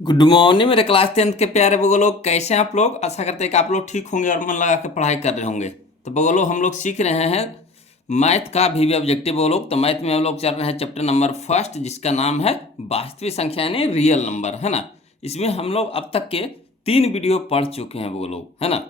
Good morning मेरे class 10th के प्यारे बगो लोग, कैसे हैं आप लोग। आशा करते हैं कि आप लोग ठीक होंगे और मन लगा के पढ़ाई कर रहे होंगे। तो बगो लोग हम लोग सीख रहे हैं मैथ का भी ऑब्जेक्टिव बगो लोग। तो मैथ में हम लोग चल रहे हैं चैप्टर नंबर फर्स्ट, जिसका नाम है वास्तविक संख्या यानी रियल नंबर, है ना। इसमें हम लोग अब तक के 3 वीडियो पढ़ चुके हैं बगो लोग, है ना।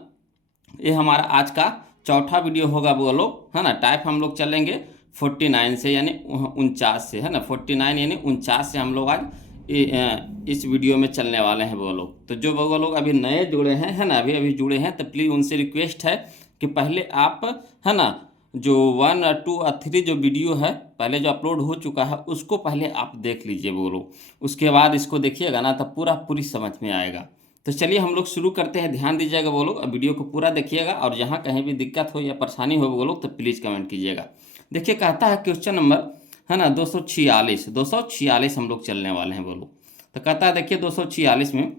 ये हमारा आज का चौथा वीडियो होगा वो लोग, है ना। टाइप हम लोग चलेंगे 49 से यानी 49 से, है ना। 49 यानी 49 से हम लोग आज इस वीडियो में चलने वाले हैं वो लोग। तो जो वो लोग अभी नए जुड़े हैं, है ना, अभी अभी जुड़े हैं, तो प्लीज़ उनसे रिक्वेस्ट है कि पहले आप, है ना, जो 1 और 2 और 3 जो वीडियो है पहले जो अपलोड हो चुका है उसको पहले आप देख लीजिए वो लोग। उसके बाद इसको देखिएगा ना, तो पूरी समझ में आएगा। तो चलिए हम लोग शुरू करते हैं। ध्यान दीजिएगा वो लोग, अब वीडियो को पूरा देखिएगा और जहाँ कहीं भी दिक्कत हो या परेशानी हो वो लोग तो प्लीज़ कमेंट कीजिएगा। देखिए कहता है क्वेश्चन नंबर, है ना, 246 हम लोग चलने वाले हैं वो लोग। तो कहता है देखिए 246 में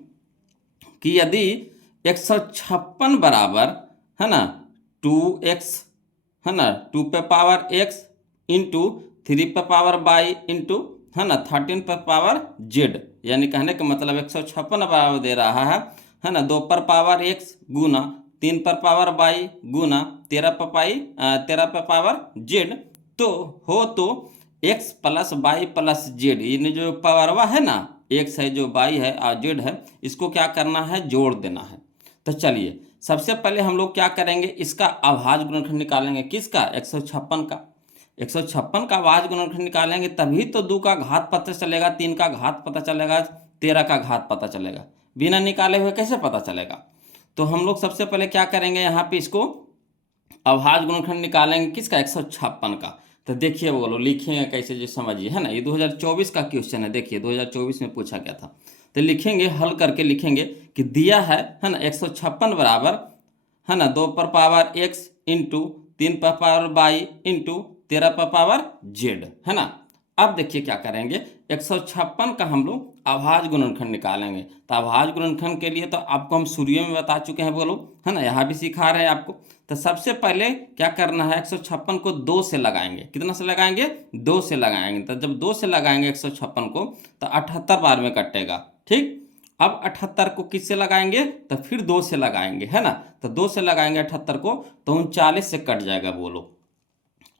कि यदि 156 बराबर, है ना, 2x, है ना, 2 पे पावर x इंटू 3 पे पावर y इंटू, है ना, 13 पे पावर z, यानी कहने का मतलब 156 बराबर दे रहा है ना, 2 पर पावर x गुना 3 पर पावर y गुना 13 पे पावर z, तो हो तो x plus y plus z, यानी जो पावरवा है ना, x है जो y है और z है, इसको क्या करना है, जोड़ देना है। तो चलिए सबसे पहले हम लोग क्या करेंगे, इसका अभाज्य गुणनखंड निकालेंगे। किसका, 156 का। 156 का अभाज्य गुणनखंड निकालेंगे तभी तो 2 का घात पता चलेगा, 3 का घात पता चलेगा, 13 का घात पता चलेगा। बिना निकाले हुए कैसे पता चलेगा। तो हम लोग सबसे पहले क्या करेंगे, यहाँ पे इसको अभाज्य गुणनखंड निकालेंगे। किसका, 156 का। तो देखिए बोलो लिखेंगे कैसे, जो समझिए, है ना। ये 2024 का क्वेश्चन है। देखिए 2024 में पूछा गया था। तो लिखेंगे, हल करके लिखेंगे कि दिया है ना, 156 बराबर, है ना, 2 पर पावर x इंटू 3 पर पावर y इंटू 13 पर पावर z, है ना। अब देखिए क्या करेंगे, 156 का हम लोग अभाज्य गुणनखंड निकालेंगे। तो अभाज्य गुणनखंड के लिए तो आपको हम शुरू में बता चुके हैं बोलो, है ना, यहाँ भी सिखा रहे हैं आपको। तो सबसे पहले क्या करना है, 156 को 2 से लगाएंगे। कितना से लगाएंगे, 2 से लगाएंगे। तो जब 2 से लगाएंगे 156 को तो 78 बार में कटेगा, ठीक। अब 78 को किससे लगाएंगे, तो फिर 2 से लगाएंगे, है ना। तो 2 से लगाएंगे 78 को तो 39 से कट जाएगा बोलो।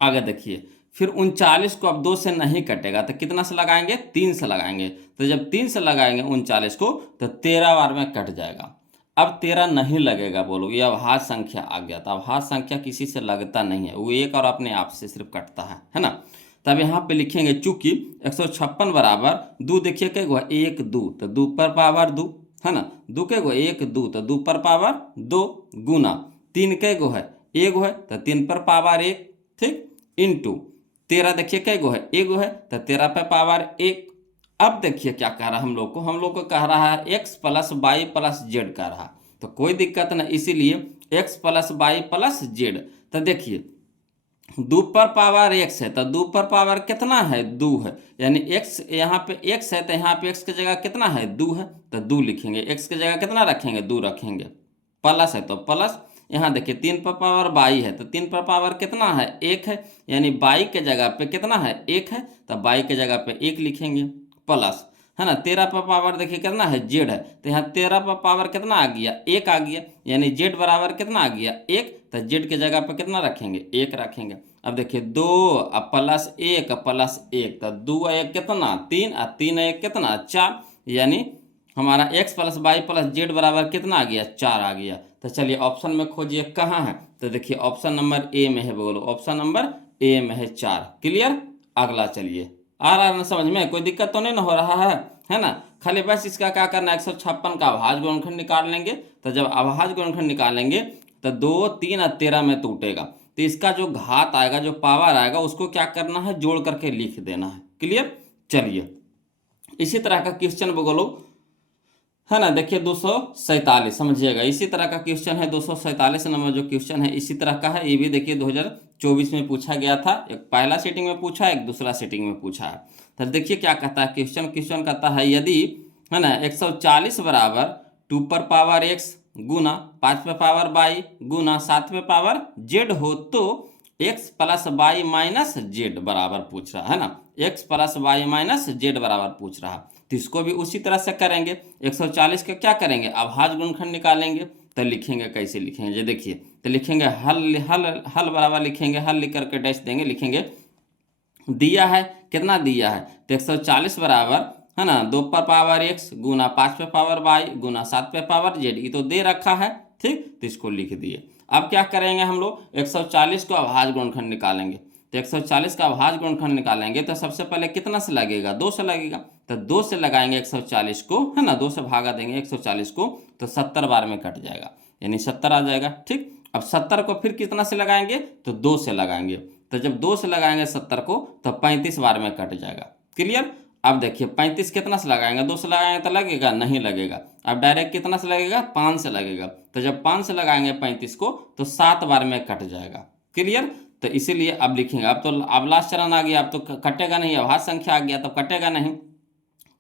आगे देखिए, फिर 39 को अब 2 से नहीं कटेगा तो कितना से लगाएंगे, 3 से लगाएंगे। तो जब 3 से लगाएंगे 39 को तो 13 बार में कट जाएगा। अब 13 नहीं लगेगा बोलो, ये अभाज्य संख्या आ गया। तो अभाज्य संख्या किसी से लगता नहीं है, वो एक और अपने आप से सिर्फ कटता है ना। तब यहाँ पे लिखेंगे चूंकि 156 बराबर 2, देखिए क्या हुआ, 1 2, तो 2 पर पावर 2, है ना, 2 के गो 1 2, तो 2 पर पावर 2 गुना 3 के गो है 1 है तो 3 पर पावर 1, ठीक, इंटू 13, देखिए कै गो है, 1 है तो 13 पे पावर 1। अब देखिए क्या कह रहा है हम लोग को कह रहा है x plus y plus z कह रहा। तो कोई दिक्कत नहीं, इसीलिए x plus y plus z. तो देखिए 2 पर पावर x है तो 2 पर पावर कितना है, 2 है, यानी x यहाँ पे x है तो यहाँ पे x की जगह कितना है, 2 है। तो 2 लिखेंगे, x की जगह कितना रखेंगे, 2 रखेंगे। प्लस है तो प्लस, यहाँ देखिए 3 पर पावर बाई है तो 3 पर पावर कितना है, 1 है, यानी बाई के जगह पे कितना है, 1 है, तो बाई के जगह पे 1 लिखेंगे। प्लस, है ना, 13 पर पावर देखिए कितना है, जेड है, तो यहाँ 13 पर पावर कितना आ गया, 1 आ गया, यानी जेड बराबर कितना आ गया, 1। तो जेड के जगह पे कितना रखेंगे, 1 रखेंगे। अब देखिए 2 प्लस 1 प्लस 1, तो 2 1 कितना, 3, और 3 1 कितना, 4, यानी हमारा x plus y plus z बराबर कितना आ गया, 4 आ गया। तो चलिए ऑप्शन में खोजिए कहाँ है। तो देखिए ऑप्शन नंबर ए में है बोलो, ऑप्शन नंबर ए में है 4। क्लियर। अगला चलिए, आ रहा है ना समझ में, कोई दिक्कत तो नहीं ना हो रहा है ना। खाली बस इसका क्या करना है, 156 का अभाज्य गुणनखंड निकाल लेंगे। तो जब अभाज्य गुणनखंड निकालेंगे तो 2 3 और 13 में टूटेगा, तो इसका जो घात आएगा, जो पावर आएगा, उसको क्या करना है, जोड़ करके लिख देना है। क्लियर। चलिए इसी तरह का क्वेश्चन बोलो, है ना। देखिए 247 समझिएगा, इसी तरह का क्वेश्चन है 247 नंबर जो क्वेश्चन है, इसी तरह का है। ये भी देखिए 2024 में पूछा गया था। एक पहला सीटिंग में पूछा, एक दूसरा सीटिंग में पूछा है। तो देखिए क्या कहता है क्वेश्चन कहता है यदि, है ना, 140 बराबर 2 पर पावर x गुना 5 पे पावर y गुना 7 पे पावर z हो तो x plus y minus z बराबर पूछ रहा है ना, x plus y minus z बराबर पूछ रहा। तो इसको भी उसी तरह से करेंगे। 140 का क्या करेंगे, अभाज्य गुणनखंड निकालेंगे। तो लिखेंगे, कैसे लिखेंगे ये देखिए, तो लिखेंगे हल हल हल बराबर लिखेंगे, हल लिख करके डैश देंगे, लिखेंगे दिया है, कितना दिया है, तो 140 बराबर है ना 2 पर पावर x गुना 5 पे पावर y गुना 7 पे पावर z, ये तो दे रखा है, ठीक, तो इसको लिख दिए। अब क्या करेंगे हम लोग, 140 को अभाज्य गुणनखंड निकालेंगे। तो 140 का अभाज्य गुणनखंड निकालेंगे तो सबसे पहले कितना से लगेगा, 2 से लगेगा, तो 2 से लगाएंगे 140 को, है ना, 2 से भागा देंगे 140 को, तो 70 बार में कट जाएगा, यानी 70 आ जाएगा, ठीक। अब 70 को फिर कितना से लगाएंगे, तो 2 से लगाएंगे, तो जब 2 से लगाएंगे 70 को तो 35 बार में कट जाएगा। क्लियर। अब देखिए 35 कितना से लगाएंगे, 2 से लगाएंगे तो लगेगा, नहीं लगेगा। अब डायरेक्ट कितना से लगेगा, 5 से लगेगा, तो जब 5 से लगाएंगे 35 को तो 7 बार में कट जाएगा। क्लियर। तो इसीलिए अब लिखेंगे, अब तो अब लास्ट चरण आ गया, अब तो कटेगा नहीं, अभाज्य संख्या आ गया तो कटेगा नहीं,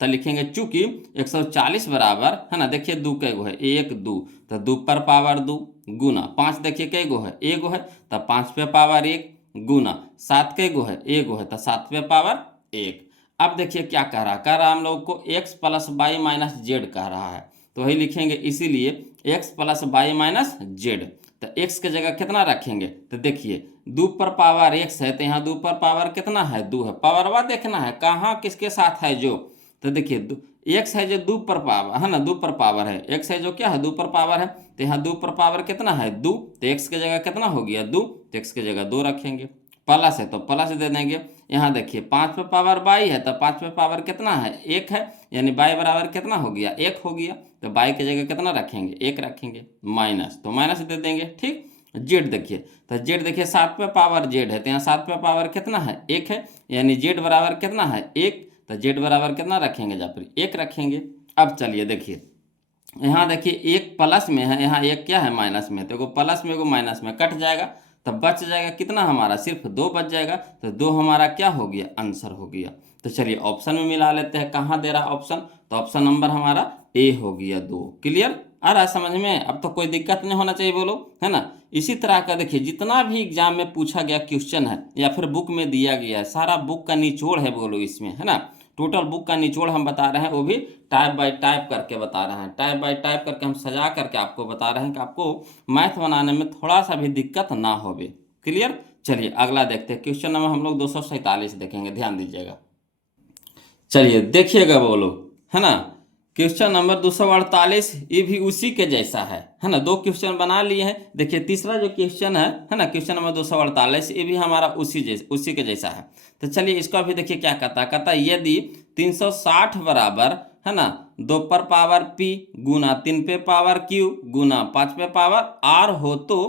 तो लिखेंगे चूंकि 140 बराबर है ना, देखिए 2 कै गो है, 1 2, तो 2 पर पावर 2 गुना 5 देखिए कै गो है, 1 गो है, तो 5 पे पावर 1 गुना 7 कै गो है, 1 गो है, तो 7 पे पावर 1। अब देखिए क्या कह रहा हम लोग को x plus y minus z कह रहा है, तो वही लिखेंगे, इसीलिए x plus y minus z, तो x की जगह कितना रखेंगे, तो देखिए 2 पर पावर x है, तो यहाँ 2 पर पावर कितना है, 2 है, पावरवा देखना है कहाँ किसके साथ है जो, तो देखिए x है जो 2 पर पावर है ना, 2 पर पावर है, x है जो क्या है 2 पर पावर है, तो यहाँ 2 पर पावर कितना है 2, तो x की जगह कितना हो गया 2, तो x की जगह 2 रखेंगे, प्लस है तो प्लस दे देंगे। यहाँ देखिए 5 पे पावर बाई है, तो 5 पे पावर कितना है 1 है, यानी बाई बराबर कितना हो गया 1 हो गया, तो बाई की जगह कितना रखेंगे 1 रखेंगे, माइनस तो माइनस दे देंगे, ठीक। जेड देखिए, तो जेड देखिए 7 पे पावर जेड है, तो यहाँ 7 पे पावर कितना है 1 है, यानी जेड बराबर कितना है 1, तो जेड बराबर कितना रखेंगे, जहाँ पर 1 रखेंगे। अब चलिए देखिए, यहाँ देखिए 1 प्लस में है, यहाँ 1 क्या है माइनस में, तो एगो प्लस में एगो माइनस में कट जाएगा, तब बच जाएगा कितना हमारा, सिर्फ 2 बच जाएगा, तो 2 हमारा क्या हो गया, आंसर हो गया। तो चलिए ऑप्शन में मिला लेते हैं, कहाँ दे रहा ऑप्शन, तो ऑप्शन नंबर हमारा ए हो गया 2। क्लियर, आ रहा है समझ में, अब तो कोई दिक्कत नहीं होना चाहिए, बोलो, है ना। इसी तरह का देखिए जितना भी एग्जाम में पूछा गया क्वेश्चन है या फिर बुक में दिया गया है, सारा बुक का निचोड़ है बोलो इसमें, है ना, टोटल बुक का निचोड़ हम बता रहे हैं, वो भी टाइप बाय टाइप करके बता रहे हैं, टाइप बाय टाइप करके हम सजा करके आपको बता रहे हैं कि आपको मैथ बनाने में थोड़ा सा भी दिक्कत ना होवे। क्लियर। चलिए अगला देखते हैं, क्वेश्चन नंबर हम लोग 247 देखेंगे, ध्यान दीजिएगा। चलिए देखिएगा बोलो, है ना, क्वेश्चन नंबर 248 ये भी उसी के जैसा है ना, 2 क्वेश्चन बना लिए हैं। देखिए तीसरा जो क्वेश्चन है ना, क्वेश्चन नंबर 248 ये भी हमारा उसी के जैसा है। तो चलिए इसका भी देखिए क्या कहता है, यदि 360 बराबर है ना 2 पर पावर p गुना 3 पे पावर q गुना 5 पे पावर r हो तो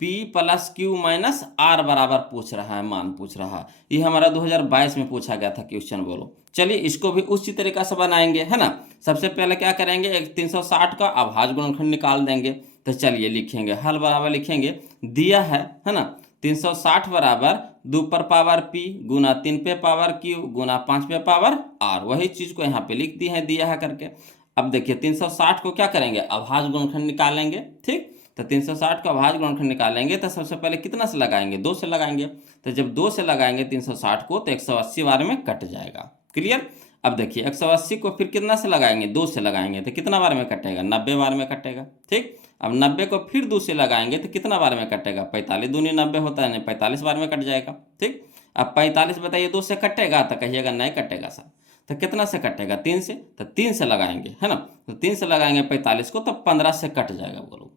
p plus q minus r बराबर पूछ रहा है, मान पूछ रहा है। ये हमारा 2022 में पूछा गया था क्वेश्चन, बोलो। चलिए इसको भी उसी तरीका से बनाएंगे, है ना। सबसे पहले क्या करेंगे, एक 360 का अभाज्य गुणनखंड निकाल देंगे। तो चलिए लिखेंगे, हल बराबर लिखेंगे, दिया है ना 360 बराबर 2 पर पावर p गुना 3 पे पावर q गुना 5 पे पावर r, वही चीज़ को यहाँ पे लिख दी है, दिया है करके। अब देखिए 360 को क्या करेंगे, अभाज्य गुणनखंड निकालेंगे, ठीक। तो 360 का अभाज्य गुणनखंड निकालेंगे तो सबसे पहले कितना से लगाएंगे, 2 से लगाएंगे, तो जब 2 से लगाएंगे 360 को तो 180 बार में कट जाएगा। क्लियर। अब देखिए 180 को फिर कितना से लगाएंगे, 2 से लगाएंगे तो कितना बार में कटेगा, 90 बार में कटेगा, ठीक। अब 90 को फिर 2 से लगाएंगे तो कितना बार में कटेगा, 45 दूनी 90 होता है, 45 बार में कट जाएगा, ठीक। अब 45 बताइए 2 से कटेगा, तो कहिएगा नहीं कटेगा सर, तो कितना से कटेगा, 3 से, तो 3 से लगाएंगे, है ना, तो 3 से लगाएंगे 45 को तो 15 से कट जाएगा, बोलो।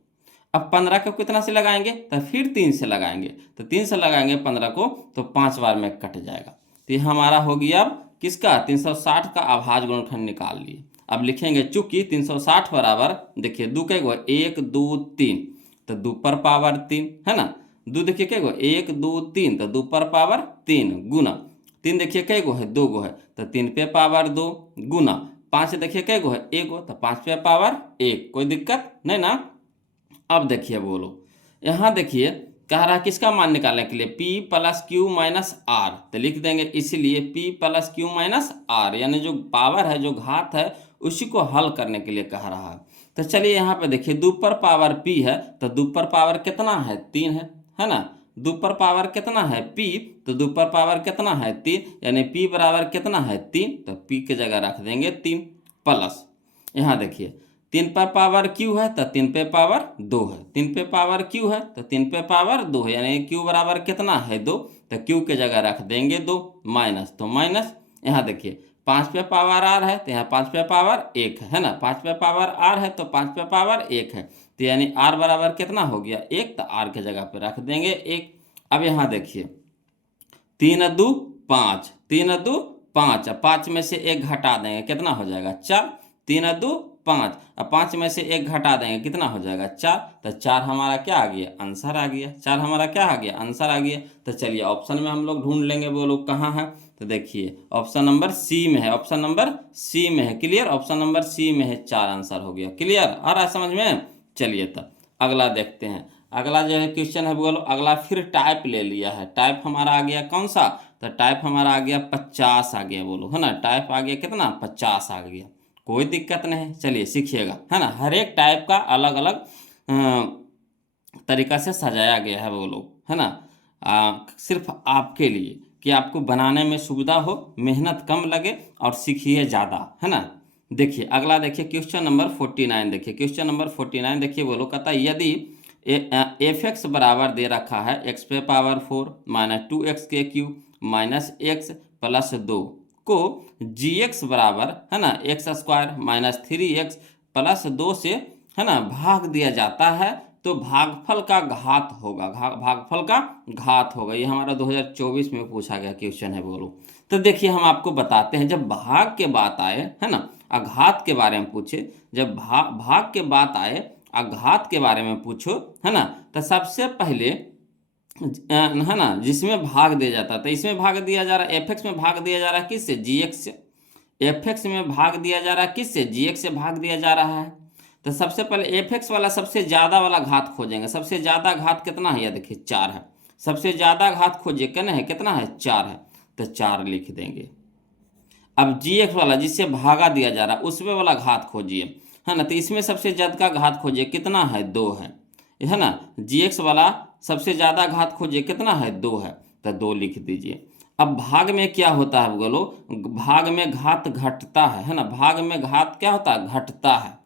अब 15 को कितना से लगाएंगे, तो फिर 3 से लगाएंगे, तो 3 से लगाएंगे 15 को तो 5 बार में कट जाएगा। तो ये हमारा हो गया अब किसका, 360 का अभाज्य गुणनखंड निकाल लिए। अब लिखेंगे चूंकि 360 बराबर देखिए 2 के गो 1 2 3, तो 2 पर पावर 3 है ना, 2 देखिए के गो 1 2 3, तो 2 पर पावर 3 गुना 3 देखिए कै गो है 2 गो है, तो 3 पे पावर 2 गुना 5 देखिए कै गो है 1 गो, तो 5 पे पावर 1, कोई दिक्कत नहीं ना। अब देखिए बोलो, यहाँ देखिए कह रहा है किसका मान निकालने के लिए, p plus q minus r, तो लिख देंगे इसीलिए p plus q minus r, यानी जो पावर है जो घात है उसी को हल करने के लिए कह रहा है। तो चलिए यहाँ पे देखिए 2 पर पावर p है, तो 2 पर पावर कितना है 3 है ना, 2 पर पावर कितना है p, तो 2 पर पावर कितना है 3, यानी p बराबर कितना है 3, तो p की जगह रख देंगे 3 प्लस, यहाँ देखिए 3 पर पावर q है तो 3 पे पावर 2 है, 3 पे पावर q है तो 3 पे पावर 2 है, यानी q बराबर कितना है 2, तो q की जगह रख देंगे 2 माइनस, तो माइनस, यहाँ देखिए 5 पे पावर r है तो यहाँ 5 पे पावर 1 है ना, 5 पे पावर r है तो 5 पे पावर 1 है, तो यानी r बराबर कितना हो गया 1, तो r की जगह पे रख देंगे 1। अब यहाँ देखिए 3 2 5, 3 2 5, अब 5 में से 1 घटा देंगे कितना हो जाएगा 4, 3 2 5, अब 5 में से 1 घटा देंगे कितना हो जाएगा 4, तो 4 हमारा क्या आ गया आंसर आ गया, 4 हमारा क्या आ गया आंसर आ गया। तो चलिए ऑप्शन में हम लोग ढूंढ लेंगे वो लोग कहाँ है, तो देखिए ऑप्शन नंबर सी में है, ऑप्शन नंबर सी में है, क्लियर, ऑप्शन नंबर सी में है, 4 आंसर हो गया, क्लियर आ रहा है समझ में। चलिए तब अगला देखते हैं, अगला जो है क्वेश्चन है बोलो, अगला फिर टाइप ले लिया है, टाइप हमारा आ गया कौन सा, तो टाइप हमारा आ गया 50 आ गया, बोलो है ना, टाइप आ गया कितना 50 आ गया, कोई दिक्कत नहीं है, चलिए सीखिएगा है ना, हर एक टाइप का अलग अलग तरीका से सजाया गया है वो लोग, है ना, सिर्फ आपके लिए कि आपको बनाने में सुविधा हो, मेहनत कम लगे और सीखिए ज़्यादा, है ना। देखिए अगला देखिए क्वेश्चन नंबर 49, देखिए क्वेश्चन नंबर 49 देखिए वो लोग कहता है यदि एफ एक्स बराबर दे रखा है एक्स पे पावर 4 माइनस 2x के क्यूब माइनस एक्स प्लस 2 को जी एक्स बराबर है ना x square minus 3x plus 2 से है ना भाग दिया जाता है तो भागफल का घात होगा, भागफल का घात होगा, ये हमारा 2024 में पूछा गया क्वेश्चन है बोलो। तो देखिए हम आपको बताते हैं, जब भाग के बात आए है ना, आघात के बारे में पूछे, जब भाग के बात आए आघात के बारे में पूछो है ना, तो सबसे पहले है ना जिसमें भाग दिया जाता है, तो इसमें भाग दिया जा रहा है एफ एक्स में भाग दिया जा रहा है किससे जी एक्स से, एफ एक्स में भाग दिया जा रहा है किससे जी एक्स से भाग दिया जा रहा है। तो सबसे पहले एफ एक्स वाला सबसे ज़्यादा वाला घात खोजेंगे, सबसे ज़्यादा घात कितना है, यह देखिए 4 है, सबसे ज़्यादा घात खोजिए कहना है कितना है 4 है, तो 4 लिख देंगे। अब जी एक्स वाला जिससे भागा दिया जा रहा है उसमें वाला घात खोजिए है ना, तो इसमें सबसे ज़्यादा घात खोजिए कितना है 2 है ना, जी एक्स वाला सबसे ज़्यादा घात खोजिए कितना है 2 है, तो 2 लिख दीजिए। अब भाग में क्या होता है बोलो, भाग में घात घटता है ना, भाग में घात क्या होता है घटता है,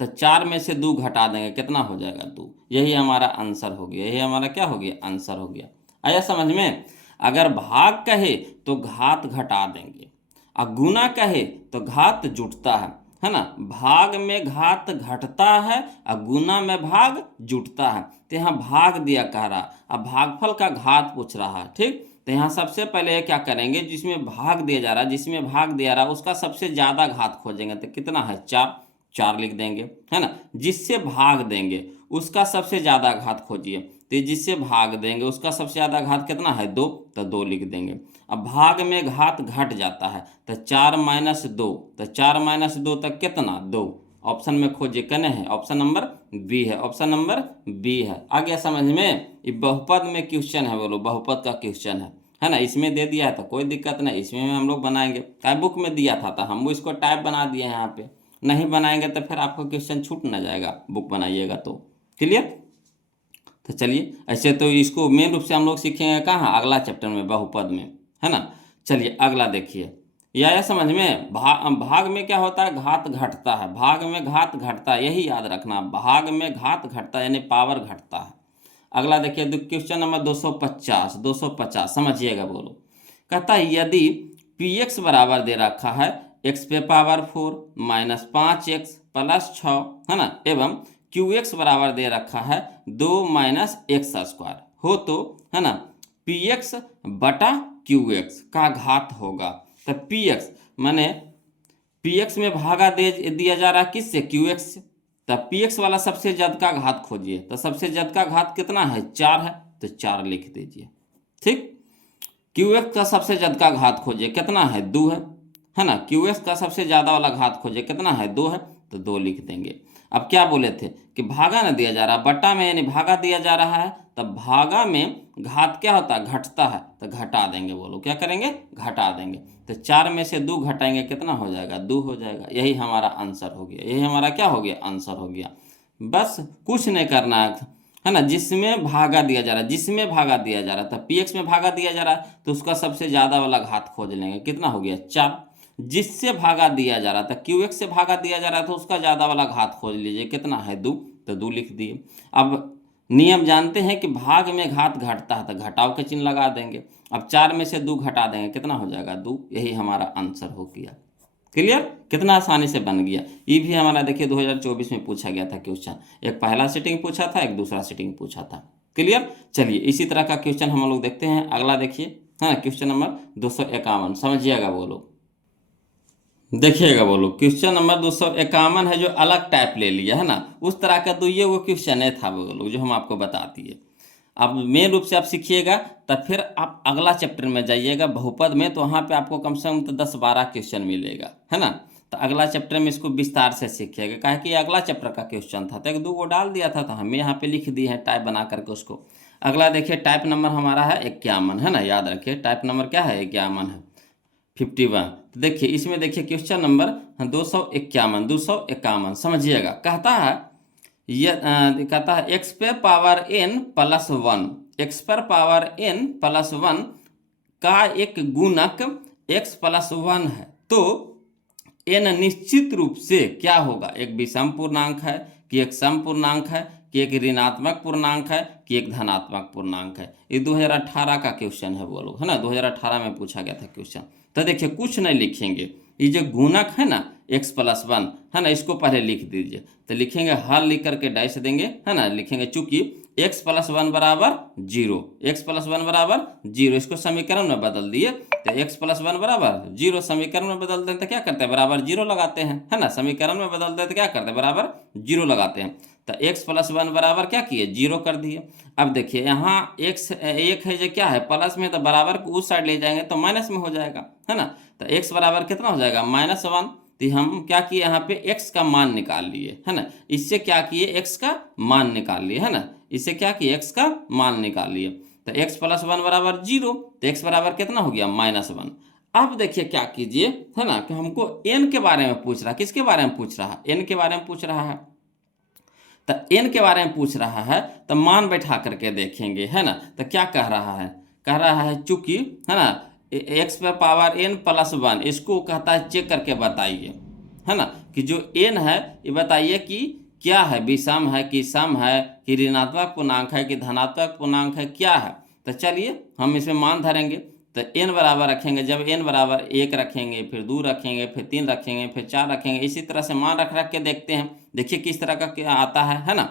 तो 4 में से 2 घटा देंगे कितना हो जाएगा 2, यही हमारा आंसर हो गया, यही हमारा क्या हो गया आंसर हो गया। आया समझ में। अगर भाग कहे तो घात घटा देंगे, और गुना कहे तो घात जुटता है ना, भाग में घात घटता है और गुना में भाग जुटता है, तो यहाँ भाग दिया कह रहा, अब भागफल का घात पूछ रहा है, ठीक, तो यहाँ सबसे पहले क्या करेंगे, जिसमें भाग दिया जा रहा है, जिसमें भाग दिया रहा है उसका सबसे ज़्यादा घात खोजेंगे, तो कितना है 4, 4 लिख देंगे है ना, जिससे भाग देंगे उसका सबसे ज़्यादा घात खोजिए, तो जिससे भाग देंगे उसका सबसे ज़्यादा घात कितना है 2, तो 2 लिख देंगे। अब भाग में घात घट जाता है तो 4 माइनस 2, तो 4 माइनस 2 तक कितना 2, ऑप्शन में खोजिए कने है, ऑप्शन नंबर बी है, ऑप्शन नंबर बी है। आ गया समझ में। ये बहुपद में क्वेश्चन है बोलो, बहुपद का क्वेश्चन है ना, इसमें दे दिया है तो कोई दिक्कत नहीं, इसमें हम लोग बनाएंगे, टाइप बुक में दिया था तो हम इसको टाइप बना दिए हैं, यहाँ पे नहीं बनाएंगे तो फिर आपको क्वेश्चन छूट ना जाएगा, बुक बनाइएगा तो, क्लियर। तो चलिए ऐसे तो इसको मेन रूप से हम लोग सीखेंगे कहाँ, अगला चैप्टर में बहुपद में, है ना। चलिए अगला देखिए, यह समझ में, भाग में क्या होता है घात घटता है, भाग में घात घटता है, यही याद रखना, भाग में घात घटता है यानी पावर घटता है। अगला देखिए क्वेश्चन नंबर 250, 250 समझिएगा बोलो, कहता है यदि पी एक्स बराबर दे रखा है एक्स पे पावर 4 माइनस 5x प्लस 6 है ना, एवं क्यू एक्स बराबर दे रखा है 2 माइनस एक्स स्क्वायर हो, तो है ना पी एक्स बटा क्यू एक्स का घात होगा। तो पी एक्स माने पी एक्स में भागा दे दिया जा रहा है किससे क्यू एक्स से, तो पी एक्स वाला सबसे ज्यादा का घात खोजिए, तो सबसे ज्यादा का घात कितना है 4 है, तो 4 लिख दीजिए, ठीक। क्यू एक्स का सबसे ज्यादा का घात खोजिए कितना है 2 है ना, क्यू एक्स का सबसे ज़्यादा वाला घात खोजिए कितना है 2 है, तो 2 लिख देंगे। अब क्या बोले थे कि भागा ना दिया जा रहा, बट्टा में यानी भागा दिया जा रहा है, तब भागा में घात क्या होता है घटता है, तो घटा देंगे, बोलो क्या करेंगे घटा देंगे, तो 4 में से 2 घटाएंगे कितना हो जाएगा 2 हो जाएगा, यही हमारा आंसर हो गया, यही हमारा क्या हो गया आंसर हो गया। बस कुछ नहीं करना है, है ना, जिसमें भागा दिया जा रहा है, जिसमें भागा दिया जा रहा था, px में भागा दिया जा रहा है तो उसका सबसे ज़्यादा वाला घात खोज लेंगे, कितना हो गया 4। जिससे भागा दिया जा रहा था, qx से भागा दिया जा रहा था, उसका ज़्यादा वाला घात खोज लीजिए, कितना है 2, तो 2 लिख दिए। अब नियम जानते हैं कि भाग में घात घटता है तो घटाव के चिन्ह लगा देंगे। अब 4 में से 2 घटा देंगे, कितना हो जाएगा 2, यही हमारा आंसर हो गया। क्लियर, कितना आसानी से बन गया। ये भी हमारा देखिए 2024 में पूछा गया था क्वेश्चन, एक पहला सेटिंग पूछा था, एक दूसरा सेटिंग पूछा था। क्लियर, चलिए इसी तरह का क्वेश्चन हम लोग देखते हैं। अगला देखिए, हाँ क्वेश्चन नंबर 251, समझिएगा वो लोग, देखिएगा वो लोग। क्वेश्चन नंबर 251 है जो अलग टाइप ले लिया है ना, उस तरह का तो ये वो क्वेश्चन है था वो लोग जो हम आपको बता दिए। अब मेन रूप से आप सीखिएगा, तब फिर आप अगला चैप्टर में जाइएगा बहुपद में, तो वहाँ पे आपको कम से कम तो 10-12 क्वेश्चन मिलेगा, है ना। तो अगला चैप्टर में इसको विस्तार से सीखिएगा, काहे कि अगला चैप्टर का क्वेश्चन था, तो 1-2 को डाल दिया था, तो हमें यहाँ पे लिख दिए हैं टाइप बना करके उसको। अगला देखिए, टाइप नंबर हमारा है 51, है ना, याद रखिए टाइप नंबर क्या है 51 है, 51। तो देखिए इसमें देखिए क्वेश्चन नंबर 251 समझिएगा। कहता है ये कहता है x पे पावर n प्लस 1, x पर पावर n प्लस 1 का एक गुणक x प्लस 1 है, तो n निश्चित रूप से क्या होगा, एक विषम पूर्णांक है कि एक सम पूर्णांक है कि एक ऋणात्मक पूर्णांक है कि एक धनात्मक पूर्णांक है। ये 2018 का क्वेश्चन है वो लोग, है ना, 2018 में पूछा गया था क्वेश्चन। तो देखिए कुछ नहीं लिखेंगे, ये जो गुणक है ना x प्लस 1, है ना, इसको पहले लिख दीजिए। तो लिखेंगे हल लिख करके डैश देंगे, है ना, लिखेंगे चूंकि x प्लस 1 बराबर 0, x प्लस 1 बराबर 0, इसको समीकरण में बदल दिए, तो x प्लस 1 बराबर 0 समीकरण में बदलते हैं तो क्या करते हैं, बराबर 0 लगाते हैं, है ना, समीकरण में बदलते हैं तो क्या करते हैं, बराबर 0 लगाते हैं। तो x प्लस 1 बराबर क्या किए, 0 कर दिए। अब देखिए यहाँ x एक है जो क्या है प्लस में, तो बराबर को उस साइड ले जाएंगे तो माइनस में हो जाएगा, है ना। तो x बराबर कितना हो जाएगा -1। तो हम क्या किए यहाँ पे x का मान निकाल लिए, है ना, इससे क्या किए x का मान निकाल लिए, है ना, इससे क्या किए x का मान निकाल लिए। तो x प्लस 1 बराबर 0, तो x बराबर कितना हो गया -1। अब देखिए क्या कीजिए, है ना, कि हमको n के बारे में पूछ रहा है, किसके बारे में पूछ रहा है, n के बारे में पूछ रहा है। तो n के बारे में पूछ रहा है तो मान बैठा करके देखेंगे, है ना। तो क्या कह रहा है, कह रहा है चूंकि, है ना, x पे पावर n प्लस 1, इसको कहता है चेक करके बताइए, है ना, कि जो n है ये बताइए कि क्या है, विषम है कि सम है कि ऋणात्मक पूर्णांक है कि धनात्मक पूर्णांक है, क्या है। तो चलिए हम इसमें मान धरेंगे, तो n बराबर रखेंगे, जब n बराबर 1 रखेंगे, फिर 2 रखेंगे, फिर 3 रखेंगे, फिर 4 रखेंगे, इसी तरह से मान रख रख के देखते हैं, देखिए किस तरह का क्या आता है ना।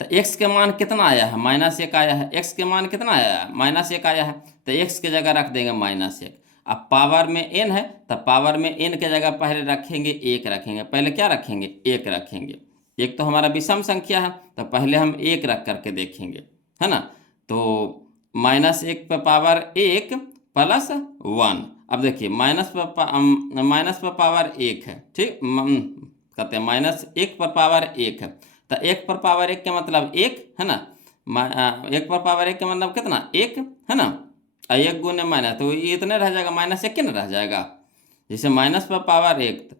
तो x के मान कितना आया है, -1 आया है, x के मान कितना आया है, -1 आया है, तो x के जगह रख देंगे -1। अब पावर में n है, तो पावर में n के जगह पहले रखेंगे 1 रखेंगे, पहले क्या रखेंगे 1 रखेंगे। एक तो हमारा विषम संख्या है तो पहले हम 1 रख करके देखेंगे, है ना। तो -1 पे पावर 1 प्लस 1। अब देखिए माइनस पर पावर 1 है, ठीक, कहते हैं -1 पर पावर 1 है, तो 1 पर पावर 1 का मतलब 1, है ना, 1 पर पावर 1 का मतलब कितना 1, है ना, 1 गुने माइनस, तो ये इतने रह जाएगा, -1 के ना रह जाएगा। जैसे माइनस पर पावर 1,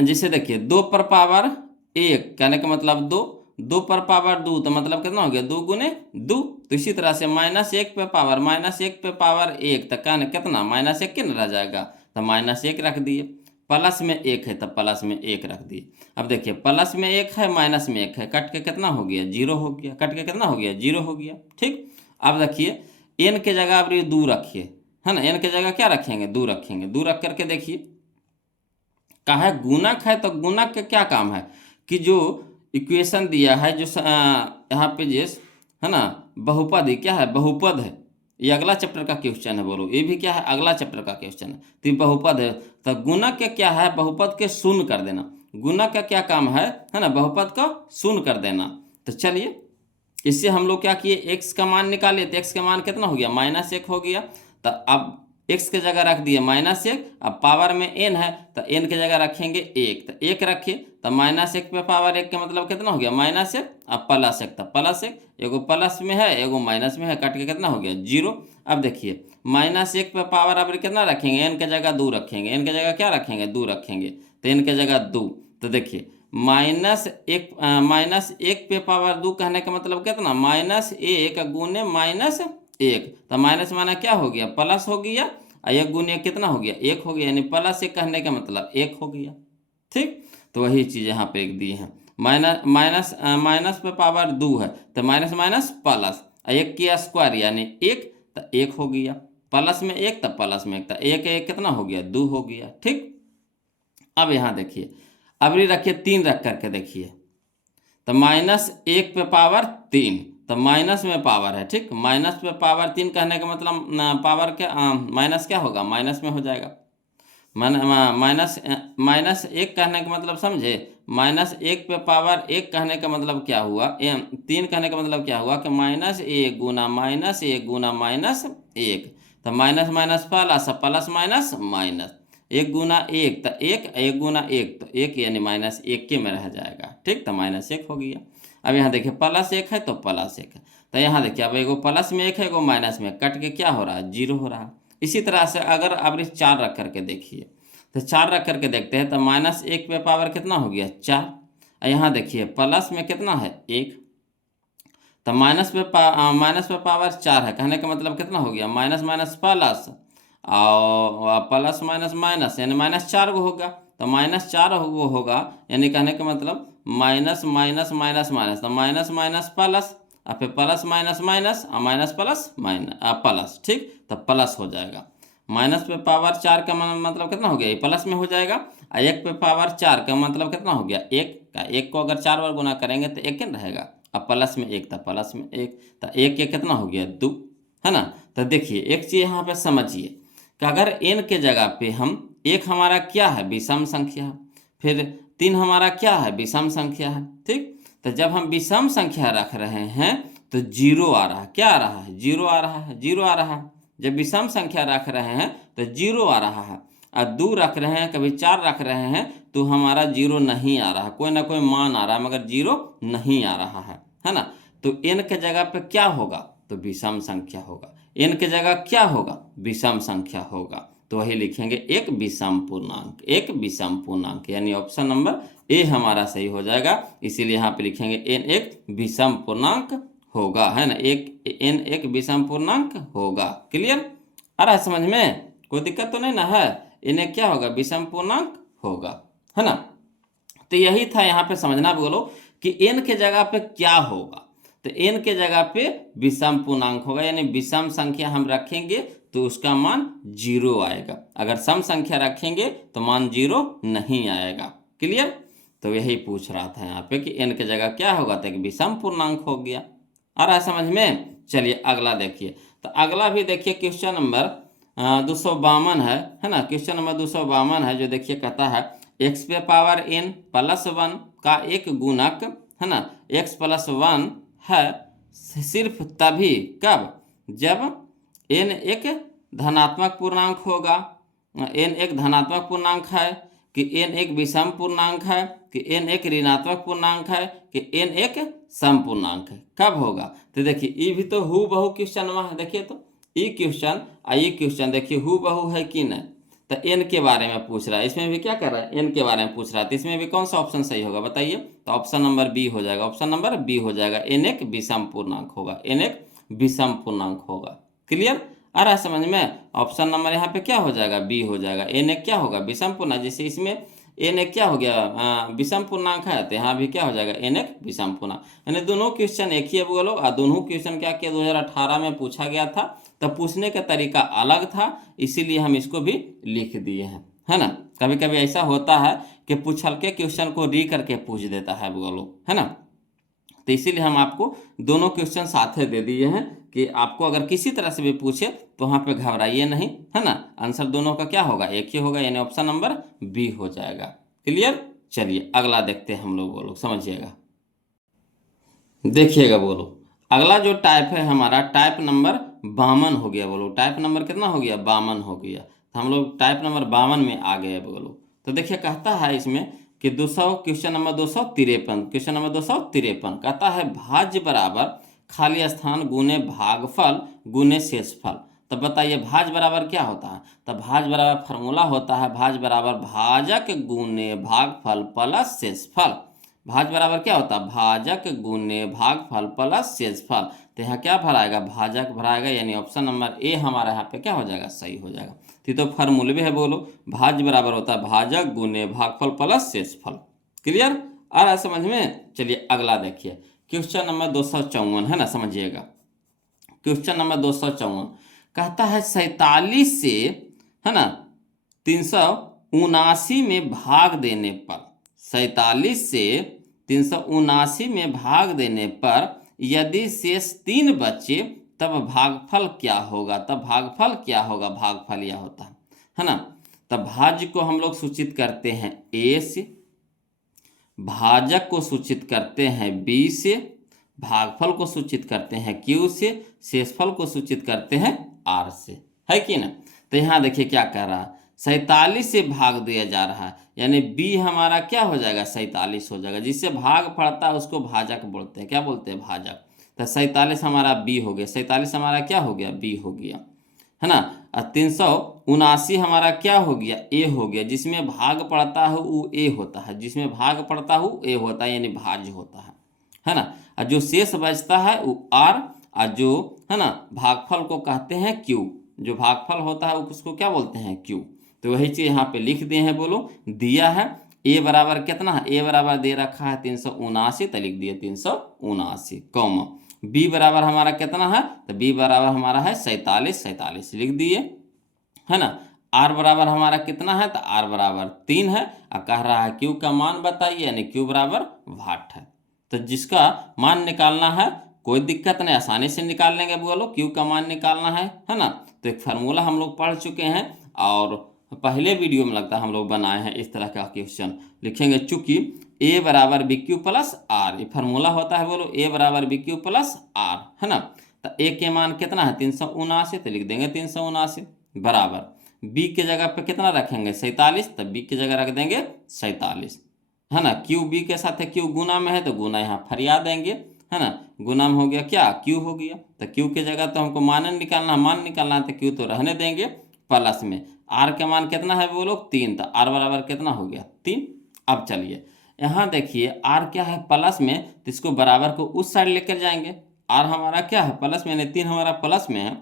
जैसे देखिए 2 पर पावर 1 कहने का मतलब 2, 2 पर पावर 2 तो मतलब कितना हो गया 2 गुने 2। तो इसी तरह से -1 पे पावर -1 तो कहने कितना -1 के ना रह जाएगा, तो -1 रख दिए, प्लस में 1 है तो प्लस में 1 रख दिए। अब देखिए प्लस में 1 है माइनस में 1 है, कट के कितना हो गया 0 हो गया, कट के कितना हो गया 0 हो गया, ठीक। अब देखिए n के जगह आप 2 रखिए, है ना, n के जगह क्या रखेंगे 2 रखेंगे, 2 रख करके देखिए कहा है गुणक है, तो गुणक का क्या काम है कि जो इक्वेशन दिया है जो यहाँ पे जिस, है ना, बहुपद ही क्या है, बहुपद है, ये अगला चैप्टर का क्वेश्चन है, बोलो ये भी क्या है अगला चैप्टर का क्वेश्चन है, तो ये बहुपद है। तो गुणक के क्या है, बहुपद के शून्य कर देना, गुणक का क्या काम है ना, बहुपद का शून्य कर देना। तो चलिए इससे हम लोग क्या किए, x का मान निकाले, तो x का मान कितना हो गया -1 हो गया। तो अब x के जगह रख दिए -1, अब पावर में n है तो n के जगह रखेंगे 1, तो 1 रखिए, तो -1 पे पावर 1 का मतलब कितना हो गया -1, अब +1, तो +1, एगो प्लस में है एगो माइनस में है, कट के कितना हो गया 0। अब देखिए -1 पे पावर अब कितना रखेंगे, n के जगह 2 रखेंगे, n के जगह क्या रखेंगे 2 रखेंगे, तो n के जगह 2, तो देखिए -1 पे पावर 2 कहने का मतलब कितना, -1 गुने -1। तो माइनस माना क्या हो गया, प्लस हो गया, और 1 गुने कितना हो गया, 1 हो गया, यानी +1 कहने का मतलब 1 हो गया। ठीक, तो वही चीज़ यहाँ पे एक दी है। माइनस पे पावर 2 है तो माइनस माइनस प्लस, 1 की स्क्वायर यानी 1, तो 1 हो गया, प्लस में 1 तो प्लस में 1, तो 1 1 कितना हो गया, 2 हो गया। ठीक, अब यहाँ देखिए, अब ये रखिए 3 रख करके देखिए, तो -1 पे पावर 3, तो माइनस में पावर है। ठीक, माइनस पे पावर 3 कहने का मतलब पावर क्या, माइनस क्या होगा, माइनस में हो जाएगा। -1 कहने का मतलब समझे, -1 पे पावर 1 कहने का मतलब क्या हुआ, 3 कहने का मतलब क्या हुआ कि -1 गुना -1 गुना -1, तो minus minus plus, plus minus minus, 1 गुना 1 तो 1, 1 गुना 1 तो 1, यानी -1 के में रह जाएगा। ठीक, तो -1 हो गया। अब यहाँ देखिए +1 है तो +1 है, तो यहाँ देखिए अब एगो प्लस में 1 है, एगो माइनस में, कट के क्या हो रहा है, 0 हो रहा है। इसी तरह से अगर अब इस 4 रख करके देखिए, तो 4 रख करके देखते हैं, तो -1 पे पावर कितना हो गया, 4, और यहाँ देखिए प्लस में कितना है, 1, तो माइनस पे पावर 4 है, कहने का मतलब कितना हो गया, माइनस माइनस प्लस, और प्लस माइनस माइनस, यानी -4 गो होगा, तो -4 गो होगा, यानी कहने का मतलब माइनस माइनस माइनस माइनस, तो माइनस माइनस प्लस, और फिर प्लस माइनस माइनस, और माइनस प्लस माइनस प्लस। ठीक, तो प्लस हो जाएगा। माइनस पे पावर 4 का मतलब कितना हो गया, ये प्लस में हो जाएगा, और 1 पे पावर 4 का मतलब कितना हो गया, 1 का, 1 को अगर 4 बार गुना करेंगे तो 1 क्या रहेगा, अब प्लस में 1 था, प्लस में 1, तो 1 के कितना हो गया, 2, है ना। तो देखिए एक चीज़ यहाँ पे समझिए कि अगर n के जगह पे हम, 1 हमारा क्या है, विषम संख्या है, फिर 3 हमारा क्या है, विषम संख्या है। ठीक, तो जब हम विषम संख्या रख रहे हैं तो 0 आ रहा है, क्या आ रहा है, 0 आ रहा है, 0 आ रहा है। जब विषम संख्या रख रहे हैं तो 0 आ रहा है, और 2 रख रहे हैं, कभी 4 रख रहे हैं तो हमारा 0 नहीं आ रहा है, कोई ना कोई मान आ रहा है मगर 0 नहीं आ रहा है ना। तो n के जगह पे क्या होगा, तो विषम संख्या होगा। n के जगह क्या होगा, विषम संख्या होगा, तो वही लिखेंगे एक विषम पूर्णांक, एक विषम पूर्णांक, यानी ऑप्शन नंबर ए हमारा सही हो जाएगा। इसीलिए यहाँ पे लिखेंगे n एक विषम पूर्णांक होगा, है ना, n एक विषम पूर्णांक होगा। क्लियर, आ रहा है समझ में, कोई दिक्कत तो नहीं ना है, n एक क्या होगा, विषम पूर्णांक होगा, है ना। तो यही था यहाँ पे समझना बोलो कि n के जगह पे क्या होगा, तो n के जगह पे विषम पूर्णांक होगा, यानी विषम संख्या हम रखेंगे तो उसका मान 0 आएगा, अगर सम संख्या रखेंगे तो मान 0 नहीं आएगा। क्लियर, तो यही पूछ रहा था यहाँ पे कि n के जगह क्या होगा, तो एक विषम पूर्णांक हो गया। आ रहा है समझ में। चलिए अगला देखिए, तो अगला भी देखिए क्वेश्चन नंबर 252 है ना। क्वेश्चन नंबर 252 है, जो देखिए कहता है x पे पावर n प्लस 1 का एक गुणक, है ना, x प्लस 1 है सिर्फ तभी, कब, जब n एक धनात्मक पूर्णांक होगा, n एक धनात्मक पूर्णांक है, कि n एक विषम पूर्णांक है, कि n एक ऋणात्मक पूर्णांक है, कि n एक सम पूर्णांक है, कब होगा। तो देखिए ये भी तो हु बहु क्वेश्चन है, देखिए तो ये क्वेश्चन और ये क्वेश्चन देखिए हु बहु है कि नहीं, तो n के बारे में पूछ रहा है, इसमें भी क्या कर रहा है, n के बारे में पूछ रहा है, तो इसमें भी कौन सा ऑप्शन सही होगा बताइए, तो ऑप्शन नंबर बी हो जाएगा, ऑप्शन नंबर बी हो जाएगा, n एक विषम पूर्णांक होगा, n एक विषम पूर्णांक होगा। क्लियर, आ रहा है समझ में। ऑप्शन नंबर यहाँ पे क्या हो जाएगा, बी हो जाएगा, n एक क्या होगा, विषम पूर्णांक, जैसे इसमें n एक क्या हो गया, विषम पूर्णांक है, तो यहाँ भी क्या हो जाएगा, n एक विषम पूर्णांक, यानी दोनों क्वेश्चन एक ही है बोलो, और दोनों क्वेश्चन क्या किया 2018 में पूछा गया था, तब पूछने का तरीका अलग था, इसीलिए हम इसको भी लिख दिए हैं, है ना। कभी कभी ऐसा होता है कि पूछल के क्वेश्चन को री करके पूछ देता है बोलो, है ना, तो इसीलिए हम आपको दोनों क्वेश्चन साथ दे दिए हैं कि आपको अगर किसी तरह से भी पूछे तो वहाँ पे घबराइए नहीं, है ना। आंसर दोनों का क्या होगा, एक ही होगा, यानी ऑप्शन नंबर बी हो जाएगा। क्लियर, चलिए अगला देखते हैं हम लोग, बोलो समझिएगा, देखिएगा बोलो। अगला जो टाइप है हमारा टाइप नंबर 52 हो गया, बोलो टाइप नंबर कितना हो गया, 52 हो गया, तो हम लोग टाइप नंबर 52 में आ गए बोलो। तो देखिए कहता है इसमें कि 200, क्वेश्चन नंबर 253, क्वेश्चन नंबर 253 कहता है भाज्य बराबर खाली स्थान गुने भागफल गुने शेषफल। तब बताइए भाज बराबर क्या होता है। तब भाज बराबर फार्मूला होता है भाज बराबर भाजक गुने भागफल प्लस शेषफल। भाज बराबर क्या होता है, भाजक गुने भागफल प्लस शेषफल। तो यहाँ क्या भराएगा, भाजक भराएगा, यानी ऑप्शन नंबर ए हमारा यहाँ पे क्या हो जाएगा, सही हो जाएगा। तो फार्मूले भी है, बोलो भाज बराबर होता है भाजक गुने भागफल प्लस शेषफल। क्लियर आ रहा है समझ में। चलिए अगला देखिए, क्वेश्चन नंबर 254 है ना, समझिएगा। क्वेश्चन नंबर 254 कहता है 47 से है ना 379 में भाग देने पर, 47 से 379 में भाग देने पर यदि शेष 3 बचे तब भागफल क्या होगा। तब भागफल क्या होगा, भागफल यह होता है ना। तब भाज्य को हम लोग सूचित करते हैं ए से, भाजक को सूचित करते हैं बी से, भागफल को सूचित करते हैं क्यू से, शेषफल को सूचित करते हैं आर से, है कि ना। तो यहाँ देखिए क्या कह रहा है, 47 से भाग दिया जा रहा है, यानी बी हमारा क्या हो जाएगा, 47 हो जाएगा। जिससे भाग पड़ता है उसको भाजक बोलते हैं, क्या बोलते हैं, भाजक। तो 47 हमारा बी हो गया, 47 हमारा क्या हो गया, बी हो गया, है ना। और 379 हमारा क्या हो गया, ए हो गया। जिसमें भाग पड़ता है वो ए होता है, जिसमें भाग पड़ता है वो ए होता है, यानी भाज्य होता है ना। और जो शेष बचता है वो आर, और जो है ना भागफल को कहते हैं क्यू। जो भागफल होता है उसको क्या बोलते हैं, क्यू। तो वही चीज़ यहाँ पे लिख दिए हैं, बोलो दिया है ए बराबर कितना है, ए बराबर दे रखा है 379, तो लिख दिए 379 कॉमा बी बराबर हमारा कितना है, तो बी बराबर हमारा है 47, 47 लिख दिए, है ना। आर बराबर हमारा कितना है, तो आर बराबर 3 है, और कह रहा है क्यू का मान बताइए, यानी क्यू बराबर वाट है। तो जिसका मान निकालना है कोई दिक्कत नहीं, आसानी से निकाल लेंगे, बोलो क्यू का मान निकालना है ना। तो एक फार्मूला हम लोग पढ़ चुके हैं, और पहले वीडियो में लगता है हम लोग बनाए हैं इस तरह का क्वेश्चन। लिखेंगे चूंकि ए बराबर बी क्यू प्लस आर, ये फार्मूला होता है, बोलो ए बराबर बी क्यू प्लस आर, है ना। तो ए के मान कितना है 379, तो लिख देंगे 379 बराबर बी के जगह पे कितना रखेंगे 47, तब बी की जगह रख देंगे 47, है ना। क्यू बी के साथ है, क्यू गुना में है तो गुना यहाँ फरिया देंगे, है ना। गुना में हो गया क्या, क्यू हो गया। तो क्यू के जगह तो हमको मान निकालना है, तो क्यू तो रहने देंगे प्लस में। आर का मान कितना है वो लोग 3, तो आर बराबर कितना हो गया 3। अब चलिए यहाँ देखिए आर क्या है प्लस में, तो इसको बराबर को उस साइड लेकर जाएंगे। आर हमारा क्या है प्लस में, यानी 3 हमारा प्लस में है,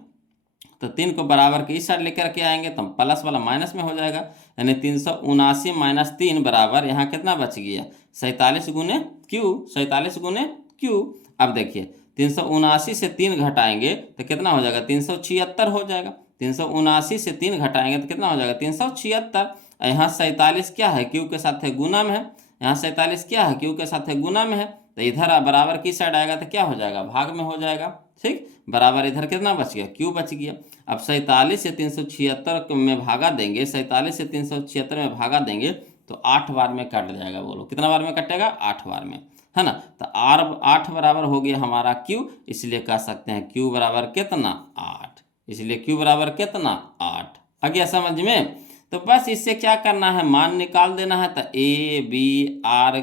तो 3 को बराबर के इस साइड लेकर के आएंगे तो प्लस वाला माइनस में हो जाएगा, यानी 379 माइनस 3 बराबर यहाँ कितना बच गया 47 गुने क्यू, 47 गुने क्यू। अब देखिए 379 से 3 घटाएंगे तो कितना हो जाएगा 376 हो जाएगा। 379 से 3 घटाएंगे तो कितना हो जाएगा 376। यहाँ 47 क्या है, क्यू के साथ है गुना में है, यहाँ 47 क्या है, क्यू के साथ है गुना में है, तो इधर बराबर की साइड आएगा तो क्या हो जाएगा, भाग में हो जाएगा, ठीक। बराबर इधर कितना बच गया, क्यू बच गया। अब 47 से 376 में भागा देंगे, 47 से 376 में भागा देंगे तो 8 बार में कट जाएगा, बोलो कितना बार में कटेगा, 8 बार में, है ना। तो आर 8 बराबर हो गया हमारा क्यू, इसलिए कह सकते हैं क्यू बराबर कितना 8, इसलिए क्यू बराबर कितना 8। आ गया समझ में। तो बस इससे क्या करना है, मान निकाल देना है। तो ए बी आर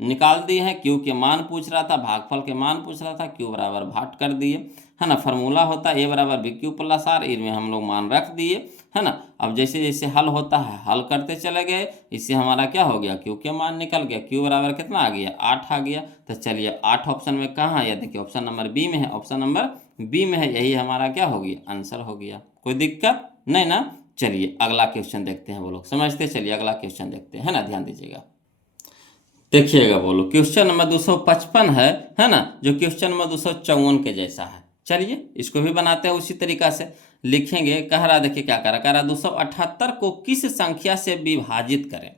निकाल दिए हैं, क्यू के मान पूछ रहा था, भागफल के मान पूछ रहा था, क्यू बराबर भाट कर दिए, है ना। फार्मूला होता है ए बराबर बी क्यू प्लस आर, इनमें हम लोग मान रख दिए, है ना। अब जैसे जैसे हल होता है हल करते चले गए, इससे हमारा क्या हो गया, क्यू के मान निकल गया, क्यू बराबर कितना आ गया 8 आ गया। तो चलिए 8 ऑप्शन में कहाँ है, देखिए ऑप्शन नंबर बी में है, ऑप्शन नंबर बी में है, यही हमारा क्या हो गया आंसर हो गया। कोई दिक्कत नहीं ना। चलिए अगला क्वेश्चन देखते हैं, वो लोग समझते, चलिए अगला क्वेश्चन देखते हैं, है ना, ध्यान दीजिएगा। देखिएगा बोलो क्वेश्चन नंबर 255 है ना, जो क्वेश्चन नंबर 254 के जैसा है। चलिए इसको भी बनाते हैं उसी तरीका से, लिखेंगे। कह रहा देखिए क्या कह रहा 278 को किस संख्या से विभाजित करें,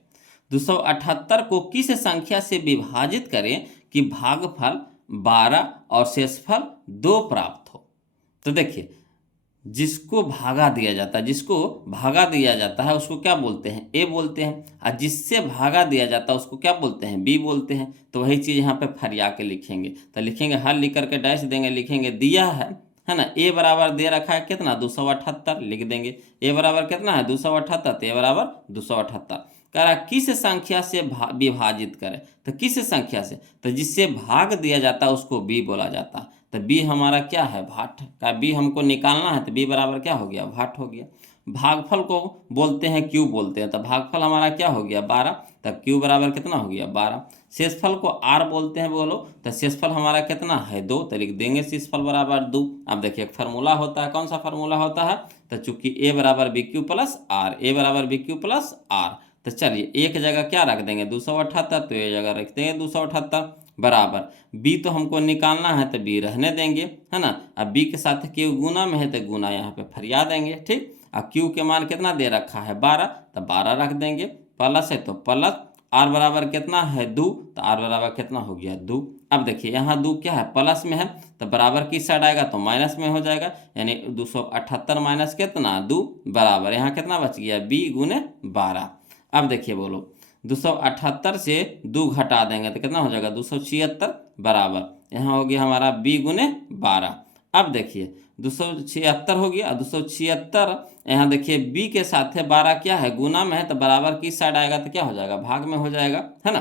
278 को किस संख्या से विभाजित करें कि भागफल 12 और शेषफल 2 प्राप्त हो। तो देखिए जिसको भागा दिया जाता है, जिसको भागा दिया जाता है उसको क्या बोलते हैं, ए बोलते हैं, और जिससे भागा दिया जाता है उसको क्या बोलते हैं, बी बोलते हैं। तो वही चीज़ यहाँ पे फरिया के लिखेंगे। तो लिखेंगे हल लिख करके डैश देंगे, लिखेंगे दिया है ना। ए बराबर दे रखा है कितना 278, लिख देंगे ए बराबर कितना है 278, तो ए बराबर 278। कह रहा किस संख्या से विभाजित करें, तो किस संख्या से, तो जिससे भाग दिया जाता है उसको बी बोला जाता है। तो बी हमारा क्या है, भाट का बी हमको निकालना है, तो बी बराबर क्या हो गया, भाट हो गया। भागफल को बोलते हैं क्यू बोलते हैं, तो भागफल हमारा क्या हो गया 12, तब क्यू बराबर कितना हो गया 12। शेषफल को आर बोलते हैं बोलो, तो शेषफल हमारा कितना है 2, तो लिख देंगे शेषफल बराबर 2। अब देखिए एक फार्मूला होता है, कौन सा फार्मूला होता है, तो चूंकि ए बराबर बी क्यू प्लस आर, ए बराबर बी क्यू प्लस आर, तो चलिए एक जगह क्या रख देंगे 278, तो ये जगह रख देंगे 278 बराबर बी तो हमको निकालना है, तो बी रहने देंगे, है ना। अब बी के साथ क्यू गुना में है, तो गुना यहाँ पे फरिया देंगे, ठीक। अब क्यू के मान कितना दे रखा है 12, तो 12 रख देंगे, प्लस है तो प्लस, आर बराबर कितना है 2, तो आर बराबर कितना हो गया 2। अब देखिए यहाँ 2 क्या है, प्लस में है, तो बराबर किस साइड आएगा, तो माइनस में हो जाएगा, यानी 278 माइनस कितना 2 बराबर यहाँ कितना बच गया बी गुने 12। अब देखिए बोलो 278 से 2 घटा देंगे तो कितना हो जाएगा 276 बराबर यहाँ हो गया हमारा बी गुने 12। अब देखिए 276 हो गया, 276 यहाँ देखिए बी के साथ है 12 क्या है गुना में है, तो बराबर किस साइड आएगा, तो क्या हो जाएगा भाग में हो जाएगा, है ना।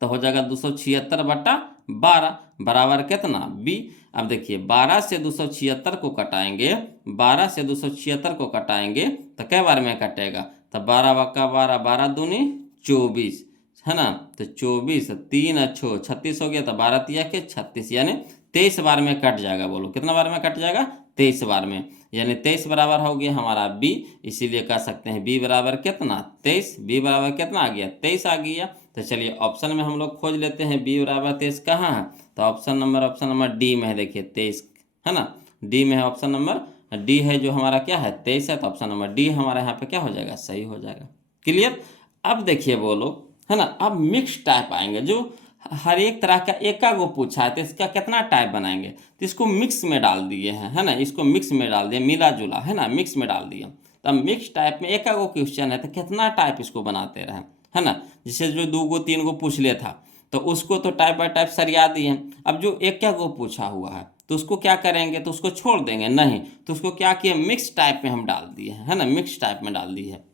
तो हो जाएगा 276/12 बराबर कितना बी। अब देखिए 12 से 276 को कटाएंगे, 12 से 276 को कटाएंगे तो कै बार में कटेगा, तो 12 बक्का 12, 12 दूनी 24, है ना। तो 24 3 अच्छो 36 हो गया, तो 12 तिया के 36, यानी 23 बार में कट जाएगा। बोलो कितना बार में कट जाएगा, 23 बार में, यानी 23 बराबर हो गया हमारा बी। इसीलिए कह सकते हैं बी बराबर कितना 23, बी बराबर कितना आ गया 23 आ गया। तो चलिए ऑप्शन में हम लोग खोज लेते हैं बी बराबर 23 कहाँ है, तो ऑप्शन नंबर डी में है, देखिए 23, है ना, डी में है, ऑप्शन नंबर डी है जो हमारा क्या है 23 है, तो ऑप्शन नंबर डी हमारा यहाँ पे क्या हो जाएगा, सही हो जाएगा। क्लियर। अब देखिए बोलो, है ना, अब मिक्स टाइप आएंगे, जो हर एक तरह का एका गो पूछा है, तो इसका कितना टाइप बनाएंगे, तो इसको मिक्स में डाल दिए हैं, है ना, इसको मिक्स में डाल दिए, मिला जुला, है ना, मिक्स में डाल दिया। तो मिक्स टाइप में एका गो क्वेश्चन है, तो कितना टाइप इसको बनाते रहे, है ना। जैसे जो 2 गो 3 गो पूछ ले था, तो उसको तो टाइप बाय टाइप सरिया दिए हैं। अब जो एक क्या गो पूछा हुआ है, तो उसको क्या करेंगे, तो उसको छोड़ देंगे नहीं, तो उसको क्या किए मिक्स टाइप में हम डाल दिए हैं, है ना, मिक्स टाइप में डाल दिए है,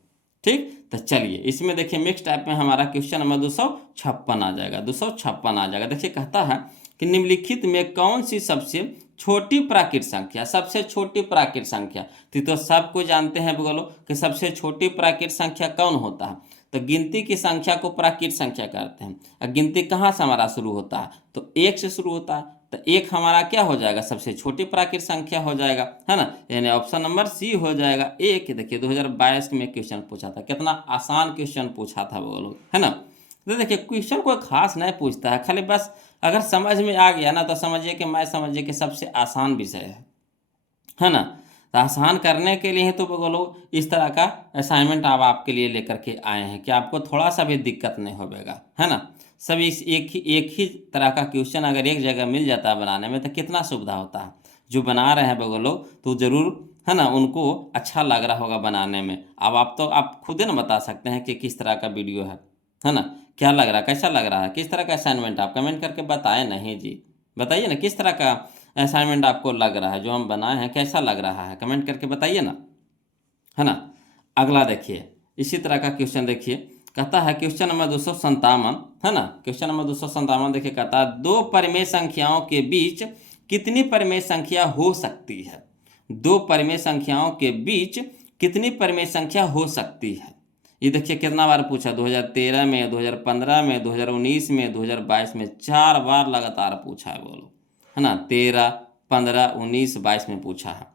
ठीक। तो चलिए इसमें देखिए मिक्स टाइप में हमारा क्वेश्चन नंबर 256 आ जाएगा, 256 आ जाएगा। देखिए कहता है कि निम्नलिखित में कौन सी सबसे छोटी प्राकृत संख्या, सबसे छोटी प्राकृत संख्या, तो सबको जानते हैं बोलो कि सबसे छोटी प्राकृत संख्या कौन होता है, तो गिनती की संख्या को प्राकृत संख्या कहते हैं। और गिनती कहाँ से हमारा शुरू होता है, तो 1 से शुरू होता है, तो 1 हमारा क्या हो जाएगा सबसे छोटी प्राकृत संख्या हो जाएगा, है ना, यानी ऑप्शन नंबर सी हो जाएगा 1। देखिए 2022 में क्वेश्चन पूछा था, कितना आसान क्वेश्चन पूछा था वो लोग, है ना। तो देखिए क्वेश्चन कोई खास नहीं पूछता है, खाली बस अगर समझ में आ गया ना, तो समझिए कि मैं समझिए कि सबसे आसान विषय है ना। तो आसान करने के लिए ही तो वो लोग इस तरह का असाइनमेंट अब आपके लिए लेकर के आए हैं कि आपको थोड़ा सा भी दिक्कत नहीं होगा, है ना। सभी एक ही तरह का क्वेश्चन अगर एक जगह मिल जाता है बनाने में, तो कितना सुविधा होता है। जो बना रहे हैं वो लोग तो ज़रूर, है ना, उनको अच्छा लग रहा होगा बनाने में। अब आप खुद ही ना बता सकते हैं कि किस तरह का वीडियो है ना, क्या लग रहा है, कैसा लग रहा है, किस तरह का असाइनमेंट, आप कमेंट करके बताएं। नहीं जी, बताइए ना किस तरह का असाइनमेंट आपको लग रहा है, जो हम बनाए हैं कैसा लग रहा है, कमेंट करके बताइए ना, है ना। अगला देखिए इसी तरह का क्वेश्चन देखिए, कहता है क्वेश्चन नंबर 257, है ना, क्वेश्चन नंबर 257 देखिए कहता है 2 परिमेय संख्याओं के बीच कितनी परिमेय संख्या हो सकती है, 2 परिमेय संख्याओं के बीच कितनी परिमेय संख्या हो सकती है। ये देखिए कितना बार पूछा, 2013 में, 2015 में, 2019 में, 2022 में, 4 बार लगातार पूछा है बोलो, है ना, 13, 15, 19, 22 में पूछा है।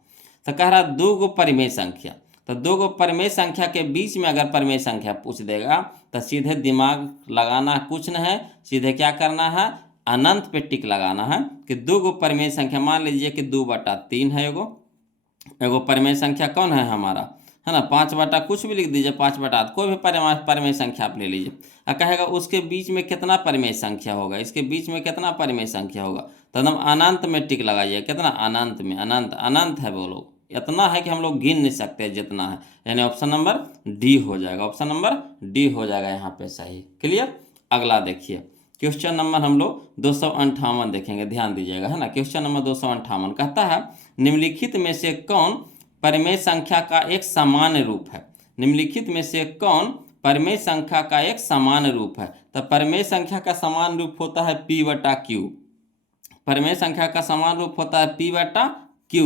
तो कह रहा 2 गो परिमेय संख्या, तो 2 गो परिमेय संख्या के बीच में अगर परिमेय संख्या पूछ देगा, तो सीधे दिमाग लगाना कुछ नहीं है, सीधे क्या करना है अनंत पे टिक लगाना है कि 2 गो परिमेय संख्या, मान लीजिए कि 2/3 है एगो परिमेय संख्या कौन है हमारा, है ना, 5 बटा कुछ भी लिख दीजिए, 5/8 कोई भी परिमेय संख्या आप ले लीजिए, और कहेगा उसके बीच में कितना परिमेय संख्या होगा, इसके बीच में कितना परिमेय संख्या होगा, तो एकदम अनंत में टिक लगाइए, कितना अनंत में, अनंत अनंत है बोलो, इतना है कि हम लोग गिन नहीं सकते जितना है, यानी ऑप्शन नंबर डी हो जाएगा, ऑप्शन नंबर डी हो जाएगा यहाँ पे सही। क्लियर। अगला देखिए क्वेश्चन नंबर हम लोग 258 देखेंगे, ध्यान दीजिएगा, है ना। क्वेश्चन नंबर 258 कहता है निम्नलिखित में से कौन परिमेय संख्या का एक सामान्य रूप है, निम्नलिखित में से कौन परिमेय संख्या का एक सामान्य रूप है। तो परिमेय संख्या का सामान्य रूप होता है P/Q, परिमेय संख्या का समान रूप होता है P बटा Q,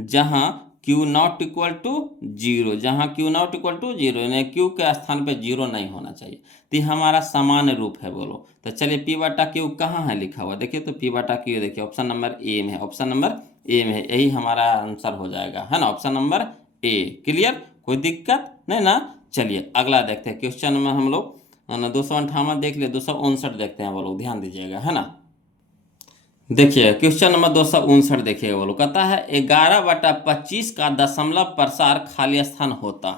जहाँ Q नॉट इक्वल टू 0, जहाँ Q नॉट इक्वल टू 0 यानी Q के स्थान पे 0 नहीं होना चाहिए। तो ये हमारा सामान्य रूप है बोलो। तो चलिए P बटा Q कहाँ है लिखा हुआ, देखिए तो P बटा Q देखिए ऑप्शन नंबर ए में है, ऑप्शन नंबर ए में है, यही हमारा आंसर हो जाएगा, है ना, ऑप्शन नंबर ए। क्लियर, कोई दिक्कत नहीं ना। चलिए अगला देखते हैं क्वेश्चन में हम लोग 258 देख लिए, 259 देखते हैं वो लोग, ध्यान दीजिएगा, है ना। देखिए क्वेश्चन नंबर 259 देखिएगा वो लोग, कहता है 11/25 का दशमलव प्रसार खाली स्थान होता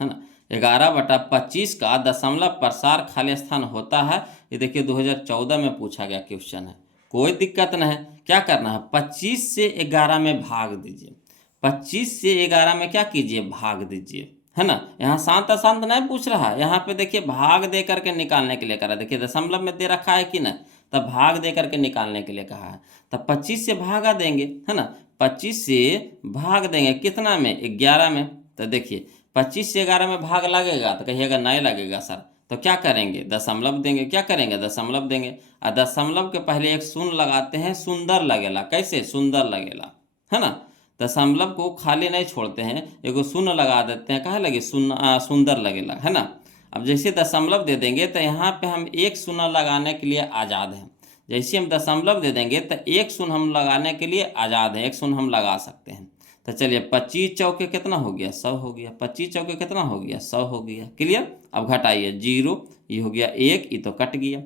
है ना। 11/25 का दशमलव प्रसार खाली स्थान होता है। ये देखिए 2014 में पूछा गया क्वेश्चन है, कोई दिक्कत नहीं है। क्या करना है, 25 से 11 में भाग दीजिए, 25 से 11 में क्या कीजिए, भाग दीजिए, है ना। यहाँ शांत अशांत नहीं पूछ रहा है, यहाँ पे देखिए भाग दे करके निकालने के लिए करा, देखिए दशमलव में दे रखा है कि नहीं, तब भाग दे करके निकालने के लिए कहा है। तब 25 से भागा देंगे, है ना, 25 से भाग देंगे कितना में, 11 में। तो देखिए 25 से 11 में भाग लगेगा तो कहिएगा नहीं लगेगा सर, तो क्या करेंगे, दशमलव देंगे, क्या करेंगे, दशमलव देंगे। और दशमलव के पहले एक शून्य लगाते हैं, सुंदर लगेला, कैसे, सुंदर लगेला, है ना। दशमलव को खाली नहीं छोड़ते हैं, एगो शून्य लगा देते हैं, कहा लगे सुंदर लगेला, है ना। अब जैसे दशमलव दे देंगे तो यहाँ पे हम एक शून्य लगाने के लिए आज़ाद हैं। जैसे हम दशमलव दे देंगे तो एक शून्य हम लगाने के लिए आज़ाद हैं, एक शून्य हम लगा सकते हैं। तो चलिए 25 चौके कितना हो गया, 100 हो गया, 25 चौके कितना हो गया, 100 हो गया। क्लियर, अब घटाइए 0, ये हो गया 1, ये तो कट गया।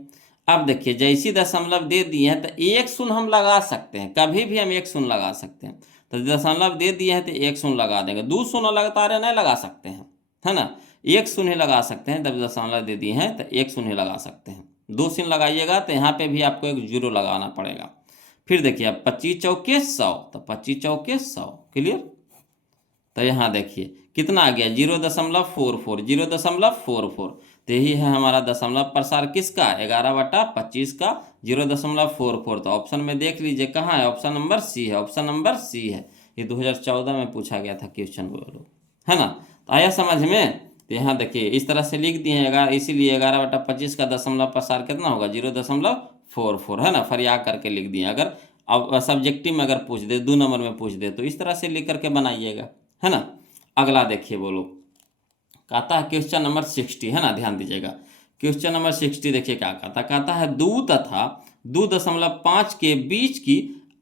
अब देखिए जैसी दशमलव दे दिए हैं तो एक शून्य हम लगा सकते हैं, कभी भी हम एक शून्य लगा सकते हैं। तो दशमलव दे दिए हैं तो एक शून्य लगा देंगे, 2 शून्य लगातार नहीं लगा सकते हैं, है ना, एक शून्य लगा सकते हैं। जब दशमलव दे दिए हैं तो एक शून्य लगा सकते हैं, 2 शून्य लगाइएगा तो यहाँ पे भी आपको एक 0 लगाना पड़ेगा। फिर देखिए अब 25 चौके 100, तो 25 चौके 100। क्लियर, तो यहाँ देखिए कितना आ गया, 0.44, 0.44। तो यही है हमारा दशमलव प्रसार किसका, 11/25 का 0.44। तो ऑप्शन में देख लीजिए कहाँ है, ऑप्शन नंबर सी है, ऑप्शन नंबर सी है। ये 2014 में पूछा गया था क्वेश्चन वो, है ना। तो आया समझ में। तो यहाँ देखिए इस तरह से लिख दिए हैं, इसीलिए 11/25 का दशमलव प्रसार कितना होगा, 0.44, है ना, फरिया करके लिख दिए। अगर अब सब्जेक्टिव में अगर पूछ दे, 2 नंबर में पूछ दे, तो इस तरह से लिख करके बनाइएगा, है ना। अगला देखिए बोलो, कहता है क्वेश्चन नंबर 60, है ना, ध्यान दीजिएगा। क्वेश्चन नंबर 60 देखिए क्या कहता है 2 तथा 2.5 के बीच की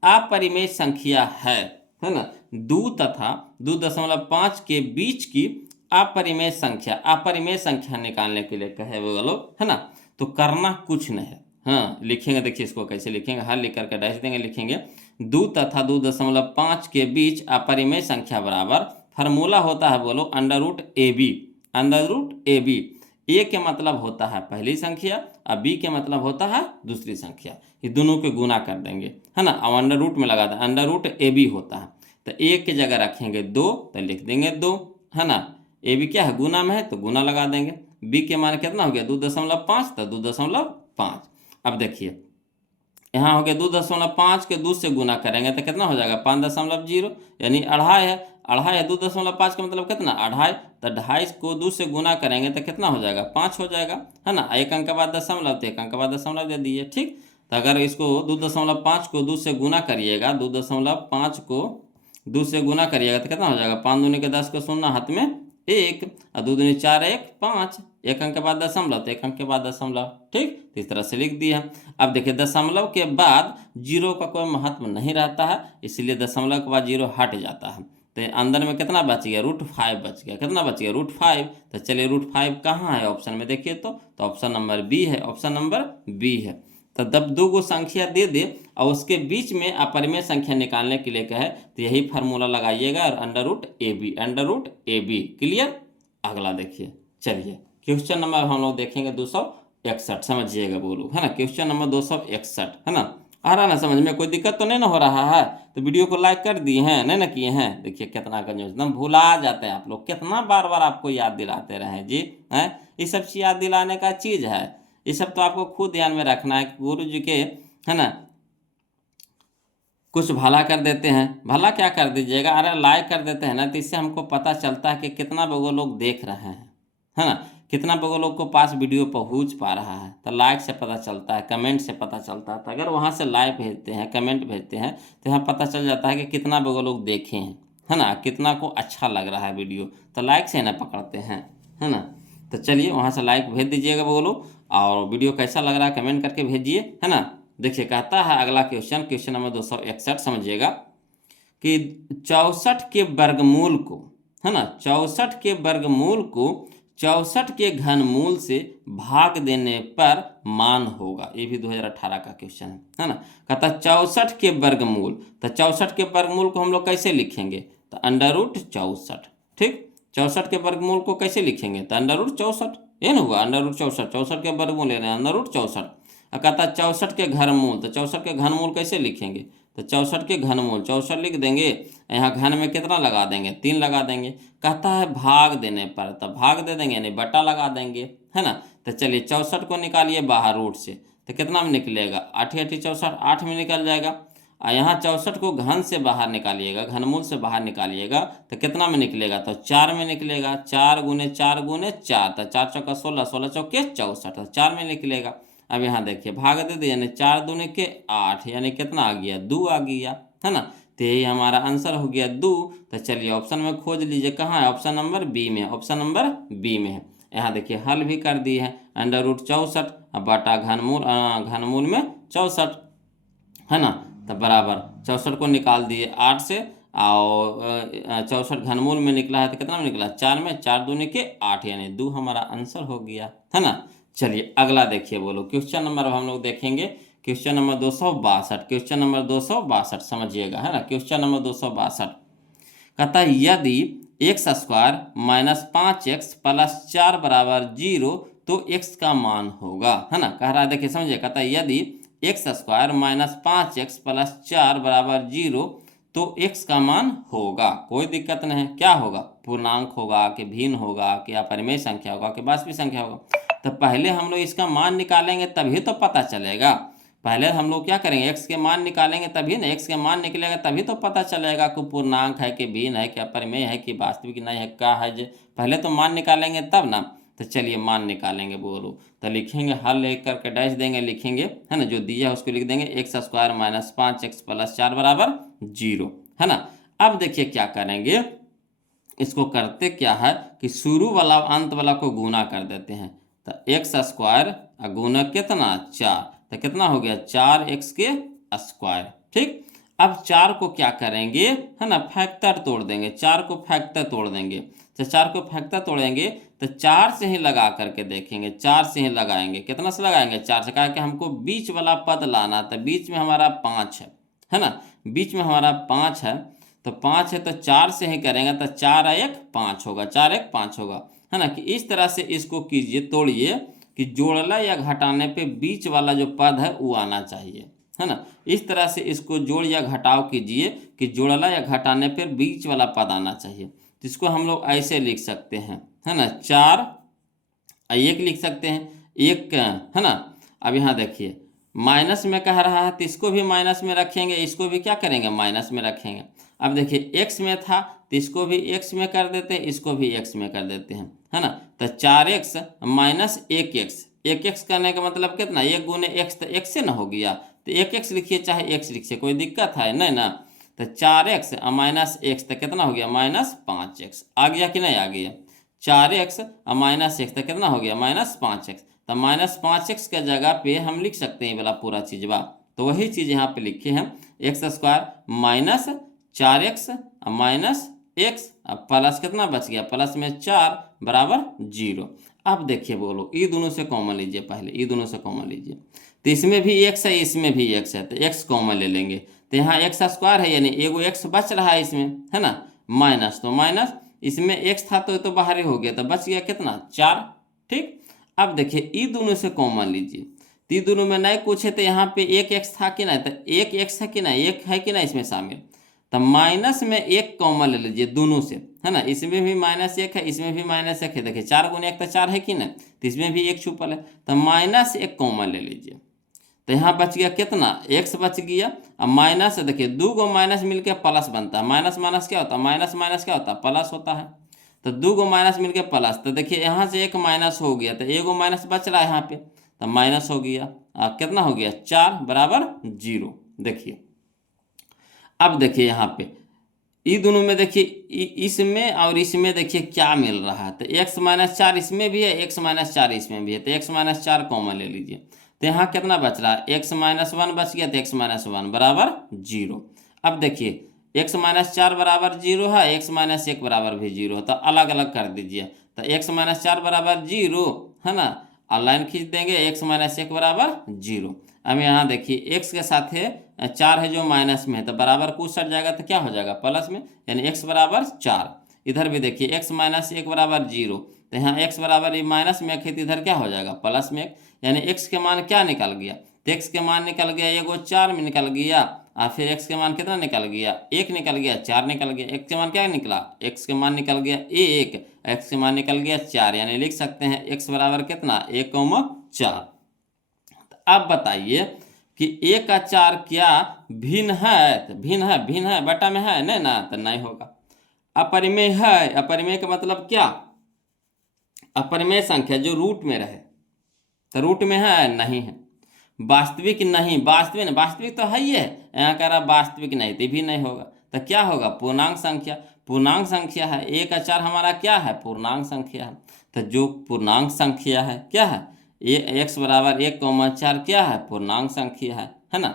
अपरिमेय संख्या है ना। 2 तथा 2.5 के बीच की अपरिमेय संख्या निकालने के लिए कहे वो लोग, है ना। तो करना कुछ नहीं है, हाँ लिखेंगे, देखिए इसको कैसे लिखेंगे, हल लिख करके डैश देंगे, लिखेंगे 2 तथा 2.5 के बीच अपरिमेय संख्या बराबर, फार्मूला होता है बोलो √AB, √AB। ए के मतलब होता है पहली संख्या और बी के मतलब होता है दूसरी संख्या, ये दोनों के गुना कर देंगे, है ना। अब अंडर रूट में लगा दें, √AB होता है, तो ए की जगह रखेंगे 2 तो लिख देंगे 2, है ना। ए बी क्या है, गुना में है तो गुना लगा देंगे। बी के मान कितना हो गया, 2.5 तो 2.5। अब देखिए यहाँ हो गया 2.5 के 2 से गुना करेंगे तो कितना हो जाएगा, 5.0, यानी 2.5 है, 2.5 है, 2.5 का मतलब कितना, 2.5। तो 2.5 को 2 से गुना करेंगे तो कितना हो जाएगा, 5 हो जाएगा, है ना। एक अंक के बाद दशमलव, तो एक अंक के बाद दशमलव दे दीजिए, ठीक। तो अगर इसको 2.5 को 2 से गुना करिएगा, 2.5 को 2 से गुना करिएगा तो कितना हो जाएगा, 5 दूनी के 10 को शून्य, हाथ में 1, और 2 दूनी 4, 1 5, एक अंक के बाद दशमलव तो एक अंक के बाद दशमलव, ठीक। तो इस तरह से लिख दिया। अब देखिए दशमलव के बाद 0 का कोई महत्व नहीं रहता है, इसलिए दशमलव के बाद 0 हट जाता है। तो अंदर में कितना बच गया, √5 बच गया, कितना बच गया, √5। तो चलिए √5 कहाँ है ऑप्शन में, देखिए तो ऑप्शन नंबर बी है, ऑप्शन नंबर बी है। तो जब 2 को संख्या दे दे और उसके बीच में अपरिमेय संख्या निकालने के लिए कहे तो यही फार्मूला लगाइएगा और √AB। क्लियर, अगला देखिए, चलिए क्वेश्चन नंबर हम लोग देखेंगे 261, समझिएगा बोलो, है ना। क्वेश्चन नंबर 261, है ना, आ रहा ना समझ में, कोई दिक्कत तो नहीं ना हो रहा है। तो वीडियो को लाइक कर दिए हैं, नहीं ना किए हैं, देखिए कितना कंजूस, एकदम भुला जाते हैं आप लोग, कितना बार बार आपको याद दिलाते रहे जी, हैं। ये सब चीज़ याद दिलाने का चीज़ है, ये सब तो आपको खुद ध्यान में रखना है। गुरु जी के, है ना, कुछ भला कर देते हैं, भला क्या कर दीजिएगा, अरे लाइक कर देते हैं ना, तो इससे हमको पता चलता है कि कितना वो लोग देख रहे हैं, है ना। कितना लोग को पास वीडियो पहुंच पा रहा है। तो लाइक से पता चलता है, कमेंट से पता चलता है। तो अगर वहाँ से लाइक भेजते हैं, कमेंट भेजते हैं, तो यहाँ पता चल जाता है कि कितना लोग देखे हैं, है ना, कितना को अच्छा लग रहा है वीडियो। तो लाइक से ना पकड़ते हैं, है ना। तो चलिए वहाँ से लाइक भेज दीजिएगा लोग, और वीडियो कैसा लग रहा है कमेंट करके भेजिए, है ना। देखिए कहता है अगला क्वेश्चन, क्वेश्चन नंबर 261 समझिएगा कि 64 के वर्गमूल को, है ना, 64 के वर्गमूल को 64 के घनमूल से भाग देने पर मान होगा। ये भी 2018 का क्वेश्चन है ना। कहता 64 के वर्गमूल, तो 64 के वर्गमूल को हम लोग कैसे लिखेंगे, तो √64। ठीक, 64 के वर्गमूल को कैसे लिखेंगे, तो √64, ये ना हुआ √64। 64 के वर्गमूल ले रहे हैं √64। कहता 64 के घनमूल, तो 64 के घनमूल कैसे लिखेंगे, तो 64 के घनमूल 64 लिख देंगे, यहाँ घन में कितना लगा देंगे, 3 लगा देंगे। कहता है भाग देने पर, तो भाग दे देंगे यानी बटा लगा देंगे, है ना। तो चलिए 64 को निकालिए बाहर रूट से, तो कितना में निकलेगा, 8 × 8 = 64, 8 में निकल जाएगा। और यहाँ 64 को घन से बाहर निकालिएगा, घनमूल से बाहर निकालिएगा, तो कितना में निकलेगा, तो 4 में निकलेगा। 4 × 4 × 4, तो 4 × 4 = 16, 16 × 4 = 64, तो 4 में निकलेगा। अब यहाँ देखिए भाग दे दिए, यानी 4 दूने के 8, यानी कितना आ गया, 2 आ गया, है ना। तो यही हमारा आंसर हो गया 2। तो चलिए ऑप्शन में खोज लीजिए, कहाँ है, ऑप्शन नंबर बी में, ऑप्शन नंबर बी में है। यहाँ देखिए हल भी कर दिए हैं, √64 बटा घनमूल में 64, है ना। तो बराबर 64 को निकाल दिए 8 से, और 64 घनमूल में निकला है तो कितना में निकला, 4 में, 4 दूने के 8, यानी 2 हमारा आंसर हो गया, है ना। चलिए अगला देखिए बोलो, क्वेश्चन नंबर हम लोग देखेंगे, क्वेश्चन नंबर 262। क्वेश्चन नंबर 262 समझिएगा, है ना। क्वेश्चन नंबर 262 कहता है यदि x² - 5x + 4 = 0 तो x का मान होगा, है ना। कह रहा है देखिए समझिए, कहता है यदि x² - 5x + 4 = 0 तो x का मान होगा। कोई दिक्कत नहीं है, क्या होगा, पूर्णांक होगा कि भिन्न होगा कि अपरिमेय संख्या होगा कि वास्तविक संख्या होगा। तो पहले हम लोग इसका मान निकालेंगे तभी तो पता चलेगा। पहले हम लोग क्या करेंगे, x के मान निकालेंगे तभी ना, x के मान निकलेगा तभी तो पता चलेगा कि पूर्णांक है कि भिन्न है कि अपरिमेय है कि वास्तविक नहीं है, क्या है। पहले तो मान निकालेंगे तब ना। तो चलिए मान निकालेंगे बोलो, तो लिखेंगे हल लेकर करके डैश देंगे, लिखेंगे, है ना, जो दिया है उसको लिख देंगे, x² - 5x + 4 = 0, है ना। अब देखिए क्या करेंगे, इसको करते क्या है कि शुरू वाला अंत वाला को गुना कर देते हैं। तो x² गुना कितना 4, तो कितना हो गया 4x²। ठीक, अब 4 को क्या करेंगे, है ना, फैक्टर तोड़ देंगे, 4 को फैक्टर तोड़ देंगे। तो 4 को फैक्टर तोड़ेंगे तो 4 से ही लगा करके देखेंगे, 4 से ही लगाएंगे। कितना से लगाएंगे, 4 से। कहा कि हमको बीच वाला पद लाना, तो बीच में हमारा 5 है ना, बीच में हमारा 5 है। तो 5 है तो 4 से ही करेंगे, तो 4 × 1 = 5 होगा, 4 × 1 = 5 होगा, है ना। कि इस तरह से इसको कीजिए, तोड़िए कि जोड़ला या घटाने पे बीच वाला जो पद है वो आना चाहिए, है ना। इस तरह से इसको जोड़ या घटाव कीजिए कि जोड़ला या घटाने पर बीच वाला पद आना चाहिए। तो इसको हम लोग ऐसे लिख सकते हैं, है ना, 4 × 1 लिख सकते हैं, 1, है ना। अब यहाँ देखिए माइनस में कह रहा है तो इसको भी माइनस में रखेंगे, इसको भी क्या करेंगे, माइनस में रखेंगे। अब देखिए x में था तो इसको भी x में कर देते हैं, इसको भी x में कर देते हैं, है ना। तो 4x - 1x, 1x करने का मतलब कितना, 1 × x, तो x से ना हो गया, तो 1x लिखिए चाहे x लिखिए, कोई दिक्कत है नहीं ना। तो 4x - -x, तो कितना हो गया, -5x। आ गया कि नहीं आ गया, 4x - x, तो कितना हो गया, -5x। तो -5x के जगह पे हम लिख सकते हैं वाला पूरा चीज बा। तो वही चीज़ यहाँ पे लिखे हैं, x² - 4x - x प्लस कितना बच गया, प्लस में 4 = 0। अब देखिए बोलो, ये दोनों से कॉमन लीजिए, पहले ये दोनों से कॉमन लीजिए। तो इसमें भी x है, इसमें भी x है, तो x कॉमन ले लेंगे। तो यहाँ x² है यानी एगो x बच रहा है इसमें, है ना, माइनस, तो माइनस, इसमें x था तो बाहर ही हो गया, तो बच गया कितना 4। ठीक, अब देखिए ये दोनों से कॉमन लीजिए, तो ये दोनों में नहीं कुछ है, तो यहाँ पे 1x था कि नहीं, तो 1x है कि नहीं, 1 है कि नहीं इसमें शामिल। तो माइनस में 1 कॉमन ले लीजिए दोनों से, है ना। इसमें भी -1 है, इसमें भी -1 है। देखिए 4 × 1 तो 4 है कि नहीं, तो इसमें भी 1 छुपल है, तो -1 कॉमन ले लीजिए। तो यहाँ बच गया कितना, x बच गया। अब माइनस से देखिए 2 को माइनस मिलकर प्लस बनता है, माइनस माइनस क्या होता है, माइनस माइनस क्या होता है, प्लस होता है। तो 2 को माइनस मिलके प्लस, तो देखिए यहाँ से एक माइनस हो गया तो एगो माइनस बच रहा है यहाँ पे, तो माइनस हो गया। कितना हो गया 4 बराबर 0। देखिए अब देखिए यहाँ पे ये दोनों में देखिए इसमें और इसमें देखिए क्या मिल रहा है, तो x माइनस 4 इसमें भी है, x माइनस 4 इसमें भी है, तो x माइनस 4 कॉमन ले लीजिए। तो यहाँ कितना बच रहा है, x माइनस 1 बच गया, तो x माइनस 1 बराबर 0। अब देखिए x माइनस 4 बराबर 0 है, x माइनस 1 बराबर भी 0 है, तो अलग अलग कर दीजिए। तो x माइनस 4 बराबर 0 है ना, और लाइन खींच देंगे, x माइनस 1 बराबर 0। अब यहाँ देखिए x के साथ है 4 है जो माइनस में है, तो बराबर कुछ सट जाएगा तो क्या हो जाएगा प्लस में, यानी x बराबर 4। इधर भी देखिए x माइनस 1 बराबर 0, तो यहाँ x बराबर ये माइनस में 1 है, तो इधर क्या हो जाएगा प्लस में 1, यानी x के मान क्या निकल गया, तो x के मान निकल गया एगो 4 में निकल गया, और फिर x के मान कितना निकल गया 1 निकल गया, 4 निकल गया, x के मान क्या निकला, x के मान निकल गया 1, x के मान निकल गया 4, यानी लिख सकते हैं x बराबर कितना 1,4। अब बताइए कि 1 का 4 क्या भिन्न है, तो भिन्न है बटा में है नहीं ना, तो नहीं होगा। अपरिमेय है, अपरिमेय का मतलब क्या, अपरिमेय संख्या जो रूट में रहे, तो रूट में है नहीं है। वास्तविक नहीं, वास्तविक तो है ही है, यहाँ कह रहा वास्तविक नहीं, तो भी नहीं होगा, तो क्या होगा पूर्णांक संख्या, पूर्णांक संख्या है। 1 का 4 हमारा क्या है पूर्णांक संख्या है, तो जो पूर्णांक संख्या है क्या है, ये x बराबर 1,4 क्या है पूर्णांक संख्या है ना।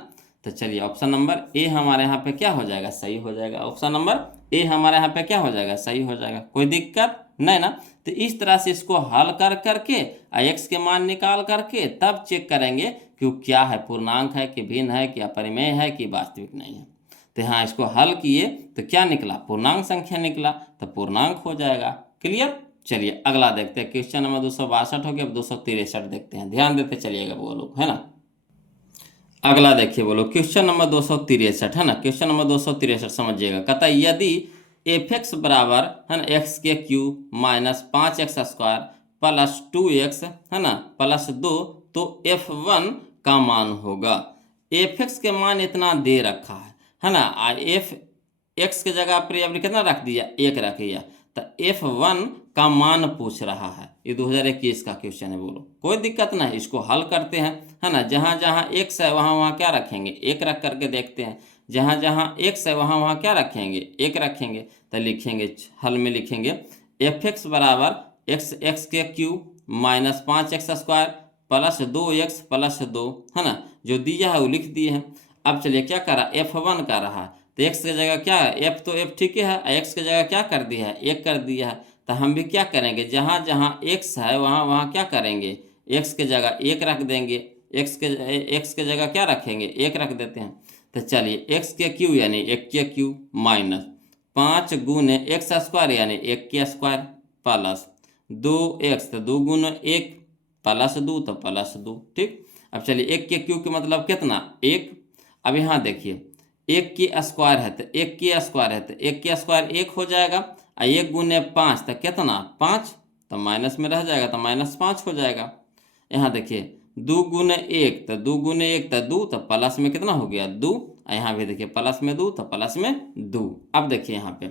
तो चलिए ऑप्शन नंबर ए हमारे यहाँ पे क्या हो जाएगा सही हो जाएगा, ऑप्शन नंबर ए हमारे यहाँ पे क्या हो जाएगा सही हो जाएगा, कोई दिक्कत नहीं ना। तो इस तरह से इसको हल कर करके x के मान निकाल करके तब चेक करेंगे कि वो क्या है, पूर्णांक है कि भिन्न है कि अपरिमेय है कि वास्तविक नहीं है। तो यहाँ इसको हल किए तो क्या निकला पूर्णांक संख्या निकला, तो पूर्णांक हो जाएगा। क्लियर। चलिए अगला देखते हैं, क्वेश्चन नंबर 262 हो गया, अब 263 देखते हैं, ध्यान देते चलिएगा वो लोग है ना। अगला देखिए बोलो क्वेश्चन नंबर 263 है ना, क्वेश्चन नंबर 263 समझिएगा। कहता है यदि f(x) बराबर है ना x के cube minus 5x square plus 2x है ना प्लस 2, तो f(1) का मान होगा। f(x) के मान इतना दे रखा है ना, f(x) के जगह पर आपने कितना रख दिया 1 रख दिया, तो f(1) का मान पूछ रहा है। ये 2021 का क्वेश्चन है, बोलो कोई दिक्कत नहीं, इसको हल करते हैं है ना। जहाँ जहाँ x है वहाँ वहाँ क्या रखेंगे 1 रख करके देखते हैं, जहाँ जहाँ x है वहाँ वहाँ क्या रखेंगे 1 रखेंगे, तो लिखेंगे हल में लिखेंगे f(x) बराबर x के cube minus 5x square plus 2x plus 2 है ना, जो दिया है वो लिख दिए हैं। अब चलिए क्या करा f(1) का रहा, तो x की जगह क्या है f तो f ठीक है, x की जगह क्या कर दिया है 1 कर दिया है, तो हम भी क्या करेंगे जहाँ जहाँ x है वहाँ वहाँ क्या करेंगे x की जगह 1 रख देंगे, x के जगह क्या रखेंगे 1 रख देते हैं। तो चलिए x के क्यू यानी 1 के क्यू माइनस 5 गुने x स्क्वायर यानी 1 के स्क्वायर प्लस 2x, तो 2 गुने 1 प्लस 2 तो प्लस 2। ठीक, अब चलिए 1 के क्यू के मतलब कितना 1। अब यहाँ देखिए 1 की स्क्वायर है तो 1 की स्क्वायर है तो 1 की स्क्वायर 1 हो जाएगा, और 1 गुने 5 तो कितना 5, तो माइनस में रह जाएगा तो -5 हो जाएगा। यहाँ देखिए 2 गुने 1 तो 2 गुने 1 तो 2, तो प्लस में कितना हो गया 2, और यहाँ भी देखिए प्लस में 2 तो प्लस में 2। अब देखिए यहाँ पे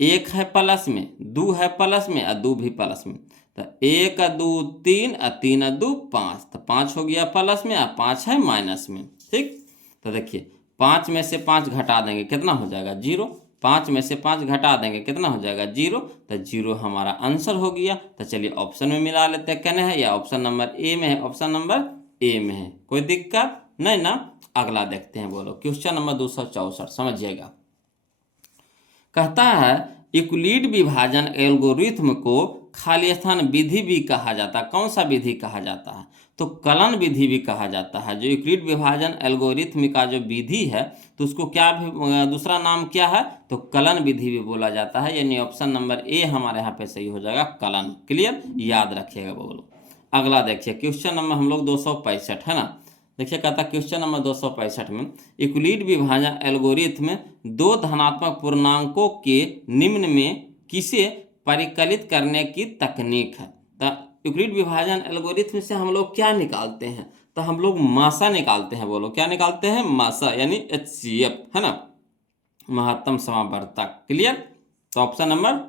1 है प्लस में, 2 है प्लस में और 2 भी प्लस में, तो 1 2 3 और 3 2 5, तो 5 हो गया प्लस में और 5 है माइनस में। ठीक, तो देखिए 5 में से 5 घटा देंगे कितना हो जाएगा 0, 5 में से 5 घटा देंगे कितना हो जाएगा 0, तो 0 हमारा आंसर हो गया। तो चलिए ऑप्शन में मिला लेते हैं, कहने हैं या ऑप्शन नंबर ए में है, ऑप्शन नंबर ए में है, कोई दिक्कत नहीं ना। अगला देखते हैं, बोलो क्वेश्चन नंबर 264 समझिएगा। कहता है यूक्लिड विभाजन एल्गोरिथ्म को खाली स्थान विधि भी कहा जाता है। कौन सा विधि कहा जाता है, तो कलन विधि भी कहा जाता है। जो यूक्लिड विभाजन एल्गोरिथ्म का जो विधि है तो उसको क्या भी दूसरा नाम क्या है, तो कलन विधि भी बोला जाता है, यानी ऑप्शन नंबर ए हमारे यहाँ पे सही हो जाएगा कलन। क्लियर, याद रखिएगा बोलो। अगला देखिए क्वेश्चन नंबर हम लोग 265 है ना। देखिए कहता क्वेश्चन नंबर 265 में यूक्लिड विभाजन एल्गोरिथ्म 2 धनात्मक पूर्णांकों के निम्न में किसे परिकलित करने की तकनीक है। तो यूक्लिड विभाजन एल्गोरिथ्म से हम लोग क्या निकालते हैं, तो हम लोग मासा निकालते हैं। बोलो क्या निकालते हैं मासा, यानी HCF है ना, महत्तम समावर्तक। क्लियर, तो ऑप्शन नंबर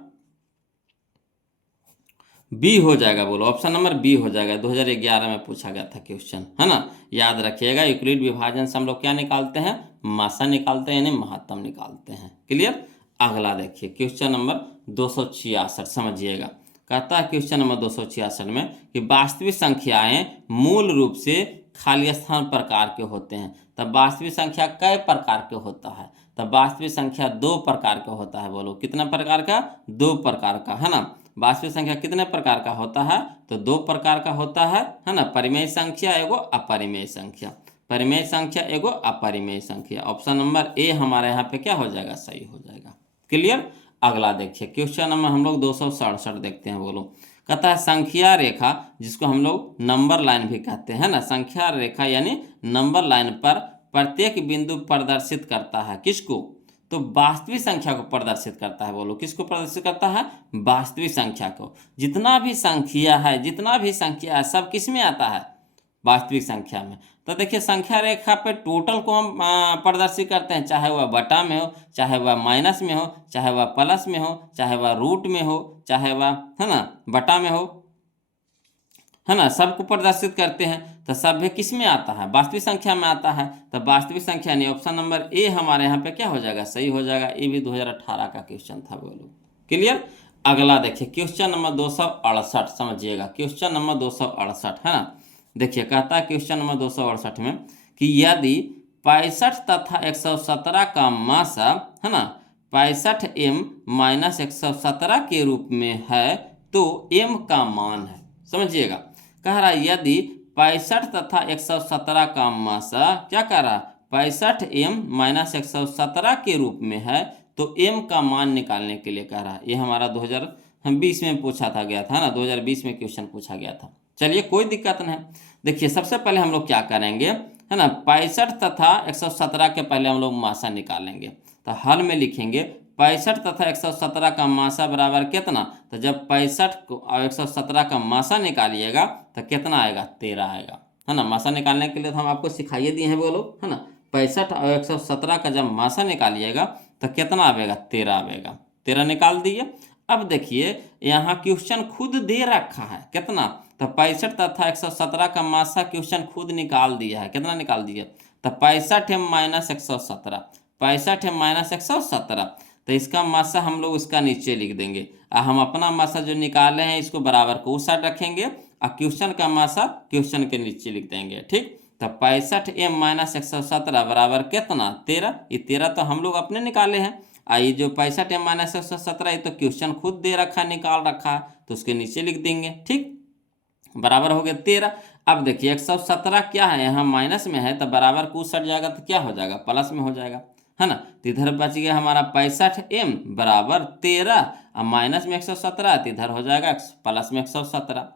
बी हो जाएगा, बोलो ऑप्शन नंबर बी हो जाएगा। 2011 में पूछा गया था क्वेश्चन, है ना, याद रखिएगा। यूक्लिड विभाजन से हम लोग क्या निकालते हैं, मासा निकालते हैं, यानी महत्तम निकालते हैं। क्लियर। अगला देखिए क्वेश्चन नंबर 266, समझिएगा। कहता है क्वेश्चन नंबर 266 में कि वास्तविक संख्याएं मूल रूप से खाली स्थान प्रकार के होते हैं। तब वास्तविक संख्या कई प्रकार के होता है, तब वास्तविक संख्या 2 प्रकार का होता है। बोलो कितना प्रकार का, 2 प्रकार का, है ना। वास्तविक संख्या कितने प्रकार का होता है, तो 2 प्रकार का होता है ना। परिमेय संख्या एगो अपरिमेय संख्या, परिमेय संख्या एगो अपरिमेय संख्या। ऑप्शन नंबर ए हमारे यहाँ पे क्या हो जाएगा, सही हो जाएगा। क्लियर। अगला देखिए क्वेश्चन नंबर हम लोग 267 देखते हैं। बोलो कहता है संख्या रेखा, जिसको हम लोग नंबर लाइन भी कहते हैं ना, संख्या रेखा यानी नंबर लाइन पर प्रत्येक बिंदु प्रदर्शित करता है किसको, तो वास्तविक संख्या को प्रदर्शित करता है। बोलो किसको प्रदर्शित करता है, वास्तविक संख्या को। जितना भी संख्या है, जितना भी संख्या है, सब किस में आता है, वास्तविक संख्या में। तो देखिए संख्या रेखा पे टोटल को हम प्रदर्शित करते हैं, चाहे वह बटा में हो, चाहे वह माइनस में हो, चाहे वह प्लस में हो, चाहे वह रूट में हो, चाहे वह, है ना, बटा में हो, है ना, सबको प्रदर्शित करते हैं। तो सभ्य किस में आता है, वास्तविक संख्या में आता है। तो वास्तविक संख्या नहीं, ऑप्शन नंबर ए हमारे यहाँ पे क्या हो जाएगा, सही हो जाएगा। ये भी 2018 का क्वेश्चन था। बोलो क्लियर। अगला देखिए क्वेश्चन नंबर 268, समझिएगा। क्वेश्चन नंबर 268, है ना। देखिए कहता है क्वेश्चन नंबर 268 में कि यदि 65 तथा 117 का मासा, है ना, 65m - 117 के रूप में है तो m का मान है। समझिएगा, कह रहा है यदि 65 तथा 117 का मासा क्या कह रहा है, 65m - 117 के रूप में है तो m का मान निकालने के लिए कह रहा है। ये हमारा 2020 में पूछा था गया था ना, 2020 में क्वेश्चन पूछा गया था। चलिए कोई दिक्कत नहीं। देखिए सबसे पहले हम लोग क्या करेंगे, है ना, 65 तथा 117 के पहले हम लोग मासा निकालेंगे। तो हल में लिखेंगे 65 तथा 117 का मासा बराबर कितना, तो जब 65 और 117 का मासा निकालिएगा तो कितना आएगा, 13 आएगा, है ना। मासा निकालने के लिए तो हम आपको सिखाइए दिए हैं, बोलो, है ना। 65 और 117 का जब मासा निकालिएगा तो कितना आएगा, 13 आएगा। 13 निकाल दिए। अब देखिए यहाँ क्वेश्चन खुद दे रखा है कितना, तो 65 तथा 117 का मासा क्वेश्चन खुद निकाल दिया है। कितना निकाल दिया, तो 65m - 117, 65m - 117। तो इसका मासा हम लोग इसका नीचे लिख देंगे, और हम अपना मासा जो निकाले हैं इसको बराबर को उस साइड रखेंगे, और क्वेश्चन का मासा क्वेश्चन के नीचे लिख देंगे। ठीक, तो 65m - 117 बराबर कितना, 13। ये 13 तो हम लोग अपने निकाले हैं, ये जो 65m - 117 ये तो क्वेश्चन खुद दे रखा है, निकाल रखा है, तो उसके नीचे लिख देंगे। ठीक, बराबर हो गया 13। अब देखिए 117 क्या है, यहाँ माइनस में है, तो बराबर को उस साइड जाएगा तो क्या हो जाएगा, प्लस में हो जाएगा, है ना। तो इधर बच गया हमारा 65m बराबर 13, और माइनस में 117, तो इधर हो जाएगा प्लस में 117।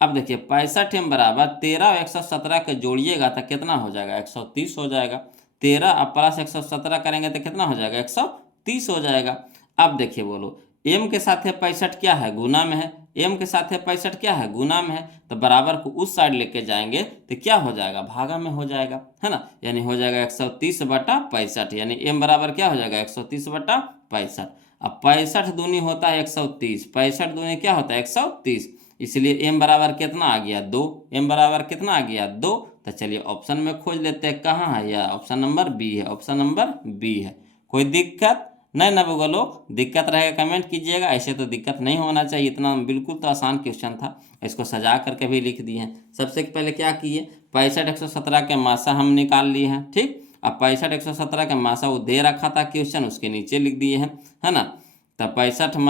अब देखिए 65m बराबर 13 और 117 के जोड़िएगा तो कितना हो जाएगा, 130 हो जाएगा। 13 और प्लस 117 करेंगे तो कितना हो जाएगा, 130 हो जाएगा। अब देखिए बोलो m के साथ है 65 क्या है, गुना में है, m के साथ है 65 क्या है, गुना में है, तो बराबर को उस साइड लेके जाएंगे तो क्या हो जाएगा, भागा में हो जाएगा, है ना। यानी हो जाएगा 130 बटा 65, यानी m बराबर क्या हो जाएगा, 130 बटा 65। अब 65 दूनी होता है 130, 65 दूनी क्या होता है 130, इसलिए m बराबर कितना आ गया, 2। m बराबर कितना आ गया, 2। तो चलिए ऑप्शन में खोज लेते हैं, कहाँ है यह, ऑप्शन नंबर बी है, ऑप्शन नंबर बी है। कोई दिक्कत नहीं ना बोलो, दिक्कत रहेगा कमेंट कीजिएगा, ऐसे तो दिक्कत नहीं होना चाहिए, इतना बिल्कुल तो आसान क्वेश्चन था, इसको सजा करके भी लिख दिए हैं। सबसे पहले क्या किए, 65 117 के मासा हम निकाल लिए हैं। ठीक, अब 65 117 के मासा वो दे रखा था क्वेश्चन, उसके नीचे लिख दिए हैं, है ना। तो 65m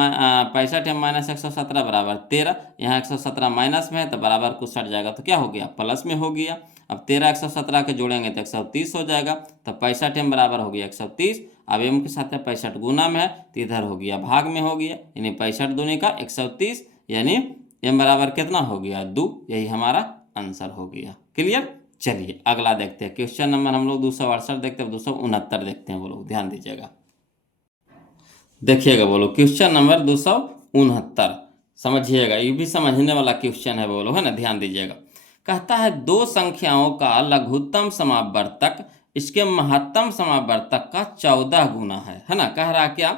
- 117 बराबर 13, यहाँ 117 माइनस में है तो बराबर कुछ सट जाएगा तो क्या हो गया, प्लस में हो गया। अब 13 117 के जोड़ेंगे तो 130 हो जाएगा, तो 65m बराबर हो गया 130। अब m के साथ है 65 गुना में है तो इधर हो गया भाग में हो गया, यानी 65 दूनी का 130, यानी m बराबर कितना हो गया, 2। यही हमारा आंसर हो गया। क्लियर। चलिए अगला देखते हैं क्वेश्चन नंबर हम लोग 268 देखते हैं, 269 देखते हैं। वो लोग ध्यान दीजिएगा, देखिएगा, बोलो क्वेश्चन नंबर 269 समझिएगा, ये भी समझने वाला क्वेश्चन है, बोलो, है ना, ध्यान दीजिएगा। कहता है दो संख्याओं का लघुत्तम समावर्तक इसके महत्तम समावर्तक का 14 गुना है ना। कह रहा क्या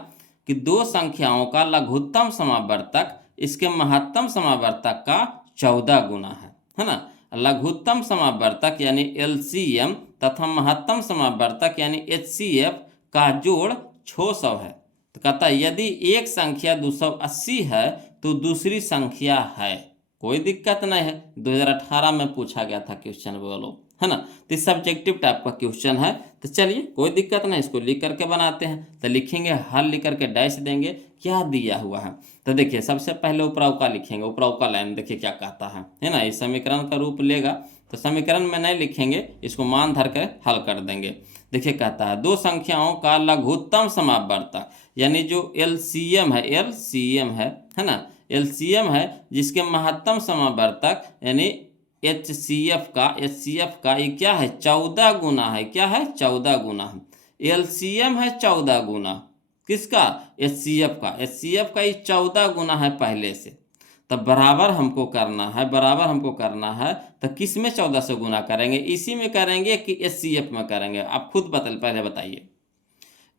कि दो संख्याओं का लघुत्तम समावर्तक इसके महत्तम समावर्तक का 14 गुना है ना। लघुत्तम समावर्तक यानी LCM तथा महत्तम समावर्तक यानी HCF का जोड़ 600 है। तो कहता है यदि एक संख्या 280 है तो दूसरी संख्या है, कोई दिक्कत नहीं है। 2018 में पूछा गया था क्वेश्चन, बोलो है ना। तो सब्जेक्टिव टाइप का क्वेश्चन है। तो चलिए कोई दिक्कत नहीं, इसको लिख करके बनाते हैं। तो लिखेंगे हल लिख करके डैश देंगे, क्या दिया हुआ है। तो देखिए सबसे पहले उपराउका लिखेंगे, उपराउका लाइन देखिए क्या कहता है ना। इस समीकरण का रूप लेगा तो समीकरण में नहीं लिखेंगे, इसको मान धर कर हल कर देंगे। देखिए कहता है दो संख्याओं का लघुत्तम समावर्तक यानी जो LCM है, LCM है ना, LCM है जिसके महत्तम समावर्तक यानी HCF का ये क्या है 14 गुना है। क्या है 14 गुना है। LCM है 14 गुना, किसका HCF का। HCF का ये 14 गुना है पहले से। तब बराबर हमको करना है, बराबर हमको करना है। तो किस में 14 से गुना करेंगे, इसी में करेंगे कि HCF में करेंगे, आप खुद पहले बताइए।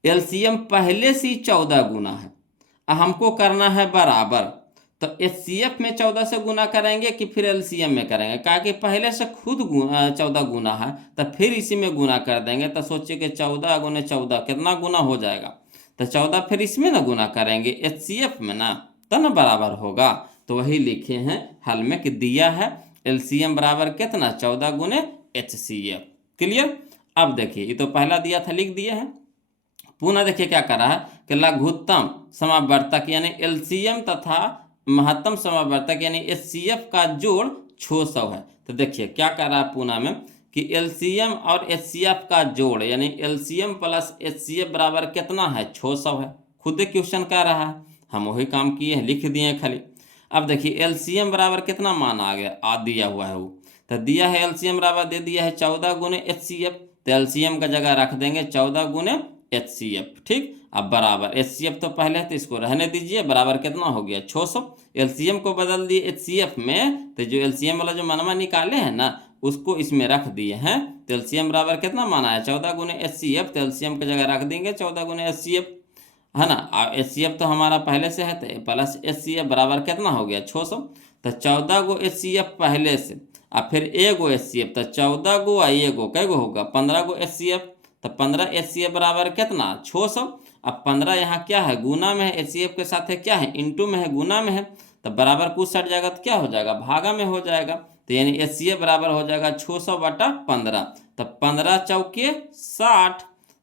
LCM पहले से ही 14 गुना है, हमको करना है बराबर। तो HCF में 14 से गुना करेंगे कि फिर LCM में करेंगे, कहा कि पहले से खुद 14 गुना है तो फिर इसी में गुना कर देंगे। तो सोचिए कि 14 गुने 14 कितना गुना हो जाएगा। तो 14 फिर इसमें ना गुना करेंगे HCF में ना, तो ना बराबर होगा। तो वही लिखे हैं हल में कि दिया है LCM बराबर कितना 14 गुने HCF। क्लियर। अब देखिए ये तो पहला दिया था, लिख दिए हैं। पुनः देखिए क्या कर रहा है कि लघुत्तम समावर्तक यानी LCM तथा महत्तम समावर्तक यानी HCF का जोड़ 600 है। तो देखिए क्या कर रहा है पुनः में कि LCM और HCF का जोड़ यानी LCM प्लस HCF बराबर कितना है 600 है। खुद क्वेश्चन कह रहा है, हम वही काम किए हैं, लिख दिए खाली। अब देखिए LCM बराबर कितना मान आ गया, दिया हुआ है वो। तो दिया है LCM बराबर दे दिया है 14 गुने HCF। तो LCM का जगह रख देंगे 14 गुने HCF। ठीक। अब बराबर HCF तो पहले है तो इसको रहने दीजिए, बराबर कितना हो गया 600। LCM को बदल दिए HCF में, तो जो LCM वाला जो मनवा निकाले हैं ना उसको इसमें रख दिए हैं। तो LCM बराबर कितना माना है 14 गुने HCF। तो LCM की जगह रख देंगे 14 गुने HCF, है ना। HCF तो हमारा पहले से है तो प्लस HCF बराबर कितना हो गया 600। तो 14 गो HCF पहले से और फिर एगो HCF, तो 14 गो और एगो कै गो होगा 15 गो HCF। तो 15 HCF बराबर कितना 600। अब 15 यहाँ क्या है गुना में है, HCF के साथ है क्या है इंटू में है, गुना में है। तो बराबर कुछ सट जाएगा तो क्या हो जाएगा भागा में हो जाएगा। तो यानी HCF बराबर हो जाएगा 600 बटा 15। तो 15 चौके 60,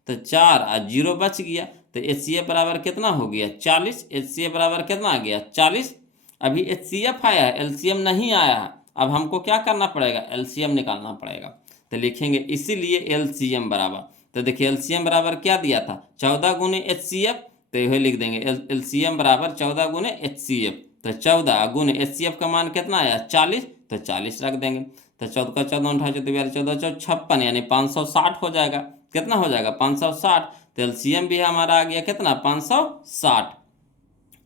तो 4 और 0 बच गया। तो HCF बराबर कितना हो गया 40। HCF बराबर कितना आ गया 40। अभी HCF आया है, LCM नहीं आया है। अब हमको क्या करना पड़ेगा LCM निकालना पड़ेगा। तो लिखेंगे इसीलिए LCM बराबर, तो देखिए LCM बराबर क्या दिया था 14 गुने HCF। तो यही लिख देंगे LCM बराबर 14 गुने HCF। तो 14 गुने HCF का मान कितना आया 40, तो 40 रख देंगे। तो 14 का 14 28 14 14 56 यानी 560 हो जाएगा। कितना हो जाएगा 560। तो LCM भी हमारा आ गया कितना 560।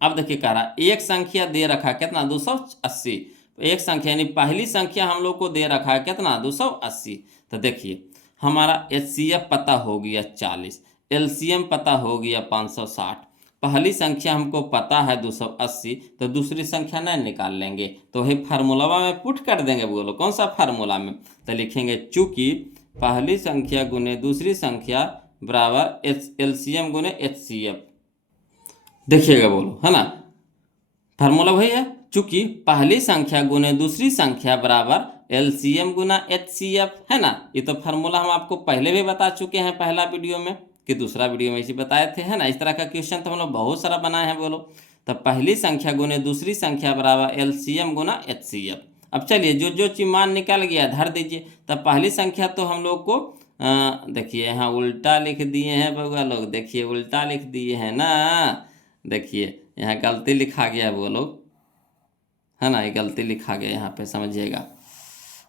अब देखिए कह रहा एक संख्या दे रखा कितना 280। एक संख्या यानी पहली संख्या हम लोग को दे रखा है कितना 280। तो देखिए हमारा HCF पता हो गया 40, LCM पता हो गया 560। पहली संख्या हमको पता है 280, तो दूसरी संख्या नहीं निकाल लेंगे, तो वही फार्मूला में पुट कर देंगे। बोलो कौन सा फार्मूला में। तो लिखेंगे चूंकि पहली संख्या गुने दूसरी संख्या बराबर LCM गुने HCF। देखिएगा बोलो है ना, फार्मूला वही है, चूंकि पहली संख्या गुने दूसरी संख्या बराबर LCM गुना HCF, है ना। ये तो फार्मूला हम आपको पहले भी बता चुके हैं, पहला वीडियो में कि दूसरा वीडियो में इसी बताए थे, है ना। इस तरह का क्वेश्चन तो हम लोग बहुत सारा बनाए हैं। बोलो तो पहली संख्या गुने दूसरी संख्या बराबर LCM गुना HCF। अब चलिए जो जो चीज मान निकल गया धर दीजिए। तब पहली संख्या तो हम लोग को देखिए यहाँ उल्टा लिख दिए हैं बउआ लोग, देखिए उल्टा लिख दिए हैं ना। देखिए यहाँ गलती लिखा गया है वो लोग, है ना, ये गलती लिखा गया यहाँ पे, समझिएगा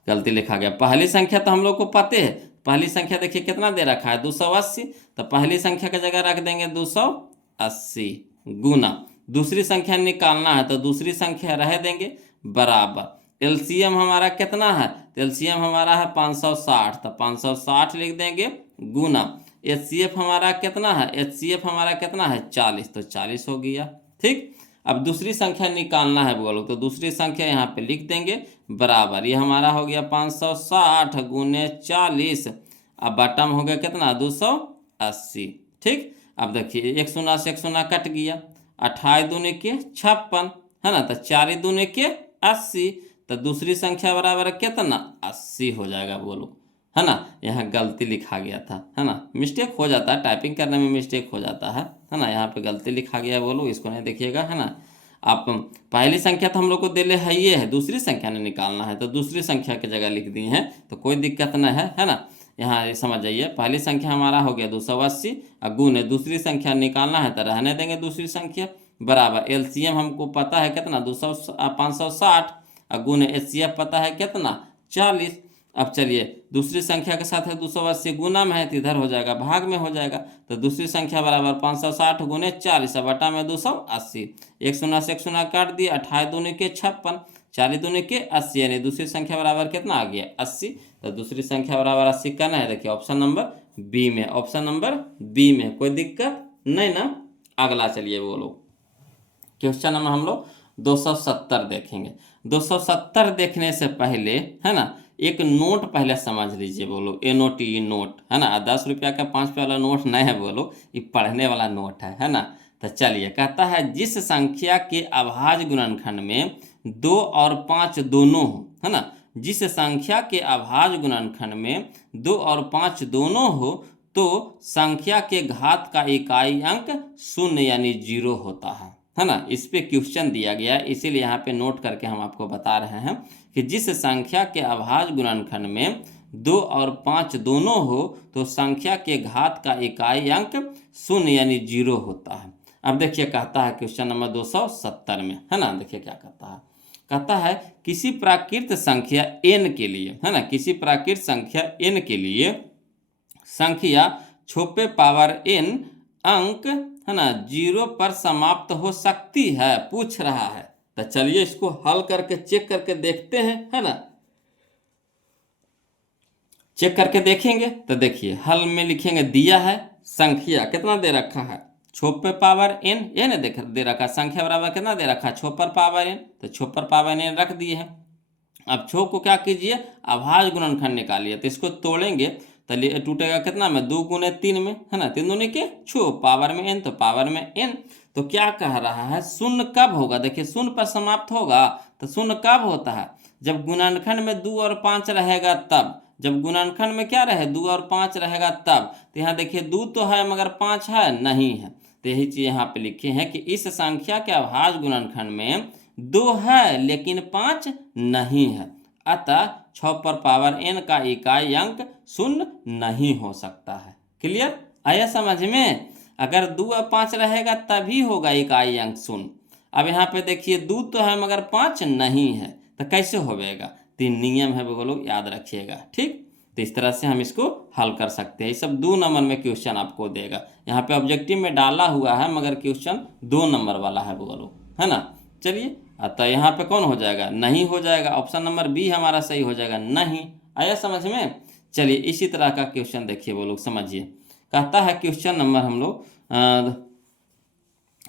गलती लिखा गया। पहली संख्या तो हम लोग को पते है, पहली संख्या देखिए कितना दे रखा है 280। तो पहली संख्या की जगह रख देंगे 280 गुना दूसरी संख्या निकालना है तो दूसरी संख्या रह देंगे बराबर। LCM हमारा कितना है, तो LCM हमारा है 560, तो 560 लिख देंगे गुना HCF हमारा कितना है, HCF हमारा कितना है 40, तो 40 हो गया। ठीक। अब दूसरी संख्या निकालना है बोलो, तो दूसरी संख्या यहाँ पे लिख देंगे बराबर, ये हमारा हो गया 560 गुने 40, अब बटम हो गया कितना 280। ठीक, अब देखिए एक शून्य से एक शून्य कट गया, 28 दूने के 56 है ना, तो 4 दूने के 80, तो दूसरी संख्या बराबर कितना 80 हो जाएगा बोलो, है ना। यहाँ गलती लिखा गया था, है ना, मिस्टेक हो जाता है, टाइपिंग करने में मिस्टेक हो जाता है ना, यहाँ पे गलती लिखा गया बोलो, इसको नहीं देखिएगा, है ना। आप पहली संख्या तो हम लोग को दिले है ये है, दूसरी संख्या ने निकालना है तो दूसरी संख्या की जगह लिख दी है, तो कोई दिक्कत नहीं है ना। यहाँ ये समझ जाइए, पहली संख्या हमारा हो गया 280 और गुने दूसरी संख्या निकालना है तो रहने देंगे दूसरी संख्या बराबर, एलसीएम हमको पता है कितना 560 और गुने एचसीएफ पता है कितना 40। अब चलिए दूसरी संख्या के साथ है 280 गुना में है तो इधर हो जाएगा भाग में हो जाएगा, तो दूसरी संख्या बराबर 560 गुने 40 बटा में 280, एक शून्य से एक शून्य काट दिया, 28 दूने के 56, 40 दूने के 80, यानी दूसरी संख्या बराबर कितना आ गया 80, तो दूसरी संख्या बराबर 80 करना है। देखिए ऑप्शन नंबर बी में, ऑप्शन नंबर बी में, कोई दिक्कत नहीं ना। अगला चलिए बोलो, क्वेश्चन नंबर हम लोग 270 देखेंगे। 270 देखने से पहले है ना एक नोट पहले समझ लीजिए बोलो, NOT नोट है ना, 10 रुपया का 5 रुपया वाला नोट नहीं है बोलो, ये पढ़ने वाला नोट है ना। तो चलिए कहता है जिस संख्या के अभाज्य गुणनखंड में 2 और 5 दोनों हो, है ना, जिस संख्या के अभाज्य गुणनखंड में 2 और 5 दोनों हो तो संख्या के घात का इकाई अंक 0 यानी 0 होता है ना। इस पे क्वेश्चन दिया गया है, इसीलिए यहाँ पे नोट करके हम आपको बता रहे हैं कि जिस संख्या के अभाज्य गुणनखंड में 2 और 5 दोनों हो तो संख्या के घात का इकाई अंक 0 यानी 0 होता है। अब देखिए कहता है क्वेश्चन नंबर 270 में, है ना, देखिए क्या कहता है किसी प्राकृत संख्या n के लिए, है ना, किसी प्राकृत संख्या n के लिए संख्या छोटे पावर n अंक, है ना, 0 पर समाप्त हो सकती है, पूछ रहा है। तो चलिए इसको हल करके चेक करके देखते हैं, है ना, चेक करके देखेंगे। तो देखिए हल में लिखेंगे, दिया है संख्या कितना दे रखा है छोटे पावर n, ये ना दे रखा, संख्या बराबर कितना दे रखा छोपर पावर n, तो छोपर पावर n रख दिए हैं। अब छो को क्या कीजिए अभाज्य गुणनखंड निकालिए, तो इसको तोड़ेंगे तो टूटेगा कितना में 2 गुने 3 में, है ना, 3 दूने के 6 पावर में n, तो पावर में n। तो क्या कह रहा है शून्य कब होगा, देखिए शून्य पर समाप्त होगा, तो शून्य कब होता है जब गुणनखंड में 2 और 5 रहेगा तब, जब गुणनखंड में क्या रहे 2 और 5 रहेगा तब। तो यहाँ देखिए 2 तो है मगर 5 है नहीं है, तो यही चीज यहाँ पे लिखे हैं कि इस संख्या के अभाज्य गुणनखंड में 2 है लेकिन 5 नहीं है, अतः 6 पर पावर n का इकाई अंक 0 नहीं हो सकता है। क्लियर आया समझ में, अगर 2 और 5 रहेगा तभी होगा इकाई अंक 0। अब यहाँ पे देखिए 2 तो है मगर 5 नहीं है, तो कैसे होगा, 3 नियम है वो लोग याद रखिएगा। ठीक, तो इस तरह से हम इसको हल कर सकते हैं। ये सब 2 नंबर में क्वेश्चन आपको देगा, यहाँ पे ऑब्जेक्टिव में डाला हुआ है मगर क्वेश्चन 2 नंबर वाला है वो लोग, है ना। चलिए तो यहाँ पे कौन हो जाएगा, नहीं हो जाएगा, ऑप्शन नंबर बी हमारा सही हो जाएगा, नहीं। आया समझ में। चलिए इसी तरह का क्वेश्चन देखिए वो लोग, समझिए कहता है क्वेश्चन नंबर हम लोग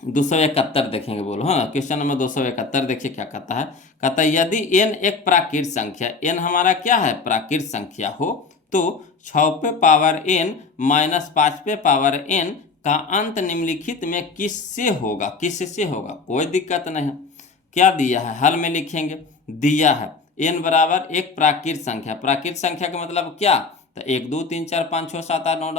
271 देखेंगे बोलो, है ना, क्वेश्चन नंबर 271 देखिए क्या कहता है यदि n एक प्राकृत संख्या, n हमारा क्या है प्राकृत संख्या हो तो 6 पे पावर n माइनस 5 पे पावर n का अंत निम्नलिखित में किससे होगा, किससे होगा, कोई दिक्कत नहीं है। क्या दिया है हल में लिखेंगे, दिया है n बराबर एक प्राकृत संख्या, प्राकृत संख्या का मतलब क्या, तो 1 2 3 4 5 6 7 8 9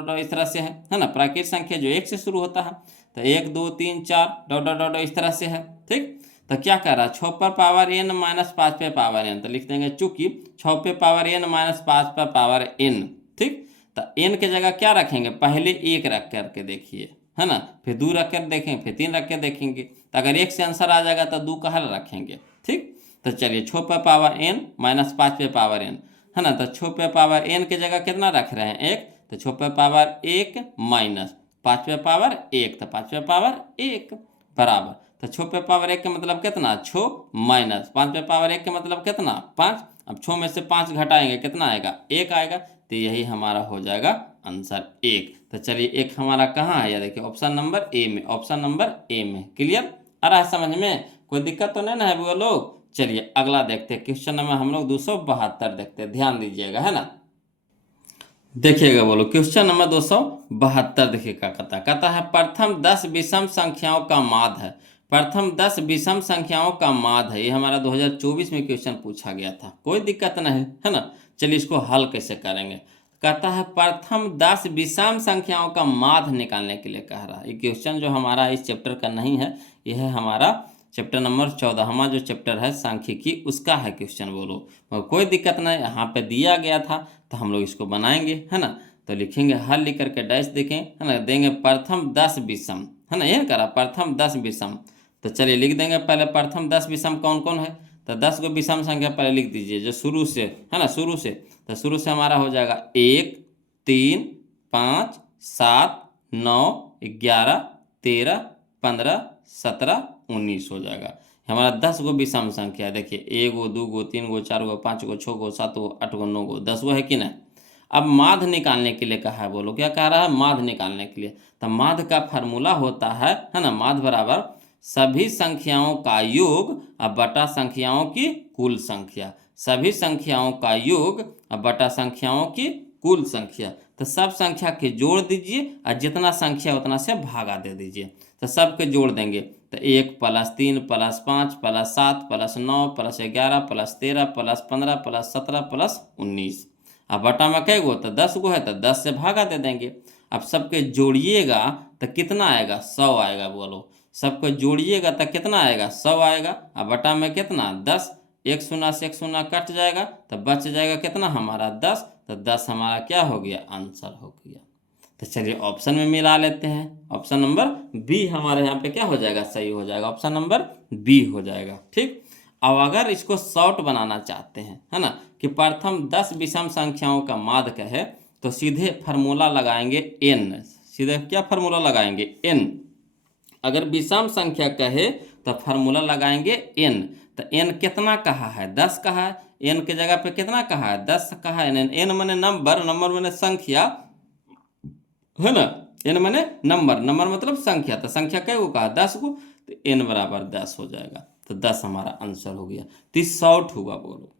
10 इस तरह से है ना, प्राकृत संख्या जो 1 से शुरू होता है, तो 1 2 3 4 इस तरह से है। ठीक, तो क्या कर रहा है 6 पर पावर n माइनस 5 पे पावर n, तो लिख देंगे चूंकि 6 पे पावर n माइनस 5 पे पावर n। ठीक, तो n के जगह क्या रखेंगे, पहले 1 रख करके देखिए, है ना, फिर 2 रख कर देखेंगे, फिर 3 रख कर देखेंगे, तो अगर 1 से आंसर आ जाएगा तो 2 का हल रखेंगे। ठीक, तो चलिए 6 पे पावर n माइनस 5 पे पावर n, है ना, तो 6 पे पावर n के जगह कितना रख रहे हैं 1, तो 6 पे पावर 1 माइनस 5 पे पावर 1, तो 5 पे पावर 1 बराबर, तो 6 पे पावर 1 का मतलब कितना 6 माइनस 5 पे पावर 1 का मतलब कितना 5, अब 6 में से 5 घटाएंगे कितना आएगा 1 आएगा, तो यही हमारा हो जाएगा आंसर 1। तो चलिए 1 हमारा कहाँ है, या देखिए ऑप्शन नंबर ए में, ऑप्शन नंबर ए में। क्लियर आ रहा है समझ में? कोई दिक्कत तो नहीं ना है वो लोग? चलिए अगला देखते हैं, क्वेश्चन नंबर हम लोग 272 देखते हैं, ध्यान दीजिएगा, है ना। देखिएगा बोलो, क्वेश्चन नंबर 272 देखिए क्या कहता है प्रथम 10 विषम संख्याओं का माध्य है। प्रथम 10 विषम संख्याओं का माध्य है, ये हमारा 2024 में क्वेश्चन पूछा गया था, कोई दिक्कत नहीं है ना। चलिए इसको हल कैसे करेंगे। कहता है प्रथम 10 विषम संख्याओं का माध्य निकालने के लिए कह रहा है। ये क्वेश्चन जो हमारा इस चैप्टर का नहीं है, यह है हमारा चैप्टर नंबर 14, हमारा जो चैप्टर है सांख्यिकी, उसका है क्वेश्चन बोलो। और कोई दिक्कत नहीं, यहाँ पे दिया गया था तो हम लोग इसको बनाएंगे, है ना। तो लिखेंगे हल लिख करके डैश देखें, है ना, देंगे प्रथम 10 विषम, है ना, ये करा प्रथम 10 विषम। तो चलिए लिख देंगे पहले प्रथम 10 विषम कौन कौन है। तो 10 को विषम संख्या पहले लिख दीजिए जो शुरू से, है ना, शुरू से। तो शुरू से हमारा हो जाएगा 1 3 5 7 9 11 13 15 17 19 हो जाएगा। हमारा 10 गो विषम संख्या है। देखिए 1 गो 2 गो 3 गो 4 गो 5 गो 6 गो 7 गो 8 गो 9 गो 10 गो है कि नहीं। अब माध्य निकालने के लिए कहा है, बोलो क्या कह रहा है, माध्य निकालने के लिए। तो माध्य का फार्मूला होता है ना, माध्य बराबर सभी संख्याओं का योग अब बटा संख्याओं की कुल संख्या। सभी संख्याओं का योग अब बटा संख्याओं की कुल संख्या। तो सब संख्या के जोड़ दीजिए और जितना संख्या उतना से भागा दे दीजिए। तो सबके जोड़ देंगे तो 1 + 3 + 5 + 7 + 9 + 11 + 13 + 15 + 17 + 19। अब बटा में कै गो, तो 10 गो है, तो 10 से भागा दे देंगे। अब सबके जोड़िएगा तो कितना आएगा, 100 आएगा। बोलो सबको जोड़िएगा तो कितना आएगा, 100 आएगा। अब बटा में कितना, 10। एक शून्य से एक शून्य कट जाएगा तो बच जाएगा कितना हमारा, 10। तो 10 हमारा क्या हो गया, आंसर हो गया। तो चलिए ऑप्शन में मिला लेते हैं। ऑप्शन नंबर बी हमारे यहाँ पे क्या हो जाएगा, सही हो जाएगा। ऑप्शन नंबर बी हो जाएगा। ठीक। अब अगर इसको शॉर्ट बनाना चाहते हैं, है ना, कि प्रथम 10 विषम संख्याओं का माध्य कहे, तो सीधे फार्मूला लगाएंगे n। सीधे क्या फार्मूला लगाएंगे, n। अगर विषम संख्या कहे तो फार्मूला लगाएंगे n। तो n कितना कहा है, 10 कहा है। n के जगह पे कितना कहा है, 10 कहा है। n माने नंबर, नंबर माने संख्या, है ना। n माने नंबर, नंबर मतलब संख्या। तो संख्या कै गो कहा, 10 गो। तो n बराबर 10 हो जाएगा। तो 10 हमारा आंसर हो गया। तो शॉर्ट हुआ बोलो।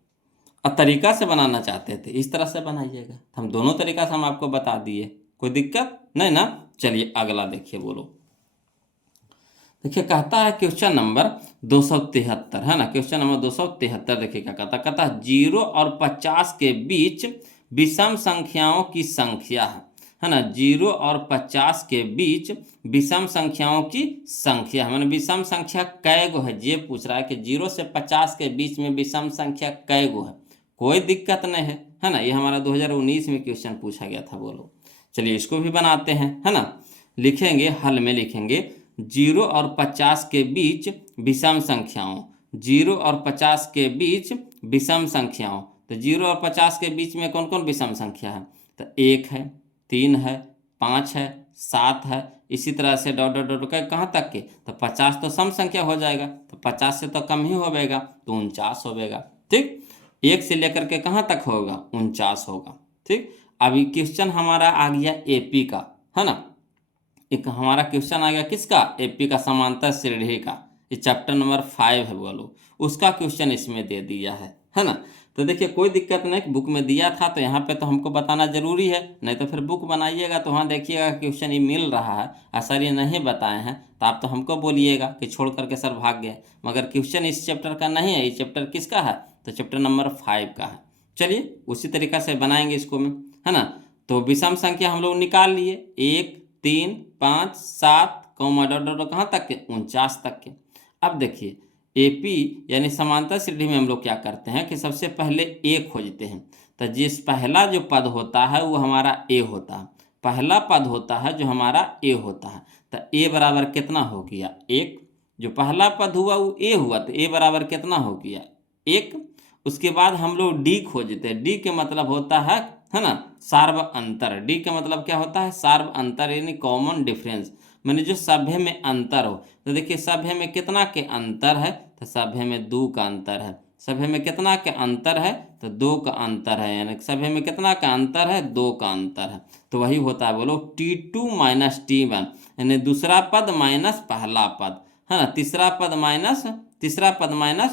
अब तरीका से बनाना चाहते थे, इस तरह से बनाइएगा। हम दोनों तरीका से हम आपको बता दिए, कोई दिक्कत नहीं ना। चलिए अगला देखिए बोलो। देखिए कहता है क्वेश्चन नंबर 273, है ना, क्वेश्चन नंबर 273 देखिए क्या कहता है 0 और 50 के बीच विषम संख्याओं की संख्या है ना। 0 और 50 के बीच विषम संख्याओं की संख्या, मैंने विषम संख्या कै गो है ये पूछ रहा है कि 0 से 50 के बीच में विषम संख्या कै गो है। कोई दिक्कत नहीं है ना। ये हमारा 2019 में क्वेश्चन पूछा गया था। बोलो चलिए इसको भी बनाते हैं, है ना। लिखेंगे हल में, लिखेंगे 0 और 50 के बीच विषम संख्याओं। 0 और 50 के बीच विषम संख्याओं। तो 0 और 50 के बीच में कौन कौन विषम संख्या है, तो 1 है, 3 है, 5 है, 7 है। इसी तरह से डॉट डॉट डॉट कहाँ तक के, तो 50 तो सम संख्या हो जाएगा, तो 50 से तो कम ही होगा, तो 49 होगा। ठीक, 1 से लेकर के कहाँ तक होगा, 49 होगा। ठीक, अभी क्वेश्चन हमारा आ गया एपी का, है ना। एक हमारा क्वेश्चन आ गया किसका, एपी का, समांतर श्रेणी का। ये चैप्टर नंबर 5 है। बोलो उसका क्वेश्चन इसमें दे दिया है ना। तो देखिए कोई दिक्कत नहीं, बुक में दिया था तो यहाँ पे तो हमको बताना जरूरी है, नहीं तो फिर बुक बनाइएगा तो वहाँ देखिएगा क्वेश्चन ये मिल रहा है और सर ये नहीं बताए हैं तो आप तो हमको बोलिएगा कि छोड़ करके सर भाग गए। मगर क्वेश्चन इस चैप्टर का नहीं है, ये चैप्टर किसका है, तो चैप्टर नंबर 5 का है। चलिए उसी तरीका से बनाएंगे इसको में, है ना। तो विषम संख्या हम लोग निकाल लिए, 1 3 5 7 कॉमा डॉट डॉट कहाँ तक के, 49 तक के। अब देखिए एपी यानी समांतर श्रेणी में हम लोग क्या करते हैं कि सबसे पहले ए खोजते हैं। तो जिस पहला जो पद होता है वो हमारा ए होता है, पहला पद होता है जो हमारा ए होता है। तो ए बराबर कितना हो गया, 1। जो पहला पद हुआ वो ए हुआ, तो ए बराबर कितना हो गया, 1। उसके बाद हम लोग डी खोजते हैं। डी के मतलब होता है ना सार्व अंतर। डी का मतलब क्या होता है, सार्व अंतर यानी कॉमन डिफरेंस, मैंने जो सभ्य में अंतर हो। तो देखिए सभ्य में कितना के अंतर है, तो सभ्य में 2 का अंतर है। सभ्य में कितना के अंतर है, तो 2 का अंतर है, यानी सभ्य में कितना का अंतर है, 2 का अंतर है। तो वही होता है बोलो T2 - T1, यानी दूसरा पद माइनस पहला पद। है ना, तीसरा पद माइनस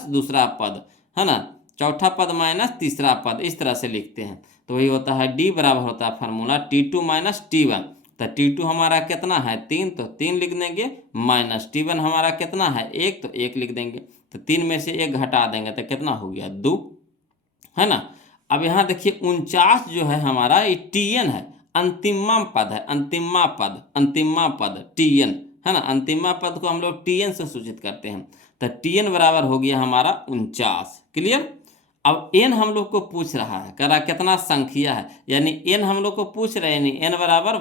दूसरा पद, है ना, चौथा पद माइनस तीसरा पद, इस तरह से लिखते हैं। तो वही होता है डी बराबर होता है फार्मूला T2 माइनस T1। तो T2 हमारा कितना है 3, तो 3 लिख देंगे, माइनस T1 हमारा कितना है 1, तो 1 लिख देंगे। तो 3 में से 1 घटा देंगे तो कितना हो गया 2, है ना। अब यहाँ देखिए 49 जो है हमारा ये Tn है, अंतिमा पद है, अंतिमा पद Tn, है ना। अंतिमा पद को हम लोग Tn से सूचित करते हैं। तो Tn बराबर हो गया हमारा 49। क्लियर। अब n हम लोग को पूछ रहा है, कह रहा कितना संख्या है, यानी n हम लोग को पूछ रहे हैं, n बराबर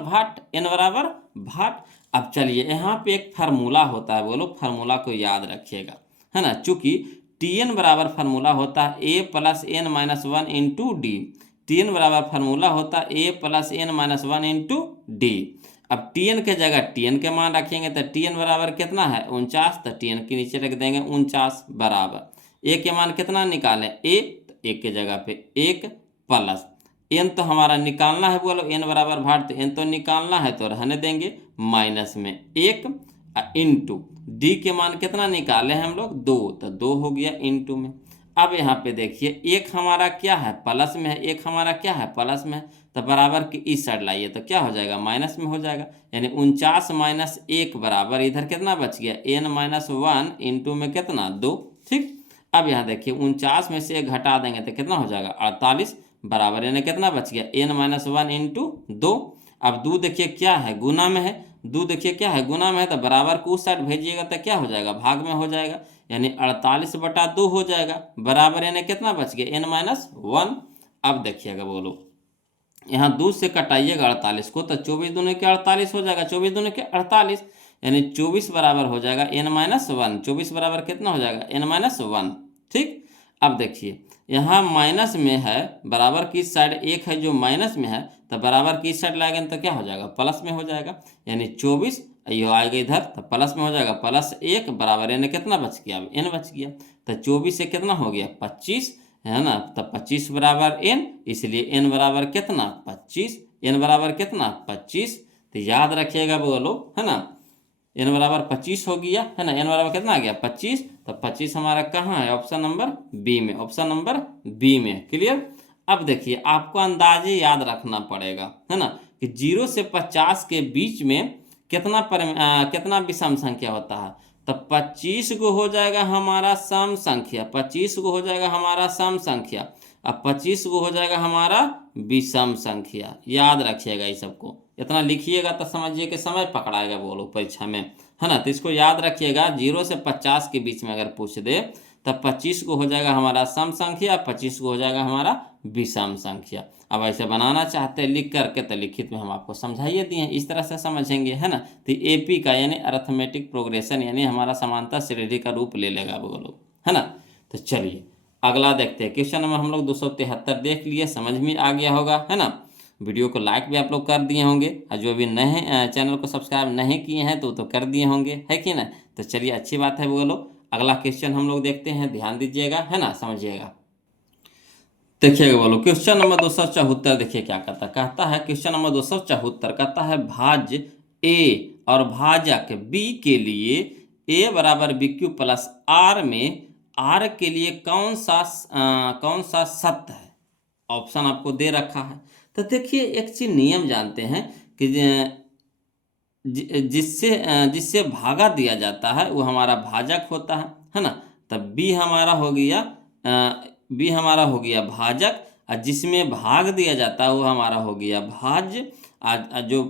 भाट। अब चलिए यहाँ पे एक फार्मूला होता है, बोलो फार्मूला को याद रखिएगा, है ना। चूंकि Tn बराबर फार्मूला होता है a plus n minus 1 into D. Tn बराबर फार्मूला होता है a plus n minus 1 into D. अब Tn के जगह Tn के मान रखेंगे तो Tn बराबर कितना है 49, तो Tn के नीचे रख देंगे 49 बराबर a के मान कितना निकालें a, तो a के जगह पे 1 प्लस n तो हमारा निकालना है, बोलो n बराबर भाट, तो n तो निकालना है तो रहने देंगे, माइनस में 1 इंटू डी के मान कितना निकाले हैं हम लोग 2, तो 2 हो गया इंटू में। अब यहाँ पे देखिए एक हमारा क्या है प्लस में है, एक हमारा क्या है प्लस में है, तो बराबर की इस साइड लाइए तो क्या हो जाएगा माइनस में हो जाएगा, यानी 49 माइनस 1 बराबर इधर कितना बच गया n माइनस 1 इंटू में कितना 2। ठीक। अब यहाँ देखिए 49 में से 1 घटा देंगे तो कितना हो जाएगा 48 बराबर, यानी कितना बच गया n माइनस 1 इंटू 2। अब 2 देखिए क्या है गुना में है, 2 देखिए क्या है गुना में है, तो बराबर को उस साइड भेजिएगा तो क्या हो जाएगा भाग में हो जाएगा, यानी 48 बटा 2 हो जाएगा बराबर, यानी कितना बच गया n माइनस 1। अब देखिएगा बोलो यहाँ 2 से कटाइएगा 48 को, तो 24 दूनी के 48 हो जाएगा, 24 दूनी के 48, यानी 24 बराबर हो जाएगा n माइनस 1। 24 बराबर कितना हो जाएगा n माइनस 1। ठीक। अब देखिए यहाँ माइनस में है, बराबर की साइड एक है जो माइनस में है, तो बराबर की साइड लाएंगे तो क्या हो जाएगा प्लस में हो जाएगा, यानी 24 ये आएगा इधर तो प्लस में हो जाएगा, प्लस 1 बराबर, यानी कितना बच गया अब n बच गया, तो 24 से कितना हो गया 25, है ना। तो 25 बराबर n, इसलिए n बराबर कितना 25, n बराबर कितना 25। तो याद रखिएगा बोलो, है ना, n बराबर 25 हो गया, है ना। n बराबर कितना आ गया 25, तो 25 हमारा कहाँ है ऑप्शन नंबर बी में, ऑप्शन नंबर बी में। क्लियर। अब देखिए आपको अंदाजे याद रखना पड़ेगा, है ना, कि 0 से 50 के बीच में कितना विषम संख्या होता है, तो 25 को हो जाएगा हमारा सम संख्या, 25 को हो जाएगा हमारा सम संख्या, अब 25 को हो जाएगा हमारा विषम संख्या। याद रखिएगा इस सबको, इतना लिखिएगा तो समझिए कि समय पकड़ाएगा बोलो परीक्षा में, है ना। तो इसको याद रखिएगा 0 से 50 के बीच में अगर पूछ दे तब 25 को हो जाएगा हमारा सम संख्या, 25 को हो जाएगा हमारा विषम संख्या। अब ऐसे बनाना चाहते हैं लिख करके तो लिखित में हम आपको समझाइए दिए हैं, इस तरह से समझेंगे, है ना। तो एपी का यानी अर्थमेटिक प्रोग्रेशन यानी हमारा समांतर श्रेणी का रूप ले लेगा बोलो, है ना। तो चलिए अगला देखते हैं। क्वेश्चन नंबर हम लोग 273 देख लिए, समझ में आ गया होगा, है ना। वीडियो को लाइक भी आप लोग कर दिए होंगे, और जो अभी नए चैनल को सब्सक्राइब नहीं किए हैं तो कर दिए होंगे, है कि ना। तो चलिए अच्छी बात है बोलो। अगला क्वेश्चन हम लोग देखते हैं, ध्यान दीजिएगा, है ना, समझिएगा। देखिएगा बोलो क्वेश्चन नंबर 274 देखिए क्या कहता है क्वेश्चन नंबर 274 कहता है भाज्य ए और भाजक बी के लिए a बराबर बी क्यू प्लस आर में आर के लिए कौन सा सत्य है। ऑप्शन आपको दे रखा है। तो देखिए एक चीज नियम जानते हैं कि जिससे भागा दिया जाता है वो हमारा भाजक होता है ना। तब बी हमारा हो गया भाजक, और जिसमें भाग दिया जाता है वो हमारा हो गया भाज्य। जो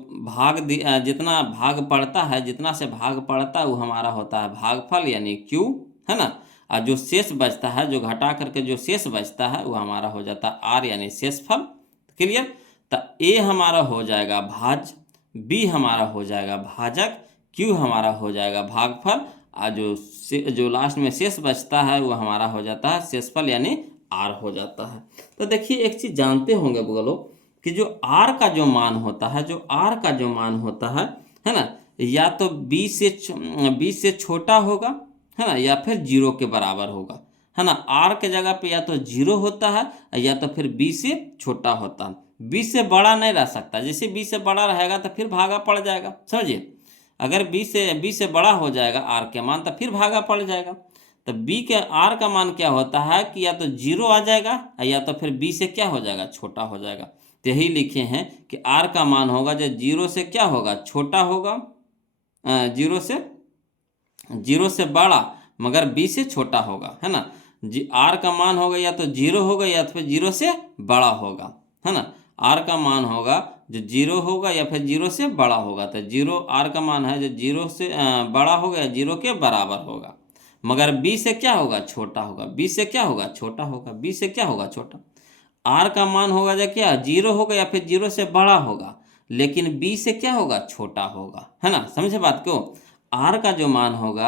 जितना भाग पड़ता है, जितना से भाग पड़ता है वो हमारा होता है भागफल यानी क्यू, है ना। और जो शेष बचता है, जो घटा करके जो शेष बचता है वो हमारा हो जाता है आर यानी शेषफल। क्लियर। तो ए हमारा हो जाएगा भाज्य, बी हमारा हो जाएगा भाजक, क्यू हमारा हो जाएगा भागफल, और जो लास्ट में शेष बचता है वो हमारा हो जाता है शेषफल यानी आर हो जाता है। तो देखिए एक चीज जानते होंगे बोलो कि जो आर का जो मान होता है ना, या तो बी से छोटा होगा, है ना, या फिर 0 के बराबर होगा, है ना। आर के जगह पे या तो 0 होता है या तो फिर बी से छोटा होता है। बी से बड़ा नहीं रह सकता, जैसे बी से बड़ा रहेगा तो फिर भागा पड़ जाएगा, समझिए। अगर बी से बड़ा हो जाएगा आर के मान तो फिर भागा पड़ जाएगा। तो बी के आर का मान क्या होता है कि या तो 0 आ जाएगा या तो फिर बी से क्या हो जाएगा, छोटा हो जाएगा। तो यही लिखे हैं कि आर का मान होगा जो 0 से क्या होगा, छोटा होगा, 0 से बड़ा मगर बी से छोटा होगा, है ना। आर का मान होगा या तो 0 होगा या तो फिर 0 से बड़ा होगा, है ना। आर का मान होगा जो 0 होगा या फिर 0 से बड़ा होगा। तो 0 आर का मान है जो 0 से बड़ा होगा या 0 के बराबर होगा, मगर बी से क्या होगा, छोटा होगा। बी से क्या होगा, छोटा होगा। बी से क्या होगा, छोटा। आर का मान होगा जो क्या, 0 होगा या फिर 0 से बड़ा होगा, लेकिन बी से क्या होगा, छोटा होगा, है ना। समझे बात को। आर का जो मान होगा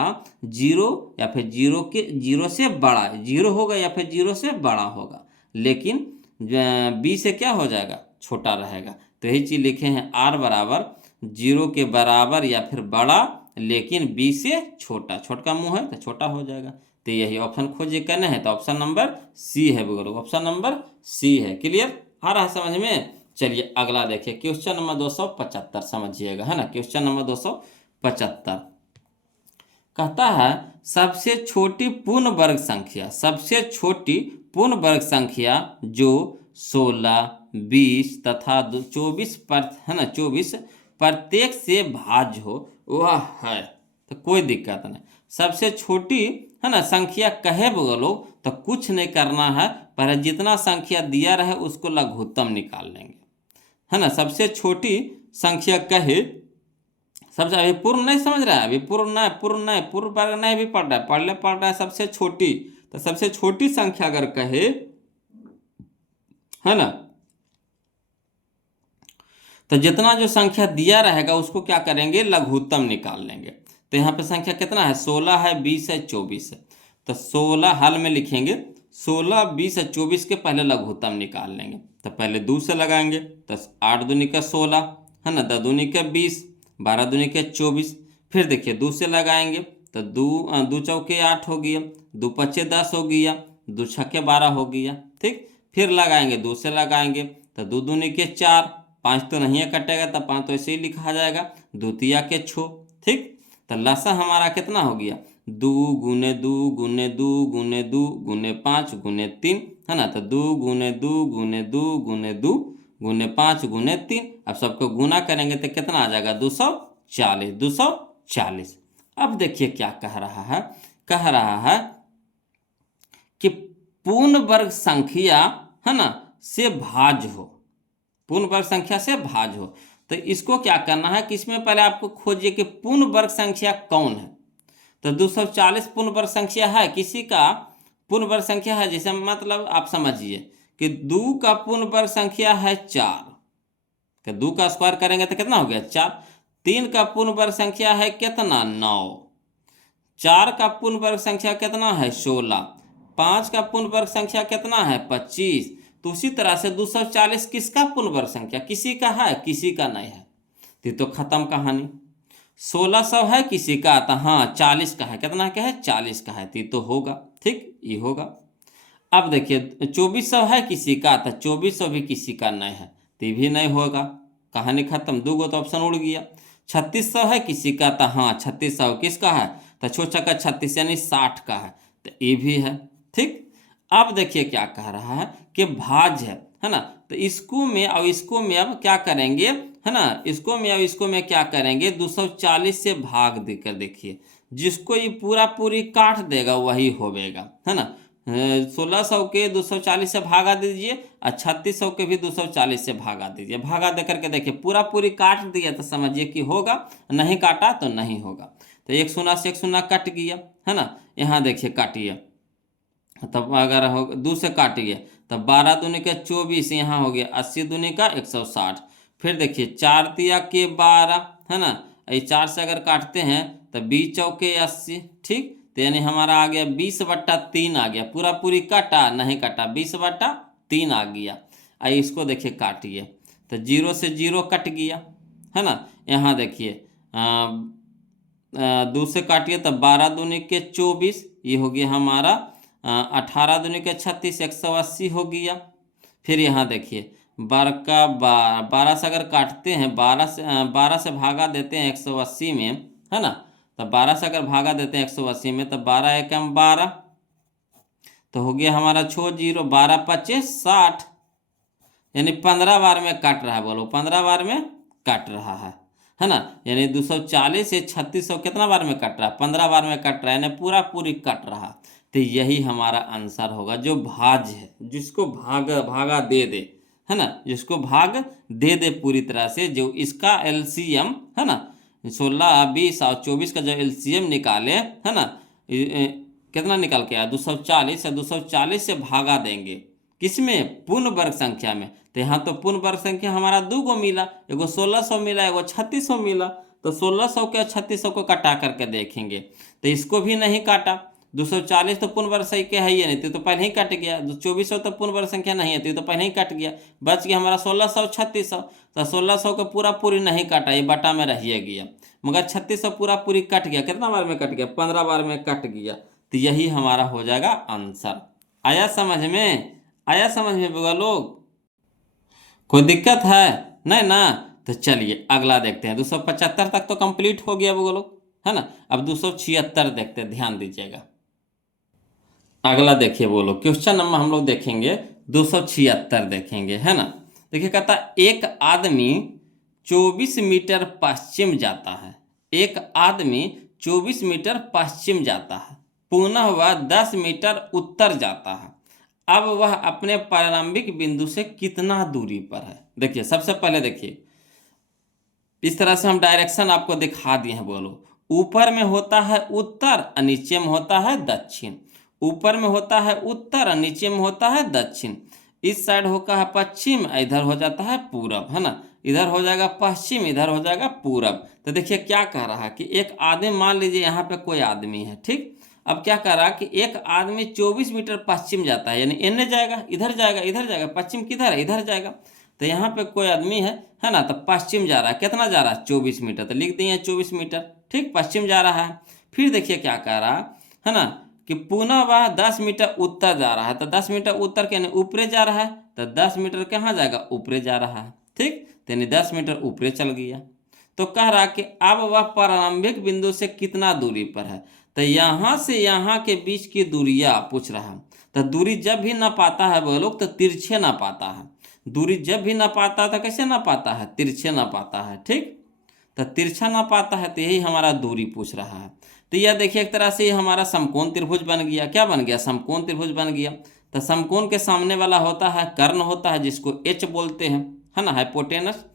0 या फिर 0 से बड़ा, 0 होगा या फिर 0 से बड़ा होगा, लेकिन बी से क्या हो जाएगा, छोटा रहेगा। तो यही चीज लिखे हैं, आर बराबर 0 के बराबर या फिर बड़ा, लेकिन बी से छोटा। छोटा मुंह है तो छोटा हो जाएगा। तो यही ऑप्शन खोजे करना है, तो ऑप्शन नंबर सी है बोलो, ऑप्शन नंबर सी है। क्लियर आ रहा है समझ में। चलिए अगला देखिए, क्वेश्चन नंबर 275 समझिएगा, है ना। क्वेश्चन नंबर 275 कहता है सबसे छोटी पूर्ण वर्ग संख्या, सबसे छोटी पूर्ण वर्ग संख्या जो 16, 20 तथा 24 पर, है ना, 24 प्रत्येक से भाज्य हो वह है। तो कोई दिक्कत नहीं। सबसे छोटी, है ना, संख्या कहे बोलो तो कुछ नहीं करना है, पर जितना संख्या दिया रहे उसको लघुत्तम निकाल लेंगे, है ना। सबसे छोटी संख्या कहे, सबसे अभी पूर्ण नहीं समझ रहा है, अभी पूर्ण वर्ग नहीं भी पढ़ रहा है सबसे छोटी। तो सबसे छोटी संख्या अगर कहे, है ना, तो जितना जो संख्या दिया रहेगा उसको क्या करेंगे, लघुत्तम निकाल लेंगे। तो यहाँ पे संख्या कितना है, 16 है, 20 है, 24 है। तो 16 हल में लिखेंगे, 16, 20 है, 24 के पहले लघुत्तम निकाल लेंगे। तो पहले 2 से लगाएंगे, तो 8 दूनी का 16, है ना, 10 दूनी का 20, 12 दूनी का 24। फिर देखिए 2 से लगाएंगे तो 2 चौके 8 हो गया, 2 पच्चे 10 हो गया, 2 छक्के 12 हो गया। ठीक, फिर लगाएंगे 2 से लगाएंगे तो 2 दूनी के 4, 5 तो नहीं कटेगा, तो 5 तो ऐसे ही लिखा जाएगा, 2 तिया के 6। ठीक, तो लसा हमारा कितना हो गया, 2 गुने 2 गुने 2 गुने 2 गुने 5 गुने 3, है ना। तो 2 गुने 2 गुने 2 गुने 2 गुने 5 गुने 3। अब सबको गुना करेंगे तो कितना आ जाएगा, 240, 240। अब देखिए क्या कह रहा है, कह रहा है कि पूर्ण वर्ग संख्या, है ना, से भाज्य हो, पूर्ण वर्ग संख्या से भाज्य हो। तो इसको क्या करना है कि इसमें पहले आपको खोजिए कि पूर्ण वर्ग संख्या कौन है। तो 240 पूर्ण वर्ग संख्या है, किसी का पूर्ण वर्ग संख्या है, जैसे मतलब आप समझिए कि 2 का पूर्ण वर्ग संख्या है 4, तो 2 का स्क्वायर करेंगे तो कितना हो गया, 4। 3 का पूर्ण वर्ग संख्या है कितना, 9। 4 का पूर्ण वर्ग संख्या कितना है, 16। 5 का पूर्ण वर्ग संख्या कितना है, 25। तो उसी तरह से 240 किसका पूर्ण वर्ग संख्या, किसी का है, किसी का नहीं है, तो खत्म कहानी। 1600 है किसी का, तो हाँ 40 का है, कितना का है, 40 का है, तो होगा। ठीक, ये होगा। अब देखिए 2400 है किसी का, तो 2400 भी किसी का नहीं है, तो भी नहीं होगा, कहानी खत्म, 2 गो तो ऑप्शन उड़ गया। 3600 है किसी का, तो हाँ 3600 किसका है, तो छोटा का 36 यानी 60 का है, तो ये भी है। ठीक, अब देखिए क्या कह रहा है कि भाज्य है ना। तो इसको में और इसको में अब क्या करेंगे, है ना, इसको में और इसको में क्या करेंगे, 240 से भाग देकर देखिए, जिसको ये पूरा पूरी काट देगा वही होवेगा, है ना। 1600 के 240 से भागा दीजिए और 3600 के भी 240 से भागा दीजिए, भागा दे करके देखिए पूरा पूरी काट दिया तो समझिए कि होगा, नहीं काटा तो नहीं होगा। तो 1 शून्य से 1 शून्य कट गया, है ना। यहाँ देखिए काटिए, तब अगर हो 2 से काटिए तब 12 दूनी का 24, यहाँ हो गया 80 दूनी का 160। फिर देखिए 4 तिया के 12, है ना, ये 4 से अगर काटते हैं तो 20 चौके 80। ठीक, तो यानी हमारा आ गया 20/3 आ गया, पूरा पूरी काटा नहीं काटा, 20/3 आ गया। आई इसको देखिए काटिए तो 0 से 0 कट गया, है ना। यहाँ देखिए 2 से काटिए तब 12 दूनी के 24, ये हो गया हमारा 18 दूनी के 36, 180 हो गया। फिर यहाँ देखिए 12 का 12 से अगर काटते हैं, 12 से भागा देते हैं 180 में, है ना। तो 12 से अगर भागा देते हैं 180 में, तो 12 एकम 12, तो हो गया हमारा 6 0, 12 25 60, यानी 15 बार में काट रहा है। बोलो 15 बार में काट रहा है ना। यानी 240 से 3600 कितना बार में कट रहा है? 15 बार में कट रहा है, यानी पूरा पूरी कट रहा। तो यही हमारा आंसर होगा, जो भाज्य है, जिसको भागा दे दे, है ना, जिसको भाग दे दे पूरी तरह से, जो इसका एलसीएम, है ना, 16 20 और 24 का जो एलसीएम निकाले, है ना, कितना निकाल के आया? 240 है, 240 से भागा देंगे किसमें? पूर्ण वर्ग संख्या में। तो यहाँ तो पूर्ण वर्ग संख्या हमारा 2 गो मिला, एगो 1600 मिला, एगो 3600 मिला। तो 1600 के 3600 को कटा करके देखेंगे, तो इसको भी नहीं काटा। 240 तो पूर्ण वर्ग संख्या है ही नहीं, तो पहले ही कट गया। 2400 तो पूर्ण वर्ग संख्या नहीं है, तो पहले ही कट गया। बच गया हमारा 1600 3600। तो 1600 को पूरा पूरी नहीं काटा, ये बटा में रह गया, मगर 3600 पूरा पूरी कट गया। कितना बार में कट गया? 15 बार में कट गया। तो यही हमारा हो जाएगा आंसर। आया समझ में? आया समझ में बुआ लोग? कोई दिक्कत है? नहीं ना। तो चलिए अगला देखते हैं। 275 तक तो कंप्लीट हो गया बुआ लोग, है ना। अब 276 देखते हैं, ध्यान दीजिएगा। अगला देखिए वो लोग, क्वेश्चन नंबर हम लोग देखेंगे 276 देखेंगे, है ना। देखिए कहता एक आदमी 24 मीटर पश्चिम जाता है। एक आदमी 24 मीटर पश्चिम जाता है, पुनः वह 10 मीटर उत्तर जाता है। अब वह अपने प्रारंभिक बिंदु से कितना दूरी पर है? देखिए सबसे पहले देखिए, इस तरह से हम डायरेक्शन आपको दिखा दिए हैं। बोलो ऊपर में होता है उत्तर और नीचे में होता है दक्षिण। ऊपर में होता है उत्तर और नीचे में होता है दक्षिण। इस साइड होता है पश्चिम, इधर हो जाता है पूरब, है ना। इधर हो जाएगा पश्चिम, इधर हो जाएगा पूरब। तो देखिए क्या कह रहा है कि एक आदमी, मान लीजिए यहाँ पे कोई आदमी है, ठीक। अब क्या कह रहा है कि एक आदमी 24 मीटर पश्चिम जाता है, यानी एने जाएगा, इधर जाएगा, इधर जाएगा। पश्चिम किधर है? इधर जाएगा। तो यहाँ पे कोई आदमी है ना, तो पश्चिम जा रहा है। कितना जा रहा है? 24 मीटर। तो लिख दिए 24 मीटर, ठीक, पश्चिम जा रहा है। फिर देखिए क्या कह रहा है ना, कि पुनः वह 10 मीटर उत्तर जा रहा है। तो 10 मीटर उत्तर के ऊपरे जा रहा है, तो 10 मीटर कहाँ जाएगा? ऊपरे जा रहा है, ठीक। तो यानी 10 मीटर ऊपरे चल गया। तो कह रहा कि अब वह प्रारंभिक बिंदु से कितना दूरी पर है। तो यहाँ से यहाँ के बीच की दूरियाँ पूछ रहा है। तो दूरी जब भी ना पाता है वो लोग, तो तिरछे ना पाता है। दूरी जब भी ना पाता था, कैसे ना पाता है? तिरछे ना पाता है, ठीक। तो तिरछा ना पाता है, तो यही हमारा दूरी पूछ रहा है। तो यह देखिए एक तरह से हमारा समकोण त्रिभुज बन गया। क्या बन गया? समकोण त्रिभुज बन गया। तो समकोण के सामने वाला होता है कर्ण होता है, जिसको एच बोलते हैं, है ना, हाइपोटेनस।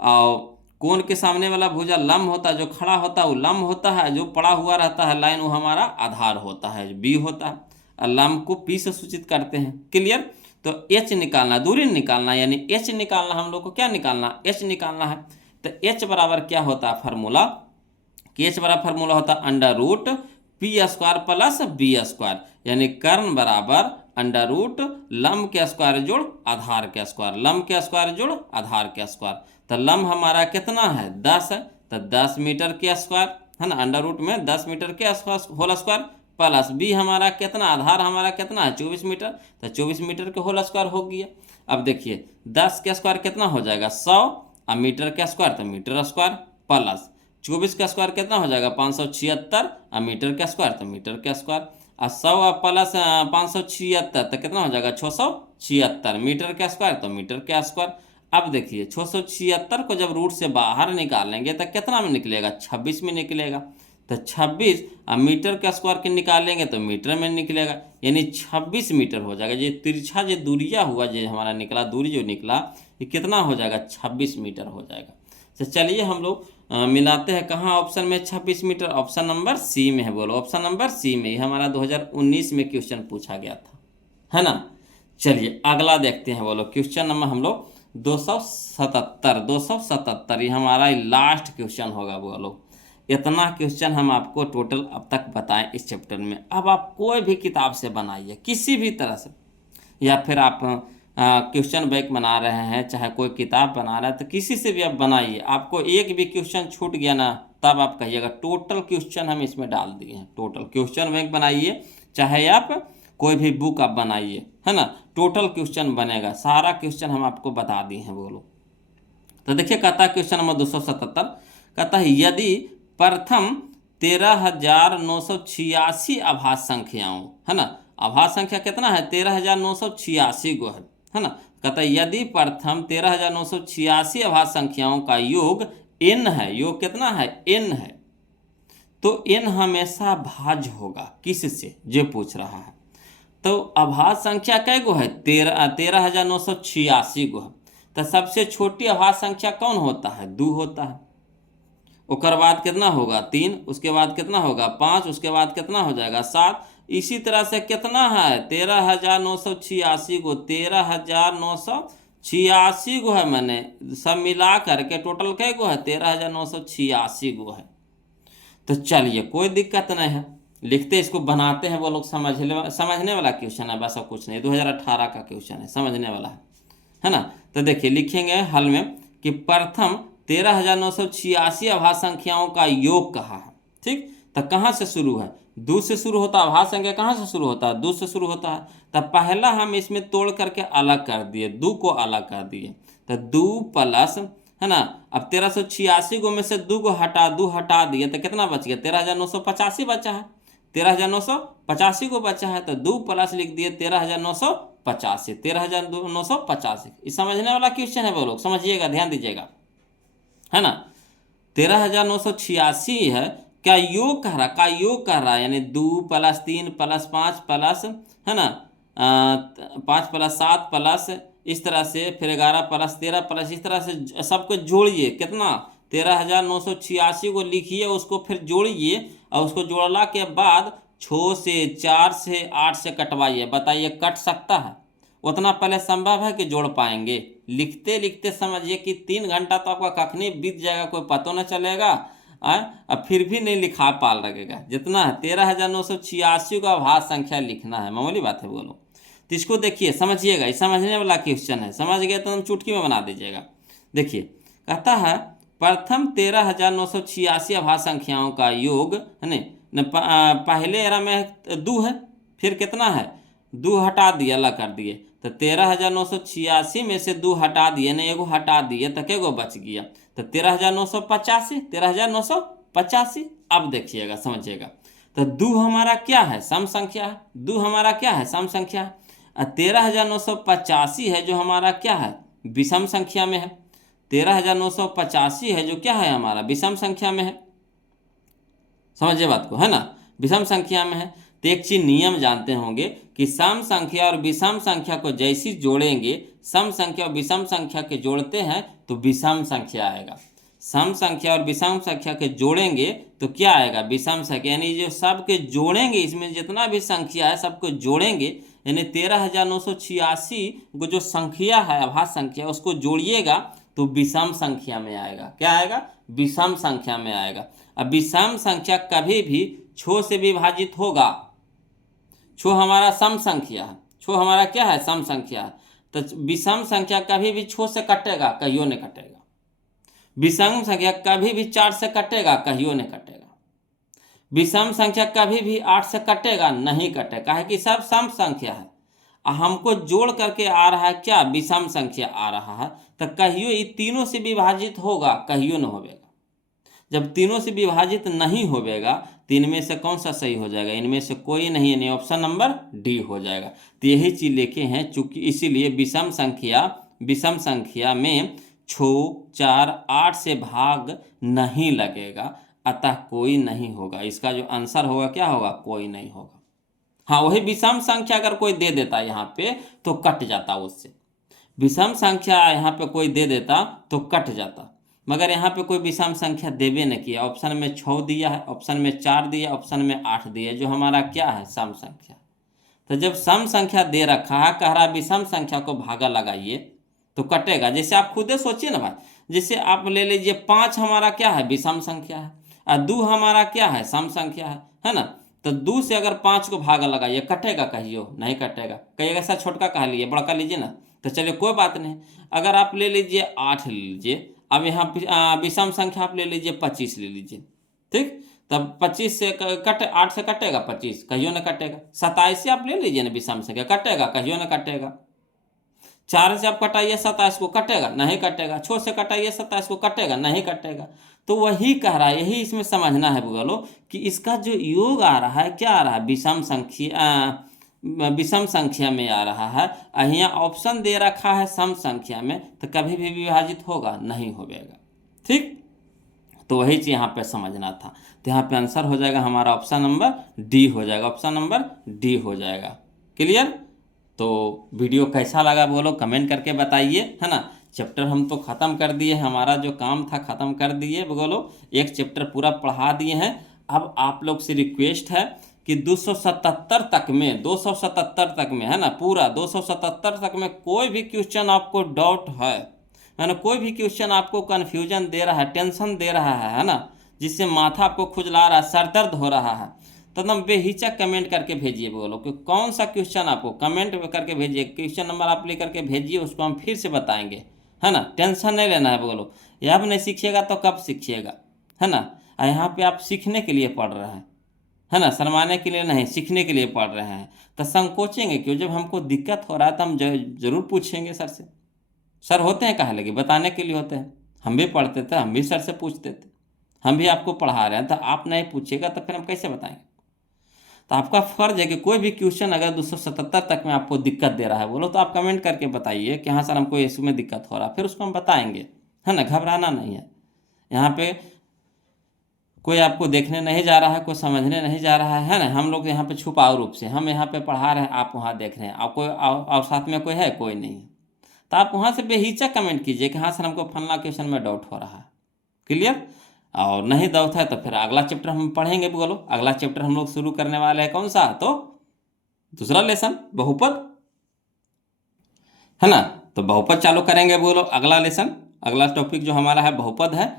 और कोण के सामने वाला भुजा लंब होता है, जो खड़ा होता है वो लंब होता है, जो पड़ा हुआ रहता है लाइन वो हमारा आधार होता है, बी होता है। और लंब को पी से सूचित करते हैं। क्लियर? तो एच निकालना, दूरी निकालना, यानी एच निकालना। हम लोग को क्या निकालना? एच निकालना है। तो एच बराबर क्या होता है फार्मूला? कि एच बराबर फार्मूला होता है under root p square plus b square, यानी कर्ण बराबर अंडर रूट लंब के स्क्वायर जोड़ आधार के स्क्वायर, लंब के स्क्वायर जोड़ आधार के स्क्वायर। तो लंब हमारा कितना है? 10 है, तो 10 मीटर के स्क्वायर, है ना, अंडर रूट में 10 मीटर के होल स्क्वायर प्लस बी हमारा कितना? आधार हमारा कितना है? 24 मीटर। तो 24 मीटर के होल स्क्वायर हो गया। अब देखिए 10 के स्क्वायर कितना हो जाएगा? 100, और मीटर के स्क्वायर तो मीटर स्क्वायर प्लस 24 का स्क्वायर कितना हो जाएगा? 576, और मीटर का स्क्वायर तो मीटर का स्क्वायर, और 100 प्लस 576 तो कितना हो जाएगा? 676, मीटर का स्क्वायर तो मीटर का स्क्वायर। अब देखिए 676 को जब रूट से बाहर निकालेंगे तो कितना में निकलेगा? 26 में निकलेगा। तो 26 अब मीटर का स्क्वायर के निकालेंगे तो मीटर में निकलेगा, यानी 26 मीटर हो जाएगा। ये तिरछा जो दूरिया हुआ, जो हमारा निकला दूरी जो निकला, ये कितना हो जाएगा? 26 मीटर हो जाएगा। तो चलिए हम लोग मिलाते हैं कहाँ ऑप्शन में 26 मीटर। ऑप्शन नंबर सी में है। बोलो ऑप्शन नंबर सी में। ये हमारा 2019 में क्वेश्चन पूछा गया था, है ना। चलिए अगला देखते हैं। बोलो क्वेश्चन नंबर हम लोग 277 ये हमारा लास्ट क्वेश्चन होगा। बोलो इतना क्वेश्चन हम आपको टोटल अब तक बताएं इस चैप्टर में। अब आप कोई भी किताब से बनाइए, किसी भी तरह से, या फिर आप क्वेश्चन बैंक बना रहे हैं, चाहे कोई किताब बना रहे हैं, तो किसी से भी आप बनाइए। आपको एक भी क्वेश्चन छूट गया ना, तब आप कहिएगा टोटल क्वेश्चन हम इसमें डाल दिए हैं। टोटल क्वेश्चन बैंक बनाइए, चाहे आप कोई भी बुक आप बनाइए, है ना, टोटल क्वेश्चन बनेगा, सारा क्वेश्चन हम आपको बता दिए हैं बोलो। तो देखिए कहता है क्वेश्चन नंबर 277, कहता है यदि प्रथम 13,986 आभास संख्याओं, है ना, आभास संख्या कितना है 13,986 गो है ना, कहता है यदि प्रथम 13,986 आभास संख्याओं का योग n है, योग कितना है n है, तो n हमेशा भाज्य होगा किससे, जो पूछ रहा है। तो आभास संख्या कै गो है 13,986 गो है। तो सबसे छोटी आभास संख्या कौन होता है 2 होता है। उसके बाद कितना होगा 3, उसके बाद कितना होगा 5, उसके बाद कितना हो जाएगा 7। इसी तरह से कितना है 13,986 गो, 13,986 गो है, मैंने सब मिला करके टोटल कै गो है 13,986 गो है। तो चलिए कोई दिक्कत नहीं है, लिखते इसको बनाते हैं वो लोग, समझने वाला क्वेश्चन है, बस कुछ नहीं, 2018 का क्वेश्चन है, समझने वाला है ना। तो देखिए लिखेंगे हल में कि प्रथम 13,986 आभास संख्याओं का योग कहा है, ठीक। तो कहाँ से शुरू है 2 से शुरू होता है, आभास संख्या कहाँ से शुरू होता है 2 से शुरू होता है। तो पहला हम इसमें तोड़ करके अलग कर दिए, 2 को अलग कर दिए, तो 2 प्लस, है ना, अब 1386 गो में से 2 को हटा दिए तो कितना बच गया 13,985 बचा है, 13,985 को बचा है, तो 2 प्लस लिख दिए 13,985, 13,985। इस समझने वाला क्वेश्चन है वो लोग, समझिएगा ध्यान दीजिएगा, है ना। 13,986 है, क्या योग कह रहा, का योग कर रहा है, यानी 2 प्लस 3 प्लस 5 प्लस, है ना, 5 प्लस 7 प्लस इस तरह से, फिर 11 प्लस 13 प्लस, इस तरह से सबको जोड़िए, कितना 13,986 को लिखिए, उसको फिर जोड़िए, और उसको जोड़ला के बाद 6 से 4 से 8 से कटवाइए, बताइए कट सकता है, उतना पहले संभव है कि जोड़ पाएंगे। लिखते लिखते समझिए कि 3 घंटा तो आपका कखनी बीत जाएगा, कोई पता न चलेगा, अब फिर भी नहीं लिखा पाल लगेगा। जितना है 13,986 का आभास संख्या लिखना है, मामूली बात है बोलो। तो इसको देखिए समझिएगा, ये समझने वाला क्वेश्चन है, समझ गए तो हम चुटकी में बना दीजिएगा। देखिए कहता है प्रथम 13,986 आभास संख्याओं का योग, है न, पहले एरा में 2 है, फिर कितना है 2 हटा दिए, अलग कर दिए, तो 13,986 में से 2 हटा दिए, नहीं एगो हटा दिए, तो क्या गो बच गया, तो 13,985, 13,985। अब देखिएगा समझिएगा, तो 2 हमारा क्या है सम संख्या है, 2 हमारा क्या है सम संख्या है, 13,985 है जो हमारा क्या है विषम संख्या में है, 13,985 है जो क्या है हमारा विषम संख्या में है, समझिए बात को, है ना, विषम संख्या में है। तो एक चीज नियम जानते होंगे कि सम संख्या और विषम संख्या को जैसी जोड़ेंगे, सम संख्या और विषम संख्या के जोड़ते हैं तो विषम संख्या आएगा, सम संख्या और विषम संख्या के जोड़ेंगे तो क्या आएगा विषम संख्या, यानी जो सबके जोड़ेंगे, इसमें जितना भी संख्या है सबको जोड़ेंगे, यानी 13,986 को जो संख्या है आभास संख्या उसको जोड़िएगा तो विषम संख्या में आएगा, क्या आएगा विषम संख्या में आएगा। अब विषम संख्या कभी भी 6 से विभाजित होगा, 6 हमारा सम संख्या है, 6 हमारा क्या है सम संख्या है, तो विषम संख्या कभी भी 6 से कटेगा, कहियो नहीं कटेगा, विषम संख्या कभी भी 4 से कटेगा, कहियो नहीं कटेगा, विषम संख्या कभी भी 8 से कटेगा, नहीं कटेगा, है कि सब सम संख्या है, हमको जोड़ करके आ रहा है क्या विषम संख्या आ रहा है, तो कहियो ये तीनों से विभाजित होगा, कहियो न होगा। जब तीनों से विभाजित नहीं होगा तो इनमें से कौन सा सही हो जाएगा, इनमें से कोई नहीं, यानी ऑप्शन नंबर डी हो जाएगा। तो यही चीज लिखे हैं, चूंकि इसीलिए विषम संख्या में 6, 4, 8 से भाग नहीं लगेगा, अतः कोई नहीं होगा, इसका जो आंसर होगा क्या होगा कोई नहीं होगा। हाँ वही विषम संख्या अगर कोई दे देता यहाँ पे तो कट जाता, उससे विषम संख्या यहाँ पे कोई दे देता तो कट जाता, मगर यहाँ पे कोई विषम संख्या देवे नहीं किया, ऑप्शन में 6 दिया है, ऑप्शन में 4 दिया, ऑप्शन में 8 दिया, जो हमारा क्या है सम संख्या। तो जब सम संख्या दे रखा है, कह रहा विषम संख्या को भागा लगाइए तो कटेगा। जैसे आप खुदे सोचिए ना भाई, जैसे आप ले लीजिए 5 हमारा क्या है विषम संख्या है, और 2 हमारा क्या है सम संख्या है ना, तो 2 से अगर 5 को भागा लगाइए कटेगा, कहियो नहीं कटेगा, कहिएगा सर छोटका कहा लीजिए बड़का लीजिए ना, तो चलिए कोई बात नहीं। अगर आप ले लीजिए 8 ले लीजिए, अब यहाँ विषम संख्या आप ले लीजिए 25 ले लीजिए, ठीक, तब 25 से कट 8 से कटेगा 25, कहियो ना कटेगा। 27 से आप ले लीजिए ना विषम संख्या, कटेगा, कहियो ना कटेगा। 4 से आप कटाइए 27 को, कटेगा, नहीं कटेगा। 6 से कटाइए 27 को, कटेगा, नहीं कटेगा। तो वही कह रहा है, यही इसमें समझना है बोलो कि इसका जो योग आ रहा है क्या आ रहा है, विषम संख्या में आ रहा है। यहाँ ऑप्शन दे रखा है सम संख्या में, तो कभी भी विभाजित होगा नहीं होगा। ठीक, तो वही चीज़ यहाँ पे समझना था। तो यहाँ पे आंसर हो जाएगा हमारा ऑप्शन नंबर डी हो जाएगा, ऑप्शन नंबर डी हो जाएगा। क्लियर। तो वीडियो कैसा लगा बोलो कमेंट करके बताइए, है ना। चैप्टर हम तो ख़त्म कर दिए, हमारा जो काम था ख़त्म कर दिए बोलो, एक चैप्टर पूरा पढ़ा दिए हैं। अब आप लोग से रिक्वेस्ट है कि 277 तक में, 277 तक में, है ना, पूरा 277 तक में कोई भी क्वेश्चन आपको डाउट है ना, कोई भी क्वेश्चन आपको कन्फ्यूजन दे रहा है, टेंशन दे रहा है ना, जिससे माथा आपको खुजला रहा है, सर दर्द हो रहा है, तो एकदम बेहिचक कमेंट करके भेजिए बोलो कि कौन सा क्वेश्चन आपको, कमेंट करके भेजिए, क्वेश्चन नंबर आप लेकर के भेजिए, उसको हम फिर से बताएंगे, है ना। टेंशन नहीं लेना है बोलो, ये अब नहीं सीखिएगा तो कब सीखिएगा, है ना। यहाँ पे आप सीखने के लिए पढ़ रहे हैं, है ना, शर्माने के लिए नहीं, सीखने के लिए पढ़ रहे हैं। तो संकोचेंगे क्यों, जब हमको दिक्कत हो रहा है तो हम जरूर पूछेंगे सर से। सर होते हैं कहाँ लगे, बताने के लिए होते हैं। हम भी पढ़ते थे, हम भी सर से पूछते थे, हम भी आपको पढ़ा रहे हैं, तो आप नहीं पूछिएगा तो फिर हम कैसे बताएंगे। तो आपका फर्ज है कि कोई भी क्वेश्चन अगर 277 तक में आपको दिक्कत दे रहा है बोलो, तो आप कमेंट करके बताइए कि हाँ सर हमको इसमें दिक्कत हो रहा है, फिर उसको हम बताएंगे, है ना। घबराना नहीं है, यहाँ पे कोई आपको देखने नहीं जा रहा है, कोई समझने नहीं जा रहा है ना। हम लोग यहाँ पे छुपाऊ रूप से हम यहाँ पे पढ़ा रहे हैं, आप वहाँ देख रहे हैं, आप कोई और साथ में कोई है, कोई नहीं है। तो आप वहाँ से बेहिचक कमेंट कीजिए कि हाँ सर हमको फलना क्वेश्चन में डाउट हो रहा है। क्लियर। और नहीं डाउट है तो फिर अगला चैप्टर हम पढ़ेंगे बोलो। अगला चैप्टर हम लोग शुरू करने वाले हैं कौन सा, तो दूसरा लेसन बहुपद, है ना। तो बहुपद चालू करेंगे बोलो, अगला लेसन, अगला टॉपिक जो हमारा है बहुपद है।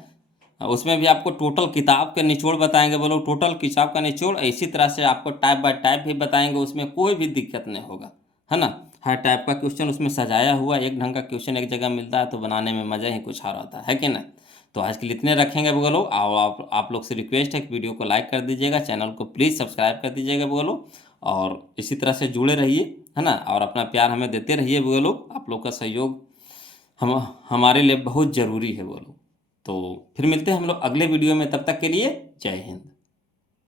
उसमें भी आपको टोटल किताब के निचोड़ बताएंगे बोलो, टोटल किताब का निचोड़। इसी तरह से आपको टाइप बाय टाइप भी बताएंगे, उसमें कोई भी दिक्कत नहीं होगा, है ना। हर टाइप का क्वेश्चन उसमें सजाया हुआ, एक ढंग का क्वेश्चन एक जगह मिलता है तो बनाने में मज़ा ही कुछ और आता है कि ना। तो आज के लिए इतने रखेंगे बोलो। और आप लोग से रिक्वेस्ट है कि वीडियो को लाइक कर दीजिएगा, चैनल को प्लीज़ सब्सक्राइब कर दीजिएगा बोलो, और इसी तरह से जुड़े रहिए, है ना। और अपना प्यार हमें देते रहिए बोलो, आप लोग का सहयोग हमारे लिए बहुत ज़रूरी है बोलो। तो फिर मिलते हैं हम लोग अगले वीडियो में, तब तक के लिए जय हिंद।